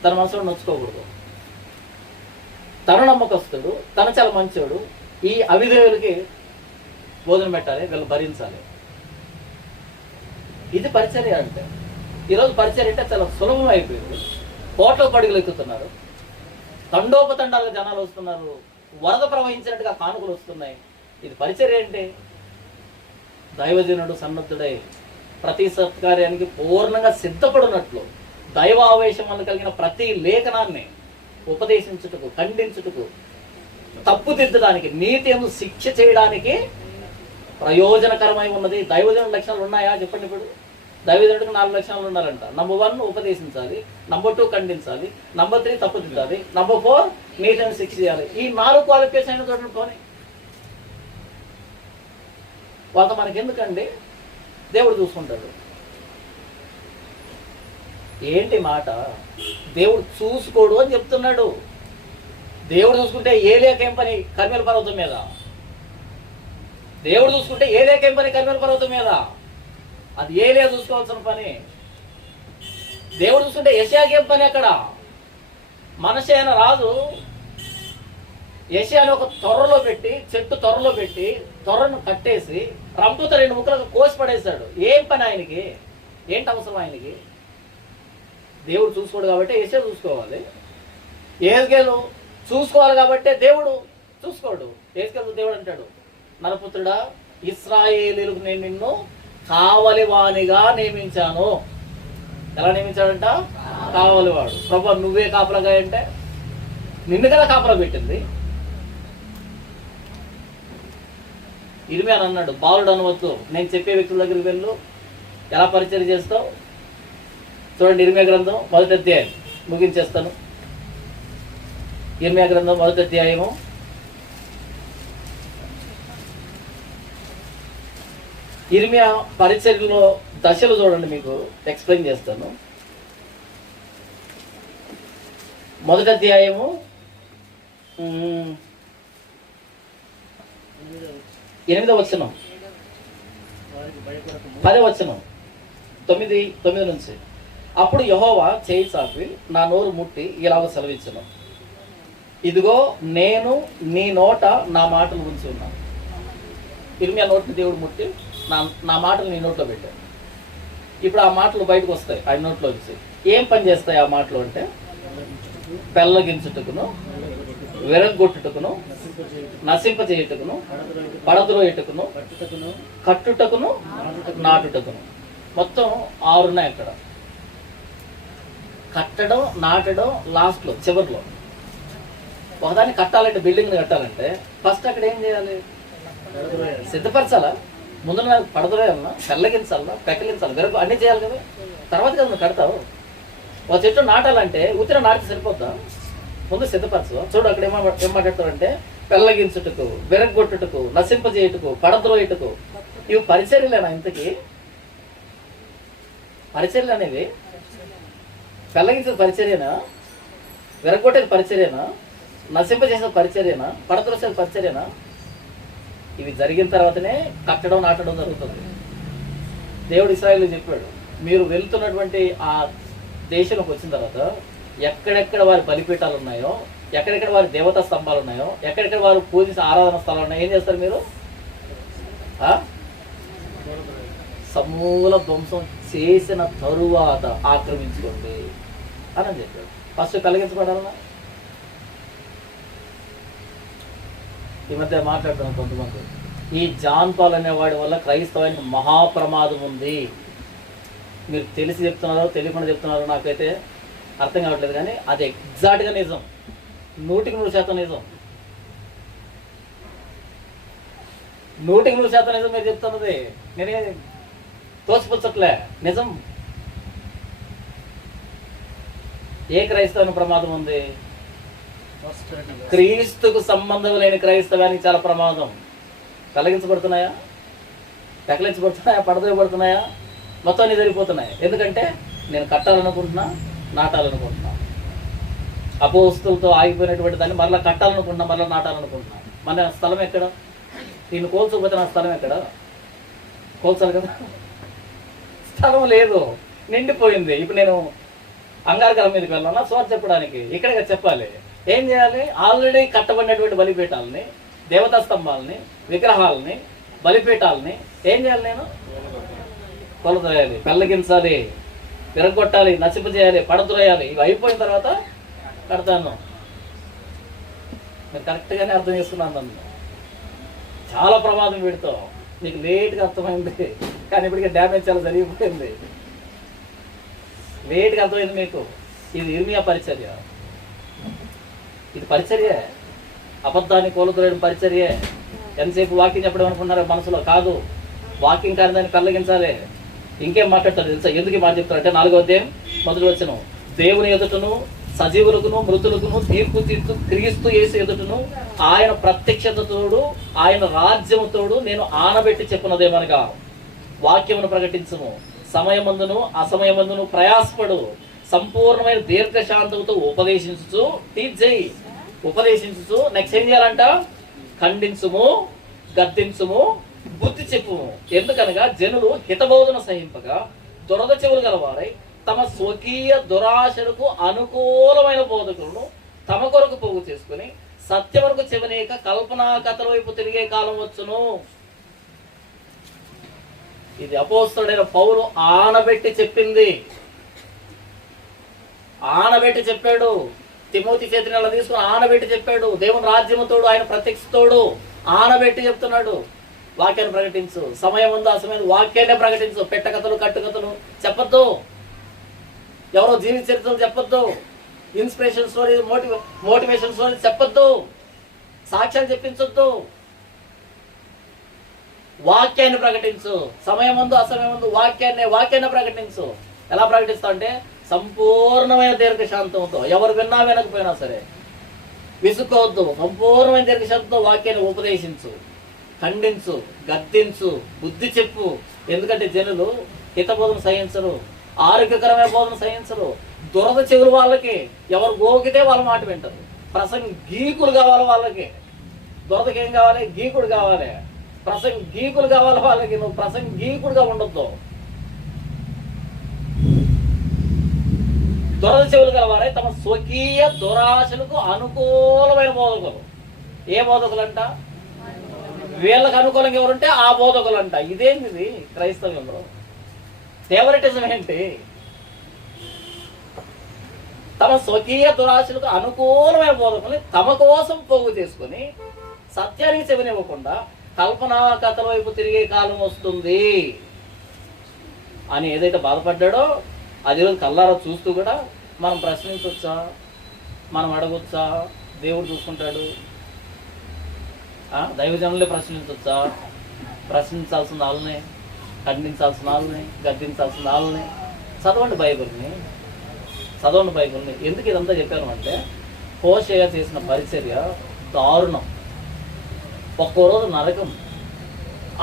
తన మనసులో నొచ్చుకోకూడదు. తను నమ్మకస్తుడు, తను చాలా మంచోడు. ఈ అవిధేయులకి భోజనం పెట్టాలి, వీళ్ళు భరించాలి. ఇది పరిచర్య అంటే. ఈరోజు పరిచర్య అంటే చాలా సులభం అయిపోయింది. కోట్ల పడుగులు ఎక్కుతున్నారు, తండోపతండాలుగా జనాలు వస్తున్నారు, వరద ప్రవహించినట్టుగా కానుకలు వస్తున్నాయి. ఇది పరిచర్య ఏంటి? దైవజనుడు సన్నద్ధుడై ప్రతి సత్కార్యానికి పూర్ణంగా సిద్ధపడినట్లు దైవావేశం వల్ల కలిగిన ప్రతి లేఖనాన్ని ఉపదేశించుటకు, ఖండించుటకు, తప్పుదిద్దడానికి, నీతి యందు శిక్ష చేయడానికి ప్రయోజనకరమై ఉన్నది. దైవజనుడి లక్షణాలు ఉన్నాయా చెప్పండి? ఇప్పుడు దైవజనుడికి 4 లక్షణాలు ఉండాలంట. నంబర్ 1 ఉపదేశించాలి, నంబర్ 2 ఖండించాలి, నంబర్ 3 తప్పుదిద్దాలి, నంబర్ 4 నీతి యందు శిక్ష చేయాలి. ఈ 4 క్వాలిఫికేషన్ అయిన చూడండి. పోనీ వాళ్ళ మనకి ఎందుకండి? దేవుడు చూసుకుంటాడు. ఏంటి మాట? దేవుడు చూసుకోడు అని చెప్తున్నాడు. దేవుడు చూసుకుంటే ఏ లేకేం పని కర్మేల పర్వతం మీద? దేవుడు చూసుకుంటే ఏ లేకేం పని కర్మేల పర్వతం మీద? అది ఏలే చూసుకోవాల్సిన పని. దేవుడు చూసుకుంటే యెషయాకేం పని అక్కడ? మనషే అయిన రాజు యెషయాని ఒక తొర్రలో పెట్టి, చెట్టు తొర్రలో పెట్టి, తొర్రను కట్టేసి రంపుతో 2 ముక్కలకు కోసి పడేశాడు. ఏం పని ఆయనకి? ఏంటి అవసరం ఆయనకి? దేవుడు చూసుకోడు కాబట్టి యెషయా చూసుకోవాలి. యెహెజ్కేలు చూసుకోవాలి కాబట్టి దేవుడు చూసుకోడు. యెహెజ్కేలు దేవుడు అంటాడు, నరపుత్రుడా, ఇశ్రాయేలీయులకు నేను నిన్ను కావలివానిగా నియమించాను. ఎలా నియమించాడంట? కావలివాడు. ప్రభు నువ్వే కాపలాగా అంటే నిన్ను కదా కాపలా పెట్టింది. ఇర్మియా అన్నాడు, బాలుడు అనవద్దు, నేను చెప్పే వ్యక్తుల దగ్గరికి వెళ్ళు, ఎలా పరిచయం చేస్తావు చూడండి. ఇర్మియా గ్రంథం 1వ అధ్యాయం ముగించేస్తాను. ఇర్మియా గ్రంథం 1వ అధ్యాయము 1 పరిచర్యలో దశలు చూడండి, మీకు ఎక్స్ప్లెయిన్ చేస్తాను. 1వ అధ్యాయము 8వ వచనం, 10వ వచనం, 9 నుంచి. అప్పుడు యెహోవా చేయి చాపి నా నోరు ముట్టి ఇలాగ సెలవిచ్చును, ఇదిగో నేను నీ నోట నా మాటలు ఉంచి ఉన్నాను. ఇర్మియా నోటిని దేవుడు ముట్టి నా మాటలు నీ నోట్లో పెట్టాడు. ఇప్పుడు ఆ మాటలు బయటకు వస్తాయి ఆయన నోట్లో నుంచి. ఏం పని చేస్తాయి ఆ మాటలు అంటే? పెళ్ళగించుటకును, విరగొట్టుటకును, నశింపచేయుటకును, పడద్రోయుటకును, కట్టుటకును, నాటుటకును. మొత్తం 6 ఉన్నాయి అక్కడ. కట్టడం, నాటడం లాస్ట్లో, చివరిలో. ఒకదాన్ని కట్టాలంటే, బిల్డింగ్ కట్టాలంటే ఫస్ట్ అక్కడ ఏం చేయాలి? సిద్ధపరచాలా? ముందు పడద్రోయాలన్నా, పెళ్ళగించాలన్నా, పెక్కలించాలి, విరగ అన్నీ చేయాలి కదా. తర్వాత కదా నువ్వు కడతావు. ఒక చెట్టు నాటాలంటే ఉత్తిన నాటితే సరిపోద్దా? ముందు సిద్ధపరచు. చూడు అక్కడ ఏం మాట్లాడతారంటే, పెళ్ళగించుటకు, విరగొట్టుటకు, నశింపజేయుటకు, పడద్రోయుటకు. ఇవి పరిచర్యలేనా? ఇంతకీ పరిచర్యలు అనేవి పెళ్ళగించేది పరిచర్యనా? విరగొట్టేది పరిచర్యనా? నశింపజేసిన పరిచర్యనా, పడద్రోసేది పరిచర్యనా? ఇవి జరిగిన తర్వాతనే కట్టడం నాటడం జరుగుతుంది. దేవుడు ఇశ్రాయేలుకు చెప్పాడు, మీరు వెళ్తున్నటువంటి ఆ దేశంలోకి వచ్చిన తర్వాత ఎక్కడెక్కడ వారి బలిపీఠాలు ఉన్నాయో, ఎక్కడెక్కడ వారి దేవతా స్తంభాలు ఉన్నాయో, ఎక్కడెక్కడ వారు పూజించిన ఆరాధన స్థలాలు ఉన్నాయో ఏం చేస్తారు మీరు? సమూల ధ్వంసం చేసిన తరువాత ఆక్రమించుకోండి అని చెప్పాడు. ఫస్ట్ కలిగించబడాలన్నా. ఈ మధ్య మాట్లాడుతున్నాం కొంతమంది, ఈ జాన్ పాల్ అనేవాడి వల్ల క్రైస్తవానికి మహాప్రమాదం ఉంది. మీరు తెలిసి చెప్తున్నారో తెలియకుండా చెప్తున్నారో నాకైతే అర్థం కావట్లేదు, కానీ అది ఎగ్జాక్ట్గా నిజం, 100% నిజం. 100% నిజం మీరు చెప్తున్నది. నేనే తోసిపుచ్చట్లే, నిజం. ఏ క్రైస్తవానికి ప్రమాదం ఉంది? క్రీస్తుకు సంబంధం లేని క్రైస్తవానికి చాలా ప్రమాదం. కలిగించబడుతున్నాయా, పెకలించబడుతున్నాయా, పడదోయబడుతున్నాయా, మొత్తం అన్ని జరిగిపోతున్నాయి. ఎందుకంటే నేను కట్టాలనుకుంటున్నా, నాటాలనుకుంటున్నా. అపోస్తులతో ఆగిపోయినటువంటి దాన్ని మరలా కట్టాలనుకుంటున్నా, మరలా నాటాలనుకుంటున్నా. మన స్థలం ఎక్కడ? నేను కోల్చకపోతే నా స్థలం ఎక్కడ? కోల్చాలి కదా, స్థలం లేదు, నిండిపోయింది. ఇప్పుడు నేను అంగారకాల మీదకి వెళ్ళాలా స్వార్థ చెప్పడానికి? ఇక్కడే చెప్పాలి. ఏం చేయాలి? ఆల్రెడీ కట్టబడినటువంటి బలిపీఠాలని, దేవతా స్తంభాలని, విగ్రహాలని, బలిపీఠాలని ఏం చేయాలి? నేను కొలతేయాలి, పెళ్ళగించాలి, విరగొట్టాలి, నశింపజేయాలి, పడద్రోయాలి. ఇవి అయిపోయిన తర్వాత కడతాను. నేను కరెక్ట్గానే అర్థం చేసుకున్నాను. నన్ను చాలా ప్రమాదం వీడితో. నీకు లేట్గా అర్థమైంది, కానీ ఇప్పటికే డ్యామేజ్ చాలా జరిగిపోయింది. లేట్గా అర్థమైంది మీకు. ఇది ఇర్మియా పరిచర్య, ఇది పరిచర్యే. అబద్ధాన్ని కోలుకోలేని పరిచర్యే. ఎంతసేపు వాకింగ్ చెప్పడం అనుకుంటున్నారో మనసులో కాదు. వాకింగ్ కానీ దాన్ని పెళ్ళగించాలి. ఇంకేం మాట్లాడతాడు తెలుసా? ఎందుకు ఈ మాట చెప్తారంటే 4వ అధ్యాయం 1వ వచనం, దేవుని ఎదుటను సజీవులకును మృతులకును తీర్పు తీర్చు క్రీస్తు యేసు ఎదుటను ఆయన ప్రత్యక్షతతోడు ఆయన రాజ్యముతోడు నేను ఆనబెట్టి చెప్పున్నదేమనగా, వాక్యమును ప్రకటించుము, సమయమందును అసమయమందును ప్రయాసపడు, సంపూర్ణమైన దీర్ఘశాంతముతో ఉపదేశించు. టీచ్ చేయి, ఉపదేశించు. నెక్స్ట్ ఏం చేయాలంట? ఖండించుము, గద్దించుము, బుద్ధి చెప్పుము. ఎందుకనగా జనులు హితబోధన సహింపగా దురద చెవులు గలవారై తమ స్వకీయ దురాశలకు అనుకూలమైన బోధకులను తమ కొరకు పోగు చేసుకుని సత్య వరకు చెవనేక కల్పనా కథల వైపు తిరిగే కాలం వచ్చును. ఇది అపోస్తలుడైన పౌలు ఆనబెట్టి చెప్పింది. ఆనబెట్టి చెప్పాడు. తిమోతి చేతిని అలా తీసుకుని ఆనబెట్టి చెప్పాడు. దేవుని రాజ్యముతోడు ఆయన ప్రత్యక్షతోడు ఆనబెట్టి చెప్తున్నాడు. వాక్యాన్ని ప్రకటించు, సమయం ఉందో అసమయం వాక్యాన్ని ప్రకటించు. పెట్టకథలు కట్టుకథలు చెప్పొద్దు, ఎవరో జీవిత చరిత్రలు చెప్పొద్దు, ఇన్స్పిరేషన్ స్టోరీ మోటివేషన్ స్టోరీ చెప్పొద్దు, సాక్ష్యాలు చెప్పించొద్దు. వాక్యాన్ని ప్రకటించు. సమయం ఉందో అసమయం ఉందో వాక్యాన్ని ప్రకటించు. ఎలా ప్రకటిస్తావు అంటే సంపూర్ణమైన దీర్ఘశాంతంతో. ఎవరు విన్నా వినకపోయినా సరే విసుక్కోవద్దు. సంపూర్ణమైన దీర్ఘశాంతంతో వాక్యాన్ని ఉపదేశించు, ఖండించు, గద్దించు, బుద్ధి చెప్పు. ఎందుకంటే జనులు హితబోధన సహించరు, ఆరోగ్యకరమైన బోధన సహించరు. దురద చెవులు వాళ్ళకి, ఎవరు గోకితే వాళ్ళ మాట వింటారు. గీకులు కావాలి వాళ్ళకి. దురదకి ఏం కావాలి? గీకుడు కావాలి. గీకులు కావాలి వాళ్ళకి. నువ్వు గీకుడుగా ఉండొద్దు. దురద చెవులు కలవారే తమ స్వకీయ దురాశలకు అనుకూలమైన బోధకులు. ఏ బోధకులు అంట? వీళ్ళకి అనుకూలంగా ఎవరుంటే ఆ బోధకులు అంట. ఇదేంటిది క్రైస్తవ్యంలో? ఫేవరెటిజం ఏంటి? తమ స్వకీయ దురాశలకు అనుకూలమైన బోధకుల్ని తమ కోసం పోగు చేసుకుని సత్యానికి చెవినివ్వకుండా కల్పనా కథల వైపు తిరిగే కాలం వస్తుంది అని ఏదైతే బాధపడ్డాడో అది రోజు కల్లారా చూస్తూ కూడా మనం ప్రశ్నించవచ్చా? మనం అడగొచ్చా? దేవుడు చూసుకుంటాడు. దైవజనులే ప్రశ్నించవచ్చా? ప్రశ్నించాల్సిన వాళ్ళని, ఖండించాల్సిన వాళ్ళని, గద్దించాల్సిన వాళ్ళని. చదవండి బైబిల్ని. ఎందుకు ఇదంతా చెప్పాను అంటే హోషేయ చేసిన పరిచర్య దారుణం, ఒక్కో రోజు నరకం.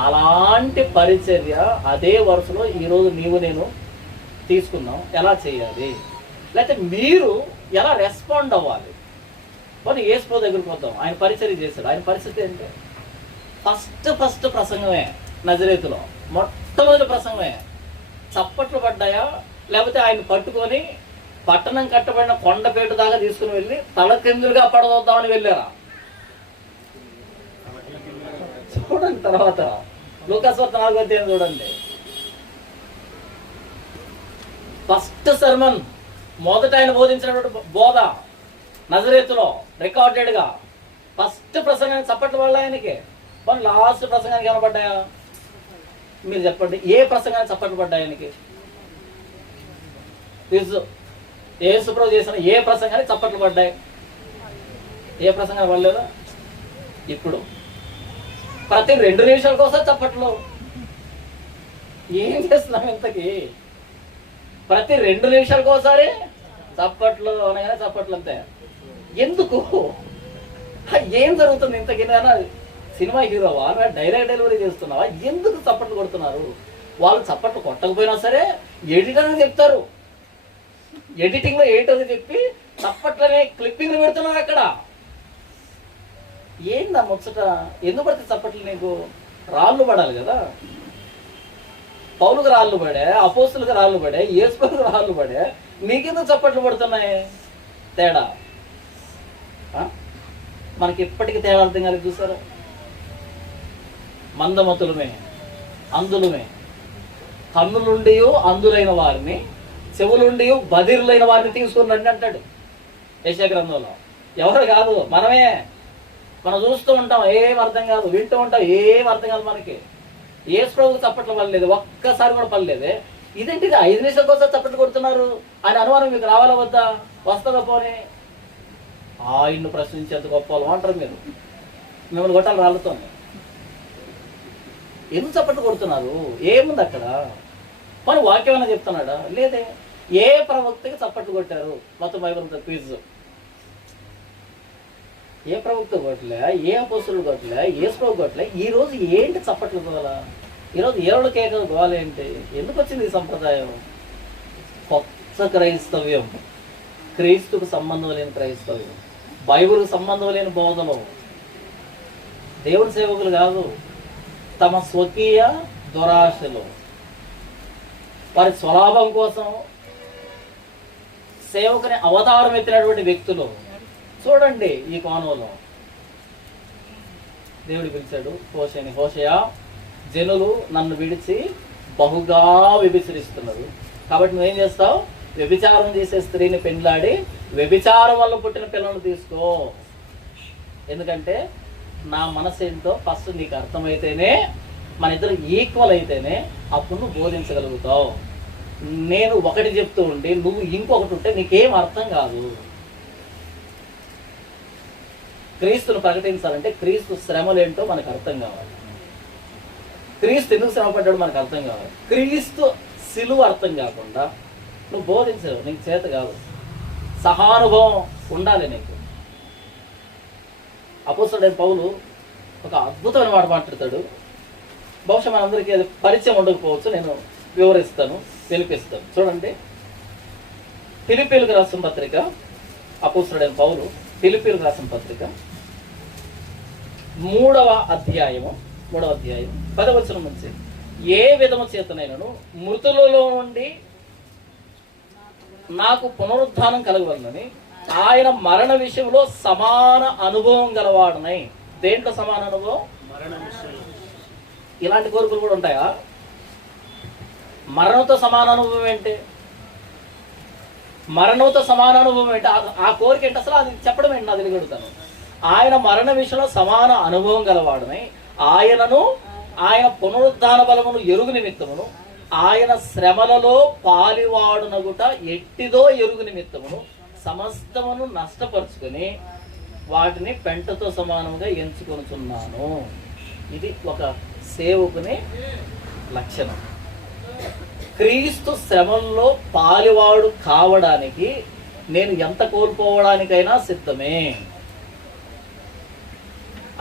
అలాంటి పరిచర్య అదే వరుసలో ఈరోజు నీవు నేను తీసుకున్నాం. ఎలా చేయాలి, లేకపోతే మీరు ఎలా రెస్పాండ్ అవ్వాలి? పోనీ యేసు దగ్గరికి వద్దాం. ఆయన పరిచర్య చేశాడు. ఆయన పరిస్థితి ఏంటి? ఫస్ట్ ప్రసంగమే నజరేతులో, మొట్టమొదటి ప్రసంగమే. చప్పట్లు పడ్డాయా? లేకపోతే ఆయన పట్టుకొని పట్టణం కట్టబడిన కొండపేట దాకా తీసుకుని వెళ్ళి తలకిందులుగా పడదొద్దామని వెళ్ళారా? చూడండి తర్వాత లూకాసు వార్త 4వ అధ్యాయం చూడండి. ఫస్ట్ సర్మన్, మొదట ఆయన బోధించినటువంటి బోధ నజరేతులో రికార్డెడ్గా ఫస్ట్ ప్రసంగానికి చప్పట్లు పడ్డా ఆయనకి. మరి లాస్ట్ ప్రసంగానికి ఏమైనా పడ్డాయా? మీరు చెప్పండి, ఏ ప్రసంగానికి చప్పట్లు పడ్డాయి ఆయనకి? యేసుప్రభు చేసిన ఏ ప్రసంగానికి చప్పట్లు పడ్డాయి? ఏ ప్రసంగానికి పడలేదా? ఇప్పుడు ప్రతి 2 నిమిషాలకు ఒకసారి చప్పట్లు. ఏం చేస్తున్నాం ఇంతకీ? ప్రతి 2 నిమిషాలకు ఒకసారి చప్పట్లు అనగానే చప్పట్లు అంతే. ఎందుకు? ఏం జరుగుతుంది ఇంతకీ? సినిమా హీరోవా? డైలాగ్ డెలివరీ చేస్తున్నావా? ఎందుకు చప్పట్లు కొడుతున్నారు? వాళ్ళు చప్పట్లు కొట్టకపోయినా సరే ఎడిటర్ అని చెప్తారు. ఎడిటింగ్ లో ఏంటని చెప్పి చప్పట్లనే క్లిప్పింగ్ పెడుతున్నారు అక్కడ. ఏందా ముచ్చట? ఎందుకు పడితే చప్పట్లు? నీకు రాళ్ళు పడాలి కదా. పౌలుకు రాళ్ళు పడే, అపోస్తులకు రాళ్ళు పడే, యేసుకు రాళ్ళు పడే, నీకెందుకు చప్పట్లు పడుతున్నాయి? తేడా మనకి ఎప్పటికీ తేడా అర్థం కాలేదు. చూసారా? మందమతులమే, అందులమే, కన్నులుండి అందులైన వారిని, చెవులుండి బదిరులైన వారిని తీసుకుని రండి అంటాడు యెషయా గ్రంథంలో. ఎవరు కాదు, మనమే. మనం చూస్తూ ఉంటాం, ఏం అర్థం కాదు. వింటూ ఉంటాం, ఏం అర్థం కాదు మనకి. యేసు ప్రభువుకు చప్పట్లు పడలేదు, ఒక్కసారి కూడా పడలేదే. ఇదేంటి 5 నిమిషాల కోసం చప్పట్లు కొడుతున్నారు అని అనుమానం మీకు రావాలా వద్దా? వస్తుందా? పోనీ ఆయన్ను ప్రశ్నించేంత గొప్ప వాళ్ళు అంటారు మీరు. మిమ్మల్ని కొట్టాలి రాళ్ళతో. ఎందుకు చప్పట్లు కొడుతున్నారు? ఏముంది అక్కడ? మరి వాక్యం ఏమైనా చెప్తున్నాడా? లేదే. ఏ ప్రవక్తకి చప్పట్లు కొట్టారు? మొత్తం బైబిల్ క్విజ్. ఏ ప్రవక్త కొట్టలే, ఏ అపోస్తులు కొట్టలే, యేసు ప్రభు కొట్టలే. ఈరోజు ఏంటి చప్పట్లు గోల? ఈరోజు ఏరోళ్ళ కేకలు గోల ఏంటి? ఎందుకు వచ్చింది ఈ సంప్రదాయం? కొత్త క్రైస్తవ్యం, క్రీస్తుకు సంబంధం లేని క్రైస్తవ్యం, బైబిల్కు సంబంధం లేని బోధలు. దేవుని సేవకులు కాదు, తమ స్వకీయ దురాశలు, వారి స్వలాభం కోసం సేవకుని అవతారం ఎత్తినటువంటి వ్యక్తులు. చూడండి ఈ కోణంలో దేవుడు పిలిచాడు హోషేని. హోషేయా, జనులు నన్ను విడిచి బహుగా వ్యభిచరిస్తున్నారు, కాబట్టి నువ్వేం చేస్తావు? వ్యభిచారం చేసే స్త్రీని పెండ్లాడి వ్యభిచారం వల్ల పుట్టిన పిల్లలను తీసుకో. ఎందుకంటే నా మనసు ఏంటో ఫస్ట్ నీకు అర్థమైతేనే, మన ఇద్దరు ఈక్వల్ అయితేనే అప్పుడు నువ్వు బోధించగలుగుతావు. నేను ఒకటి చెప్తూ ఉంటే నువ్వు ఇంకొకటి ఉంటే నీకేం అర్థం కాదు. క్రీస్తును ప్రకటించాలంటే క్రీస్తు శ్రమలేంటో మనకు అర్థం కావాలి. క్రీస్తు ఎందుకు శ్రమ పడ్డాడు మనకు అర్థం కావాలి. క్రీస్తు సిలువ అర్థం కాకుండా నువ్వు బోధించవు, నీకు చేత కాదు. సహానుభవం ఉండాలి నీకు. అపోస్తలుడైన పౌలు ఒక అద్భుతమైన మాట మాట్లాడతాడు. బహుశా మనందరికీ అది పరిచయం ఉండకపోవచ్చు, నేను వివరిస్తాను, వినిపిస్తాను. చూడండి, ఫిలిప్పీలకు రాసిన పత్రిక, అపోస్తలుడైన పౌలు ఫిలిప్పీలకు రాసిన పత్రిక 3వ అధ్యాయం 10వ వచనం నుంచి, ఏ విధము చేతనైనను మృతులలో నుండి నాకు పునరుద్ధానం కలగవలనని ఆయన మరణ విషయంలో సమాన అనుభవం గలవాడనై. దేంట్లో సమాన అనుభవం? ఇలాంటి కోరికలు కూడా ఉంటాయా? మరణంతో సమాన అనుభవం ఏంటి? మరణంతో సమాన అనుభవం ఏంటి? ఆ కోరిక ఏంటి అసలు? అది చెప్పడం ఏంటి? నా తెలియగలుగుతాను. ఆయన మరణ విషయంలో సమాన అనుభవం గలవాడనై ఆయనను, ఆయన పునరుద్ధాన బలమును ఎరుగు నిమిత్తమును, ఆయన శ్రమలలో పాలివాడునగుట ఎట్టిదో ఎరుగు నిమిత్తమును సమస్తమును నష్టపరుచుకొని వాటిని పెంటతో సమానంగా ఎంచుకొనుచున్నాను. ఇది ఒక సేవకుని లక్షణం. క్రీస్తు శ్రమల్లో పాలివాడు కావడానికి నేను ఎంత కోల్పోవడానికైనా సిద్ధమే.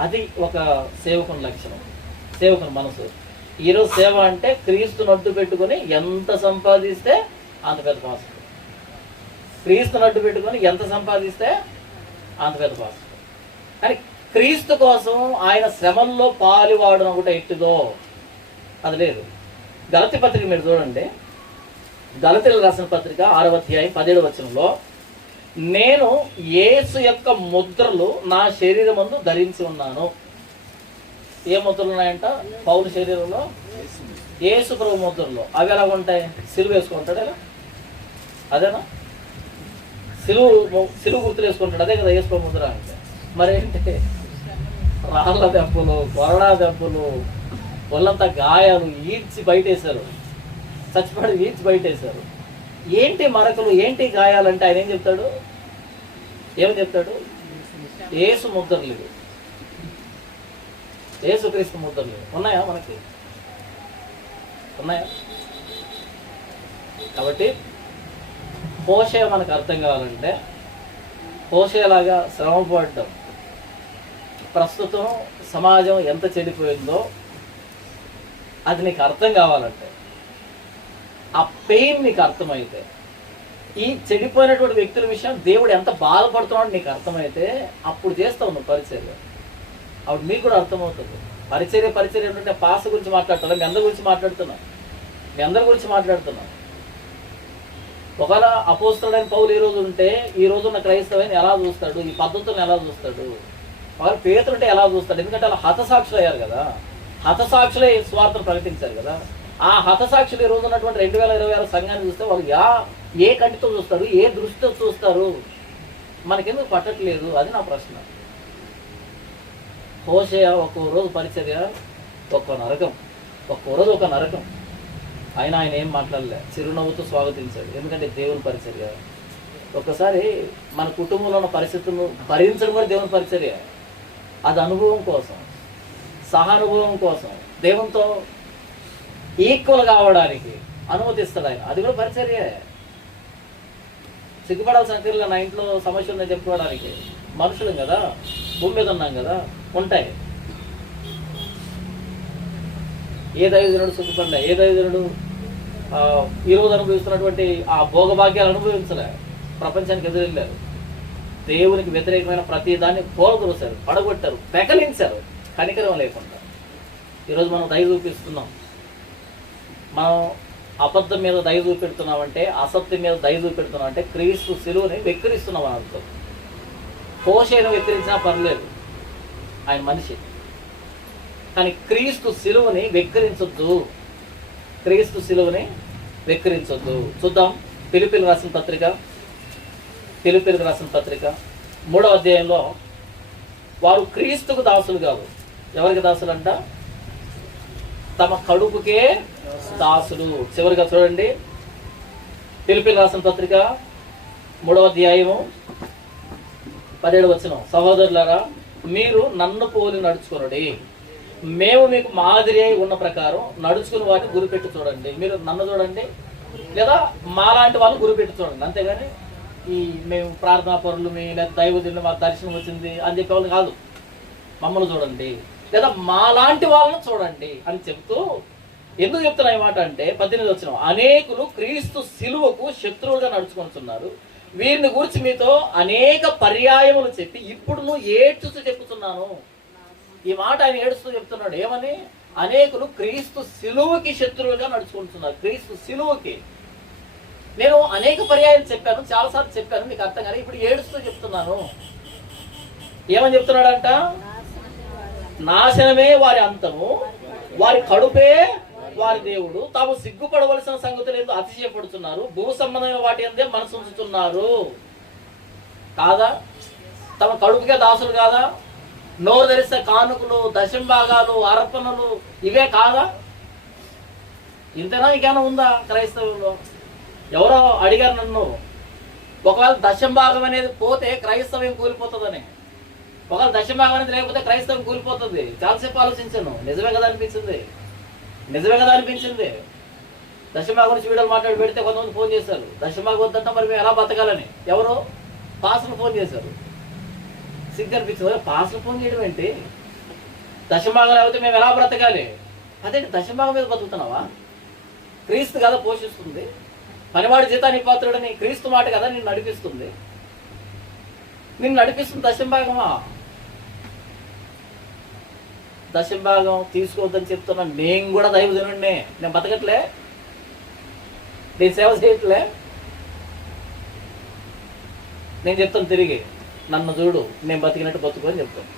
అది ఒక సేవకుని లక్షణం, సేవకుని మనసు. ఈరోజు సేవ అంటే క్రీస్తుని అడ్డు పెట్టుకొని ఎంత సంపాదిస్తే అంత పెద్ద పాస్టర్, క్రీస్తుని అడ్డు పెట్టుకొని ఎంత సంపాదిస్తే అంత పెద్ద పాస్టర్. కానీ క్రీస్తు కోసం ఆయన శ్రమల్లో పాలువాడున ఒకటి ఎట్టిదో అది లేదు. గలతీ పత్రిక మీరు చూడండి, గలతీలకు రాసిన పత్రిక 6వ అధ్యాయం 17వ వచనంలో, నేను యేసు యొక్క ముద్రలు నా శరీరమందు ధరించి ఉన్నాను. ఏ ముద్రలు ఉన్నాయంట పౌలు శరీరంలో? యేసు ప్రభు ముద్రలు. అవి ఎలా ఉంటాయి? సిలువ వేసుకుంటాడు ఎలా? అదేనా? సిలువ గుర్తులు వేసుకుంటాడు, అదే కదా యేసు ప్రభు ముద్ర అంటే. మరేంటి? రాళ్ళ దెబ్బలు, కొరడా దెబ్బలు, ఒళ్ళంతా గాయాలు, ఈడ్చి బయటేశారు, చచ్చిపడి ఈడ్చి బయటేశారు. ఏంటి మరకలు, ఏంటి గాయాలంటే ఆయన ఏం చెప్తాడు? ఏమని చెప్తాడు? యేసు ముద్రలు ఇవి, యేసుక్రీస్తు ముద్రలు ఉన్నాయా మనకి? ఉన్నాయా? కాబట్టి హోషేయ మనకు అర్థం కావాలంటే, హోషేయలాగా శ్రమ పడడం, ప్రస్తుతం సమాజం ఎంత చెడిపోయిందో అది నీకు అర్థం కావాలంటే, ఆ పెయిన్ నీకు అర్థమైతే, ఈ చెడిపోయినటువంటి వ్యక్తుల విషయం దేవుడు ఎంత బాధపడుతున్నాడో నీకు అర్థమైతే అప్పుడు చేస్తావు నువ్వు పరిచర్య. అప్పుడు మీకు కూడా అర్థమవుతుంది. పరిచర్య ఏంటంటే పాస గురించి మాట్లాడుతున్నా, మీ అందరి గురించి మాట్లాడుతున్నా. ఒకవేళ అపోస్తలుడైన పౌలు ఈ రోజు ఉంటే ఈ రోజున్న క్రైస్తవుని ఎలా చూస్తాడు? ఈ పద్ధతులను ఎలా చూస్తాడు? ఒకవేళ పేతురు ఉంటే ఎలా చూస్తాడు? ఎందుకంటే అలా హతసాక్షులు అయ్యారు కదా, హతసాక్షులే స్వార్థను ప్రకటించారు కదా. ఆ హతసాక్షులు ఈ రోజు ఉన్నటువంటి 2026 సంఘాన్ని చూస్తే వాళ్ళు ఏ కంటితో చూస్తారు, ఏ దృష్టితో చూస్తారు? మనకెందుకు పట్టట్లేదు? అది నా ప్రశ్న. హోషేయ ఒక్కో రోజు పరిచర్య ఒక్కో నరకం, ఒక్కో రోజు ఒక నరకం. ఆయన ఏం మాట్లాడలే, చిరునవ్వుతో స్వాగతించాడు. ఎందుకంటే దేవుని పరిచర్య. ఒక్కసారి మన కుటుంబంలో ఉన్న పరిస్థితులను భరించడం కూడా దేవుని పరిచర్య. అది అనుభవం కోసం, సహానుభవం కోసం, దేవునితో ఈక్వల్ కావడానికి అనుమతిస్తాడు ఆయన. అది కూడా పరిచర్యే. సిగ్గుపడాల్సిన తీరుగా నా ఇంట్లో సమస్య ఉందని చెప్పుకోవడానికి మనుషులం కదా, భూమి మీద ఉన్నాం కదా, ఉంటాయి. ఏ దైవజనుడు సిగ్గుపడలే, ఏ దైవజనుడు ఈరోజు అనుభవిస్తున్నటువంటి ఆ భోగభాగ్యాలు అనుభవించలే, ప్రపంచానికి ఎదురెళ్ళారు. దేవునికి వ్యతిరేకమైన ప్రతి దాన్ని పోలదొరుసారు, పడగొట్టారు, పెకలించారు కనికరం లేకుండా. ఈరోజు మనం దయ చూపిస్తున్నాం. మనం అబద్ధం మీద దయ చూపెడుతున్నామంటే, అసత్యం మీద దయ చూపెడుతున్నామంటే క్రీస్తు శిలువని వెక్కిరిస్తున్నాం అని అర్థం. హోషేయను వెక్కిరించినా పర్లేదు, ఆయన మనిషి. కానీ క్రీస్తు శిలువని వెక్కిరించొద్దు, క్రీస్తు శిలువని వెక్కిరించొద్దు. చూద్దాం ఫిలిప్పీలకు రాసిన పత్రిక 3వ అధ్యాయంలో, వారు క్రీస్తుకు దాసులు కాదు. ఎవరికి దాసులు అంట? తమ కడుపుకే దాసులు. చివరిగా చూడండి, ఫిలిప్పీలకు రాసిన పత్రిక 3వ అధ్యాయము 17వ వచనం, సహోదరులారా మీరు నన్ను పోలి నడుచుకునుడి, మేము మీకు మాదిరి అయి ఉన్న ప్రకారం నడుచుకుని వారిని గురిపెట్టి చూడండి. మీరు నన్ను చూడండి, లేదా మాలాంటి వాళ్ళు గురిపెట్టి చూడండి. అంతేగాని ఈ మేము ప్రార్థనా పరులు, లేదా దైవజనులు, మా దర్శనం వచ్చింది అని చెప్పేవాళ్ళు కాదు. మమ్మల్ని చూడండి, లేదా మాలాంటి వాళ్ళని చూడండి అని చెప్తూ, ఎందుకు చెప్తున్నా ఈ మాట అంటే 18వ వచనం, అనేకులు క్రీస్తు శిలువకు శత్రువులుగా నడుచుకుంటున్నారు, వీరిని గురించి మీతో అనేక పర్యాయములు చెప్పి ఇప్పుడు నువ్వు ఏడ్చుతూ చెప్తున్నాను. ఈ మాట ఆయన ఏడుస్తూ చెప్తున్నాడు. ఏమని? అనేకులు క్రీస్తు శిలువకి శత్రువులుగా నడుచుకుంటున్నారు. క్రీస్తు శిలువకి నేను అనేక పర్యాయాలు చెప్పాను, చాలాసార్లు చెప్పాను, మీకు అర్థం కానీ ఇప్పుడు ఏడుస్తూ చెప్తున్నాను. ఏమని చెప్తున్నాడంట? నాశనమే వారి అంతము, వారి కడుపే వారి దేవుడు, తాము సిగ్గుపడవలసిన సంగతులు ఎందుకు అతిశయపడుతున్నారు, భూ సంబంధమైన వాటి అందే మనసు ఉంచుతున్నారు. కాదా? తమ కడుపుకే దాసులు కాదా? నోరు తెరిస్తే కానుకలు, దశంభాగాలు, అర్పణలు ఇవే కాదా? ఇంతనా ఇంకేమైనా ఉందా క్రైస్తవుల్లో? ఎవరో అడిగారు నన్ను, ఒకవేళ దశంభాగం అనేది పోతే క్రైస్తవ్యం కూలిపోతుందని. ఒకవేళ దశంభాగం అనేది లేకపోతే క్రైస్తవం కూలిపోతుంది. చాలాసేపు ఆలోచించాను, నిజమే కదా అనిపించింది. దశంభాగం గురించి వీడియోలు మాట్లాడి పెడితే కొంతమంది ఫోన్ చేశారు, దశంభాగం వద్దంటే మరి మేము ఎలా బతకాలని. ఎవరో పాస్టర్లు ఫోన్ చేశారు. సిగ్గు అనిపించింది, పాస్టర్లు ఫోన్ చేయడం ఏంటి? దశంభాగం లేకపోతే మేము ఎలా బ్రతకాలి? అదే దశంభాగం మీద బతుకుతున్నావా? క్రీస్తు కదా పోషిస్తుంది, పనివాడి జీతానికి పాత్రుడని క్రీస్తు మాట కదా నిన్ను నడిపిస్తుంది. నిన్ను నడిపిస్తుంది దశంభాగమా? దశంభాగం తీసుకోవద్దని చెప్తున్నా. నేను కూడా దైవజనుడినే, నేను బతకట్లే, నేను సేవ చేయట్లే. నేను చెప్తాను తిరిగి, నన్ను చూడు, నేను బతికినట్టు బతుకు అని చెప్తాను.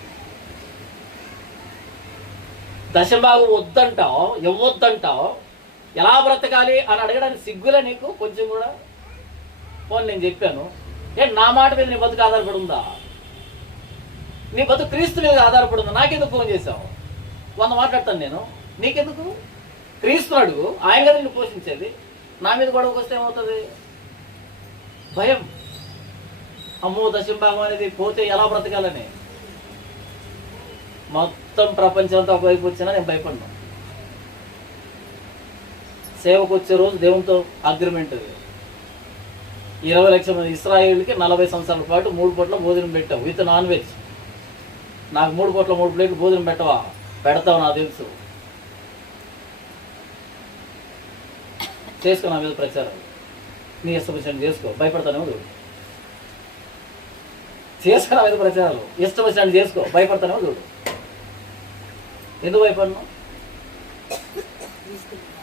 దశంభాగం వద్దంటావు, ఇవ్వద్దంటావు, ఎలా బ్రతకాలి అని అడగడానికి సిగ్గులే నీకు కొంచెం కూడా? పోనీ నేను చెప్పాను, నా మాట మీద నీ బతుకు ఆధారపడి ఉందా? నీ బతుకు క్రీస్తు మీద ఆధారపడి ఉందా? నాకెందుకు ఫోన్ చేసావు? 100 మాట్లాడతాను నేను, నీకెందుకు? క్రీస్తుని అడుగు, ఆయన కదా నిన్ను పోషించేది. నా మీద గొడవకు వస్తే ఏమవుతుంది? భయం. అమ్మో దశంభాగం అనేది పోతే ఎలా బ్రతకాలని. మొత్తం ప్రపంచం అంతా ఒకవైపు వచ్చినా నేను భయపడ్డా. సేవకు వచ్చే రోజు దేవునితో అగ్రిమెంట్, 20 లక్షల మంది ఇస్రాయేల్కి 40 సంవత్సరాల పాటు 3 పూట్ల భోజనం పెట్టావు విత్ నాన్ వెజ్. నాకు 3 పూట్ల 3 ప్లేట్లు భోజనం పెట్టవా? పెడతావు, నాకు తెలుసు. చేసుకో నా మీద ప్రచారం, నీ ఇష్టం చేసుకో, భయపడతానేమో చూడు. చేసుకో నా మీద ప్రచారాలు, ఇష్టం వచ్చినట్టు చేసుకో, భయపడతానేమో చూడు. ఎందుకు భయపడను?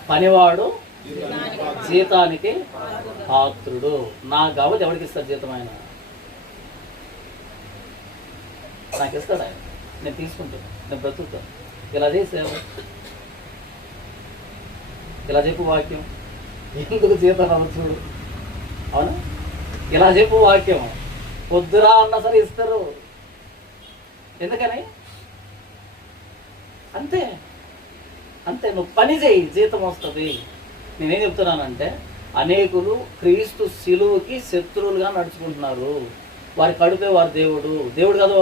పనివాడు జీతానికి పాత్రుడు. నాకు కాబట్టి ఎవరికి ఇస్తారు జీతం? ఆయన నాకు ఇస్తాడు. ఆయన నేను తీసుకుంటాను, నేను బ్రతుకుతాను. ఇలా చేసావు, ఇలా చెప్పు వాక్యం. ఎందుకు జీతం చూడు? అవునా? ఇలా చెప్పు వాక్యం. వద్దురా అన్నా సరే ఇస్తారు. ఎందుకని? అంతే అంతే. నువ్వు పని చేయి, జీతం వస్తుంది. నేనేం చెప్తున్నానంటే, అనేకులు క్రీస్తు శిలువకి శత్రువులుగా నడుచుకుంటున్నారు. వారి కడుపే వారి దేవుడు. దేవుడు కాదు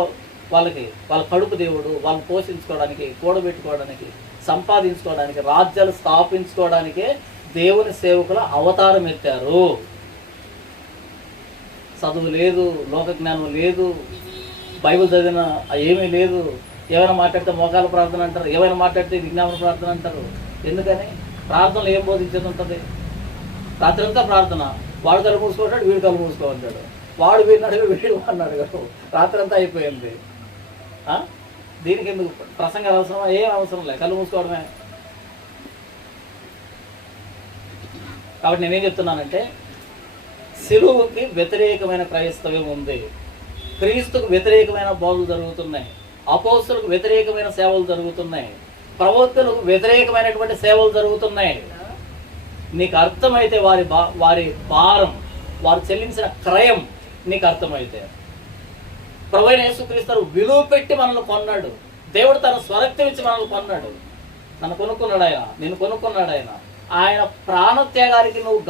వాళ్ళకి, వాళ్ళ కడుపు దేవుడు. వాళ్ళని పోషించుకోవడానికి, కూడబెట్టుకోవడానికి, సంపాదించుకోవడానికి, రాజ్యాలు స్థాపించుకోవడానికే దేవుని సేవకుల అవతారం ఎత్తారు. చదువు లేదు, లోక జ్ఞానం లేదు, బైబిల్ చదివిన ఏమీ లేదు. ఏమైనా మాట్లాడితే మోకాల ప్రార్థన అంటారు, ఏమైనా మాట్లాడితే విజ్ఞాపన ప్రార్థన అంటారు. ఎందుకని? ప్రార్థనలు ఏం బోధించేది ఉంటుంది? రాత్రి అంతా ప్రార్థన. వాడు కళ్ళు మూసుకుంటాడు, వీడు కళ్ళు మూసుకోమంటాడు. వాడు వీడినాడు, వీడు అన్నాడు కదా. రాత్రి అంతా అయిపోయింది. దీనికి ఎందుకు ప్రసంగాలు అవసరమా? ఏం అవసరం లేదు, కళ్ళు మూసుకోవడమే. కాబట్టి నేనేం చెప్తున్నానంటే, సిలువుకి వ్యతిరేకమైన క్రైస్తవ్యం ఉంది, క్రీస్తుకు వ్యతిరేకమైన బోధలు జరుగుతున్నాయి, అపోస్తులకు వ్యతిరేకమైన సేవలు జరుగుతున్నాయి, ప్రవక్తలకు వ్యతిరేకమైనటువంటి సేవలు జరుగుతున్నాయి. నీకు అర్థమైతే వారి భారం, వారు చెల్లించిన క్రయం నీకు అర్థమైతే. ప్రభువైన యేసుక్రీస్తు విలువ పెట్టి మనల్ని కొన్నాడు. దేవుడు తన స్వరక్తం ఇచ్చి మనల్ని కొన్నాడు. నన్ను కొనుక్కున్నాడు ఆయన, నేను కొనుక్కున్నాడు ఆయన. ఆయన ప్రాణత్యాగానికి నువ్వు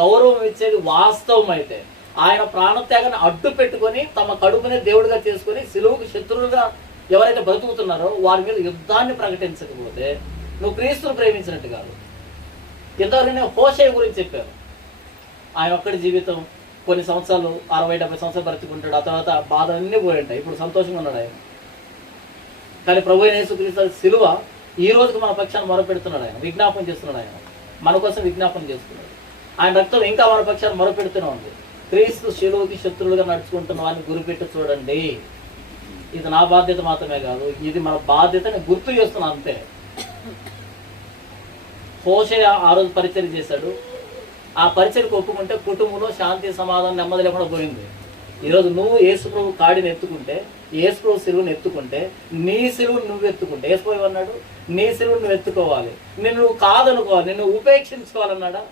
గౌరవం ఇచ్చేది వాస్తవం అయితే, ఆయన ప్రాణత్యాగాన్ని అడ్డు పెట్టుకొని తమ కడుపునే దేవుడిగా చేసుకొని సిలువుకు శత్రువులుగా ఎవరైతే బ్రతుకుతున్నారో వారి మీద యుద్ధాన్ని ప్రకటించకపోతే నువ్వు క్రీస్తును ప్రేమించినట్టు కాదు. ఇంతవరకు నేను హోషేయ గురించి చెప్పాను. ఆయన ఒక్కడి జీవితం కొన్ని సంవత్సరాలు 60-70 సంవత్సరాలు బ్రతుకుంటాడు. ఆ తర్వాత బాధలన్నీ పోయింటాయి. ఇప్పుడు సంతోషంగా ఉన్నాడు ఆయన. కానీ ప్రభువైన యేసుక్రీస్తు సిలువ ఈ రోజుకు మన పక్షాన్ని మొరపెడుతున్నాడు. ఆయన విజ్ఞాపన చేస్తున్నాడు. ఆయన మన కోసం విజ్ఞాపన చేస్తున్నాడు. ఆయన రక్తం ఇంకా మన పక్షాన్ని మొరపెడుతూనే ఉంది. క్రీస్తు శిలువకి శత్రువులుగా నడుచుకుంటున్న వారిని గురిపెట్టి చూడండి. ఇది నా బాధ్యత మాత్రమే కాదు, ఇది మన బాధ్యతని గుర్తు చేస్తున్నాను అంతే. హోషేయ ఆ రోజు పరిచయం చేశాడు. ఆ పరిచయకు ఒప్పుకుంటే కుటుంబంలో శాంతి సమాధానం నెమ్మది లేకుండా పోయింది. ఈరోజు నువ్వు యేసుప్రభు కాడిని ఎత్తుకుంటే, యేసుప్రభు సిలువను ఎత్తుకుంటే, నీ సిలువును నువ్వు ఎత్తుకుంటే, యేసుప్రభు అన్నాడు నీ సిలువును నువ్వు ఎత్తుకోవాలి, నిన్ను నువ్వు కాదనుకోవాలి, నిన్ను ఉపేక్షించుకోవాలన్నాడా.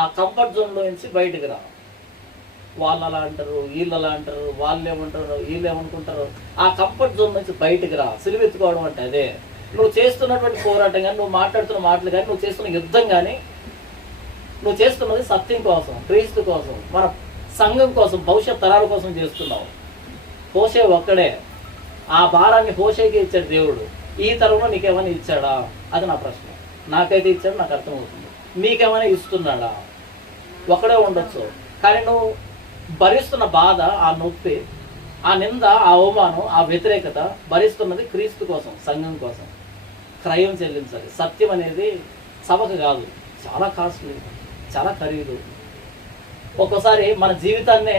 ఆ కంఫర్ట్ జోన్లో నుంచి బయటకు రా. వాళ్ళు అలా అంటారు, వీళ్ళు అలా అంటారు, వాళ్ళు ఏమంటారు, వీళ్ళు ఏమనుకుంటారు. ఆ కంఫర్ట్ జోన్ నుంచి బయటకు రా. సిలువ ఎత్తుకోవడం అంటే అదే. నువ్వు చేస్తున్నటువంటి పోరాటం కానీ, నువ్వు మాట్లాడుతున్న మాటలు కానీ, నువ్వు చేస్తున్న యుద్ధం కానీ, నువ్వు చేస్తున్నది సత్యం కోసం, క్రీస్తు కోసం, మన సంఘం కోసం, భవిష్యత్ తరాల కోసం చేస్తున్నావు. హోషేయ ఒక్కడే. ఆ భారాన్ని హోషేయకి ఇచ్చాడు దేవుడు. ఈ తరంలో నీకేమైనా ఇచ్చాడా? అది నా ప్రశ్న. నాకైతే ఇచ్చాడు, నాకు అర్థమవుతుంది. మీకేమైనా ఇస్తున్నాడా? ఒక్కడే ఉండొచ్చు, కానీ నువ్వు భరిస్తున్న బాధ, ఆ నొప్పి, ఆ నింద, ఆ అవమానం, ఆ వ్యతిరేకత భరిస్తున్నది క్రీస్తు కోసం, సంఘం కోసం. క్రయం చెల్లించాలి. సత్యం అనేది సభకు కాదు, చాలా కాస్ట్లీ, చాలా ఖరీదు. ఒక్కోసారి మన జీవితాన్నే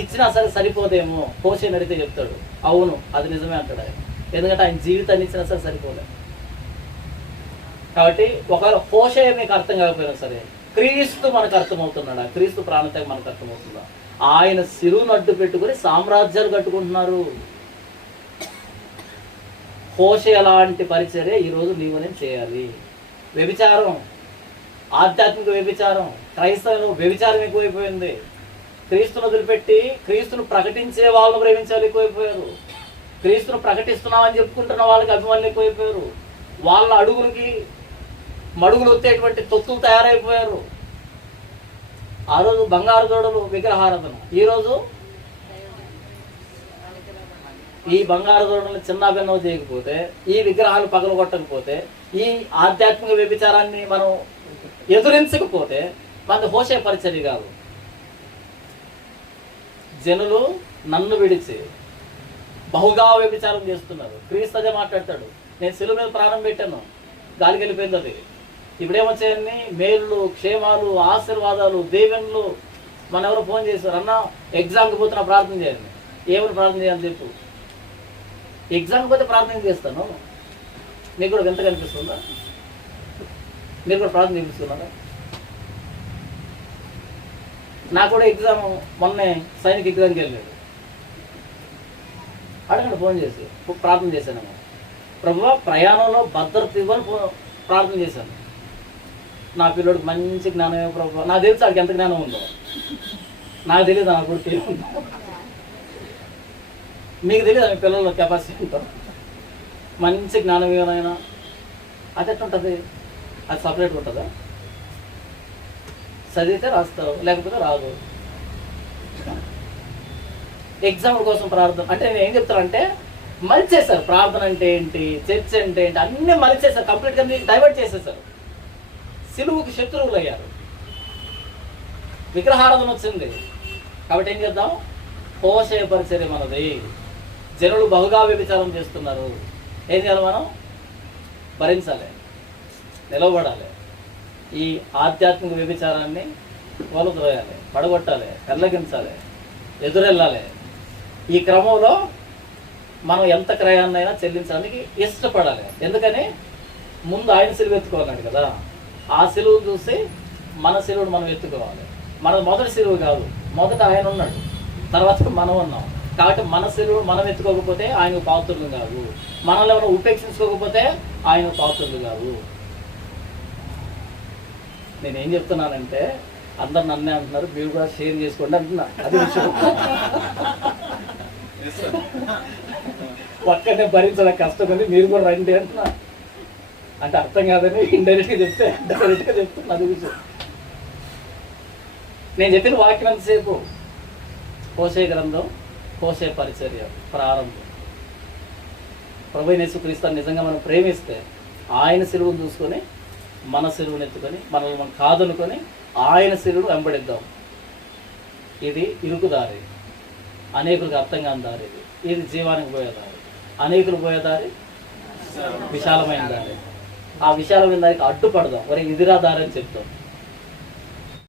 ఇచ్చినా సరే సరిపోదేమో. హోషేని అడిగితే చెప్తాడు అవును అది నిజమే అంటాడు ఆయన. ఎందుకంటే ఆయన జీవితాన్ని ఇచ్చినా సరే సరిపోలే. కాబట్టి ఒకవేళ హోషే మీకు అర్థం కాకపోయినా సరే క్రీస్తు మనకు అర్థమవుతున్నాడా? క్రీస్తు ప్రాణత్యాగం మనకు అర్థమవుతుందా? ఆయన శిలువను అడ్డు పెట్టుకుని సామ్రాజ్యాలు కట్టుకుంటున్నారు. హోషే అలాంటి పరిచర్య ఈరోజు నీవు నేను చేయాలి. వ్యభిచారం, ఆధ్యాత్మిక వ్యభిచారం, క్రైస్తవులు వ్యభిచారం ఎక్కువైపోయింది. క్రీస్తును వదిలిపెట్టి క్రీస్తును ప్రకటించే వాళ్ళను ప్రేమించే వాళ్ళు ఎక్కువైపోయారు. క్రీస్తును ప్రకటిస్తున్నామని చెప్పుకుంటున్న వాళ్ళకి అభిమానులు ఎక్కువైపోయారు. వాళ్ళ అడుగులకి మడుగులు వచ్చేటువంటి తొత్తులు తయారైపోయారు. ఆ రోజు బంగారు దూడలు విగ్రహారాధన, ఈరోజు ఈ బంగారు దూడలు చిన్నాభిన్నం చేయకపోతే, ఈ విగ్రహాలు పగలగొట్టకపోతే, ఈ ఆధ్యాత్మిక వ్యభిచారాన్ని మనం ఎదురించకపోతే మనది హోషే పరిచర్య కాదు. జనులు నన్ను విడిచి బహుగా వ్యభిచారం చేస్తున్నారు. క్రీస్తు అదే మాట్లాడతాడు, నేను శిలువ మీద ప్రాణం పెట్టాను, గాలికి వెళ్ళిపోయింది అది. ఇప్పుడేమొచ్చాయని మేళ్ళు, క్షేమాలు, ఆశీర్వాదాలు, దీవెనలు. మన ఎవరో ఫోన్ చేశారు, అన్న ఎగ్జామ్కి పోతున్నా ప్రార్థన చేయండి. ఏమైనా ప్రార్థన చేయాలని చెప్పు. ఎగ్జామ్కి పోతే ప్రార్థన చేస్తాను. మీకు కూడా వింత కనిపిస్తుందా? మీరు కూడా ప్రార్థన చేపిస్తున్నారా? నాకు కూడా ఎగ్జామ్ మొన్నే సైనిక ఎగ్జామ్కి వెళ్ళాడు. అడగండి ఫోన్ చేసి, ప్రార్థన చేశాను. ప్రభువా ప్రయాణంలో భద్రత ఇవ్వని ప్రార్థన చేశాను. నా పిల్లడికి మంచి జ్ఞానమే ప్రభు. నాకు తెలుసు వాడికి ఎంత జ్ఞానం ఉందో, నాకు తెలియదు నా కొడుకు ఏముందో. మీకు తెలియదు మీ పిల్లల కెపాసిటీ ఉందో. మంచి జ్ఞానం ఏమైనా అది ఎట్లుంటుంది? అది సపరేట్గా ఉంటుందా? చదివితే రాస్తారు, లేకపోతే రాదు. ఎగ్జామ్ కోసం ప్రార్థన అంటే నేను ఏం చెప్తానంటే మలిచేశారు. ప్రార్థన అంటే ఏంటి, చర్చ్ అంటే ఏంటి, అన్నీ మలిచేశారు. కంప్లీట్గా డైవర్ట్ చేసేసారు. సిలువుకి శత్రువులు అయ్యారు. విగ్రహారాధన వచ్చింది కాబట్టి ఏం చేద్దాం? హోషే పరిచర్య మనది. జనులు బహుగా వ్యభిచారం చేస్తున్నారు. ఏం చేయాలి? మనం భరించాలి, నిలవబడాలి. ఈ ఆధ్యాత్మిక వ్యభిచారాన్ని వలద్రోయాలి, పడగొట్టాలి, పెళ్ళగించాలి, ఎదురెళ్ళాలి. ఈ క్రమంలో మనం ఎంత క్రయాన్నైనా చెల్లించడానికి ఇష్టపడాలి. ఎందుకని? ముందు ఆయన సిలువ ఎత్తుకోవాలన్నాడు కదా. ఆ సిలువు చూసి మన సిలువును మనం ఎత్తుకోవాలి. మన మొదటి సిలువు కాదు, మొదట ఆయన ఉన్నాడు, తర్వాత మనం ఉన్నాం. కాబట్టి మన సిలువు మనం ఎత్తుకోకపోతే ఆయన పాత్రులు కాదు. మనల్ని ఎవరైనా ఉపేక్షించుకోకపోతే ఆయన పాత్రులు కాదు. నేనేం చెప్తున్నానంటే అందరు నన్నే అంటున్నారు, మీరు కూడా షేర్ చేసుకోండి అంటున్నా. అది విషయం. ఒక్కనే భరించడం కష్టం ఉంది, మీరు కూడా రండి అంటున్నా. అంటే అర్థం కాదని ఇండైరెక్ట్గా చెప్తే డైరెక్ట్గా చెప్తున్నా. అది విషయం. నేను చెప్పిన వాక్యం ఎంతసేపు? హోషే గ్రంథం, హోషే పరిచర్య ప్రారంభం. ప్రభువైన యేసుక్రీస్తుని నిజంగా మనం ప్రేమిస్తే ఆయన సిలువను చూసుకొని మన సిలువను ఎత్తుకొని మనల్ని మనం కాదనుకొని ఆయన సిలువను వెంబడిద్దాం. ఇది ఇరుకుదారి, అనేకులకు అర్థం కాని దారి. ఇది జీవానికి పోయేదారి, అనేకులు పోయేదారి విశాలమైన దారి. ఆ విశాలమైన దారికి అడ్డుపడదాం. మరి ఇదిరా దారి అని చెప్తాం.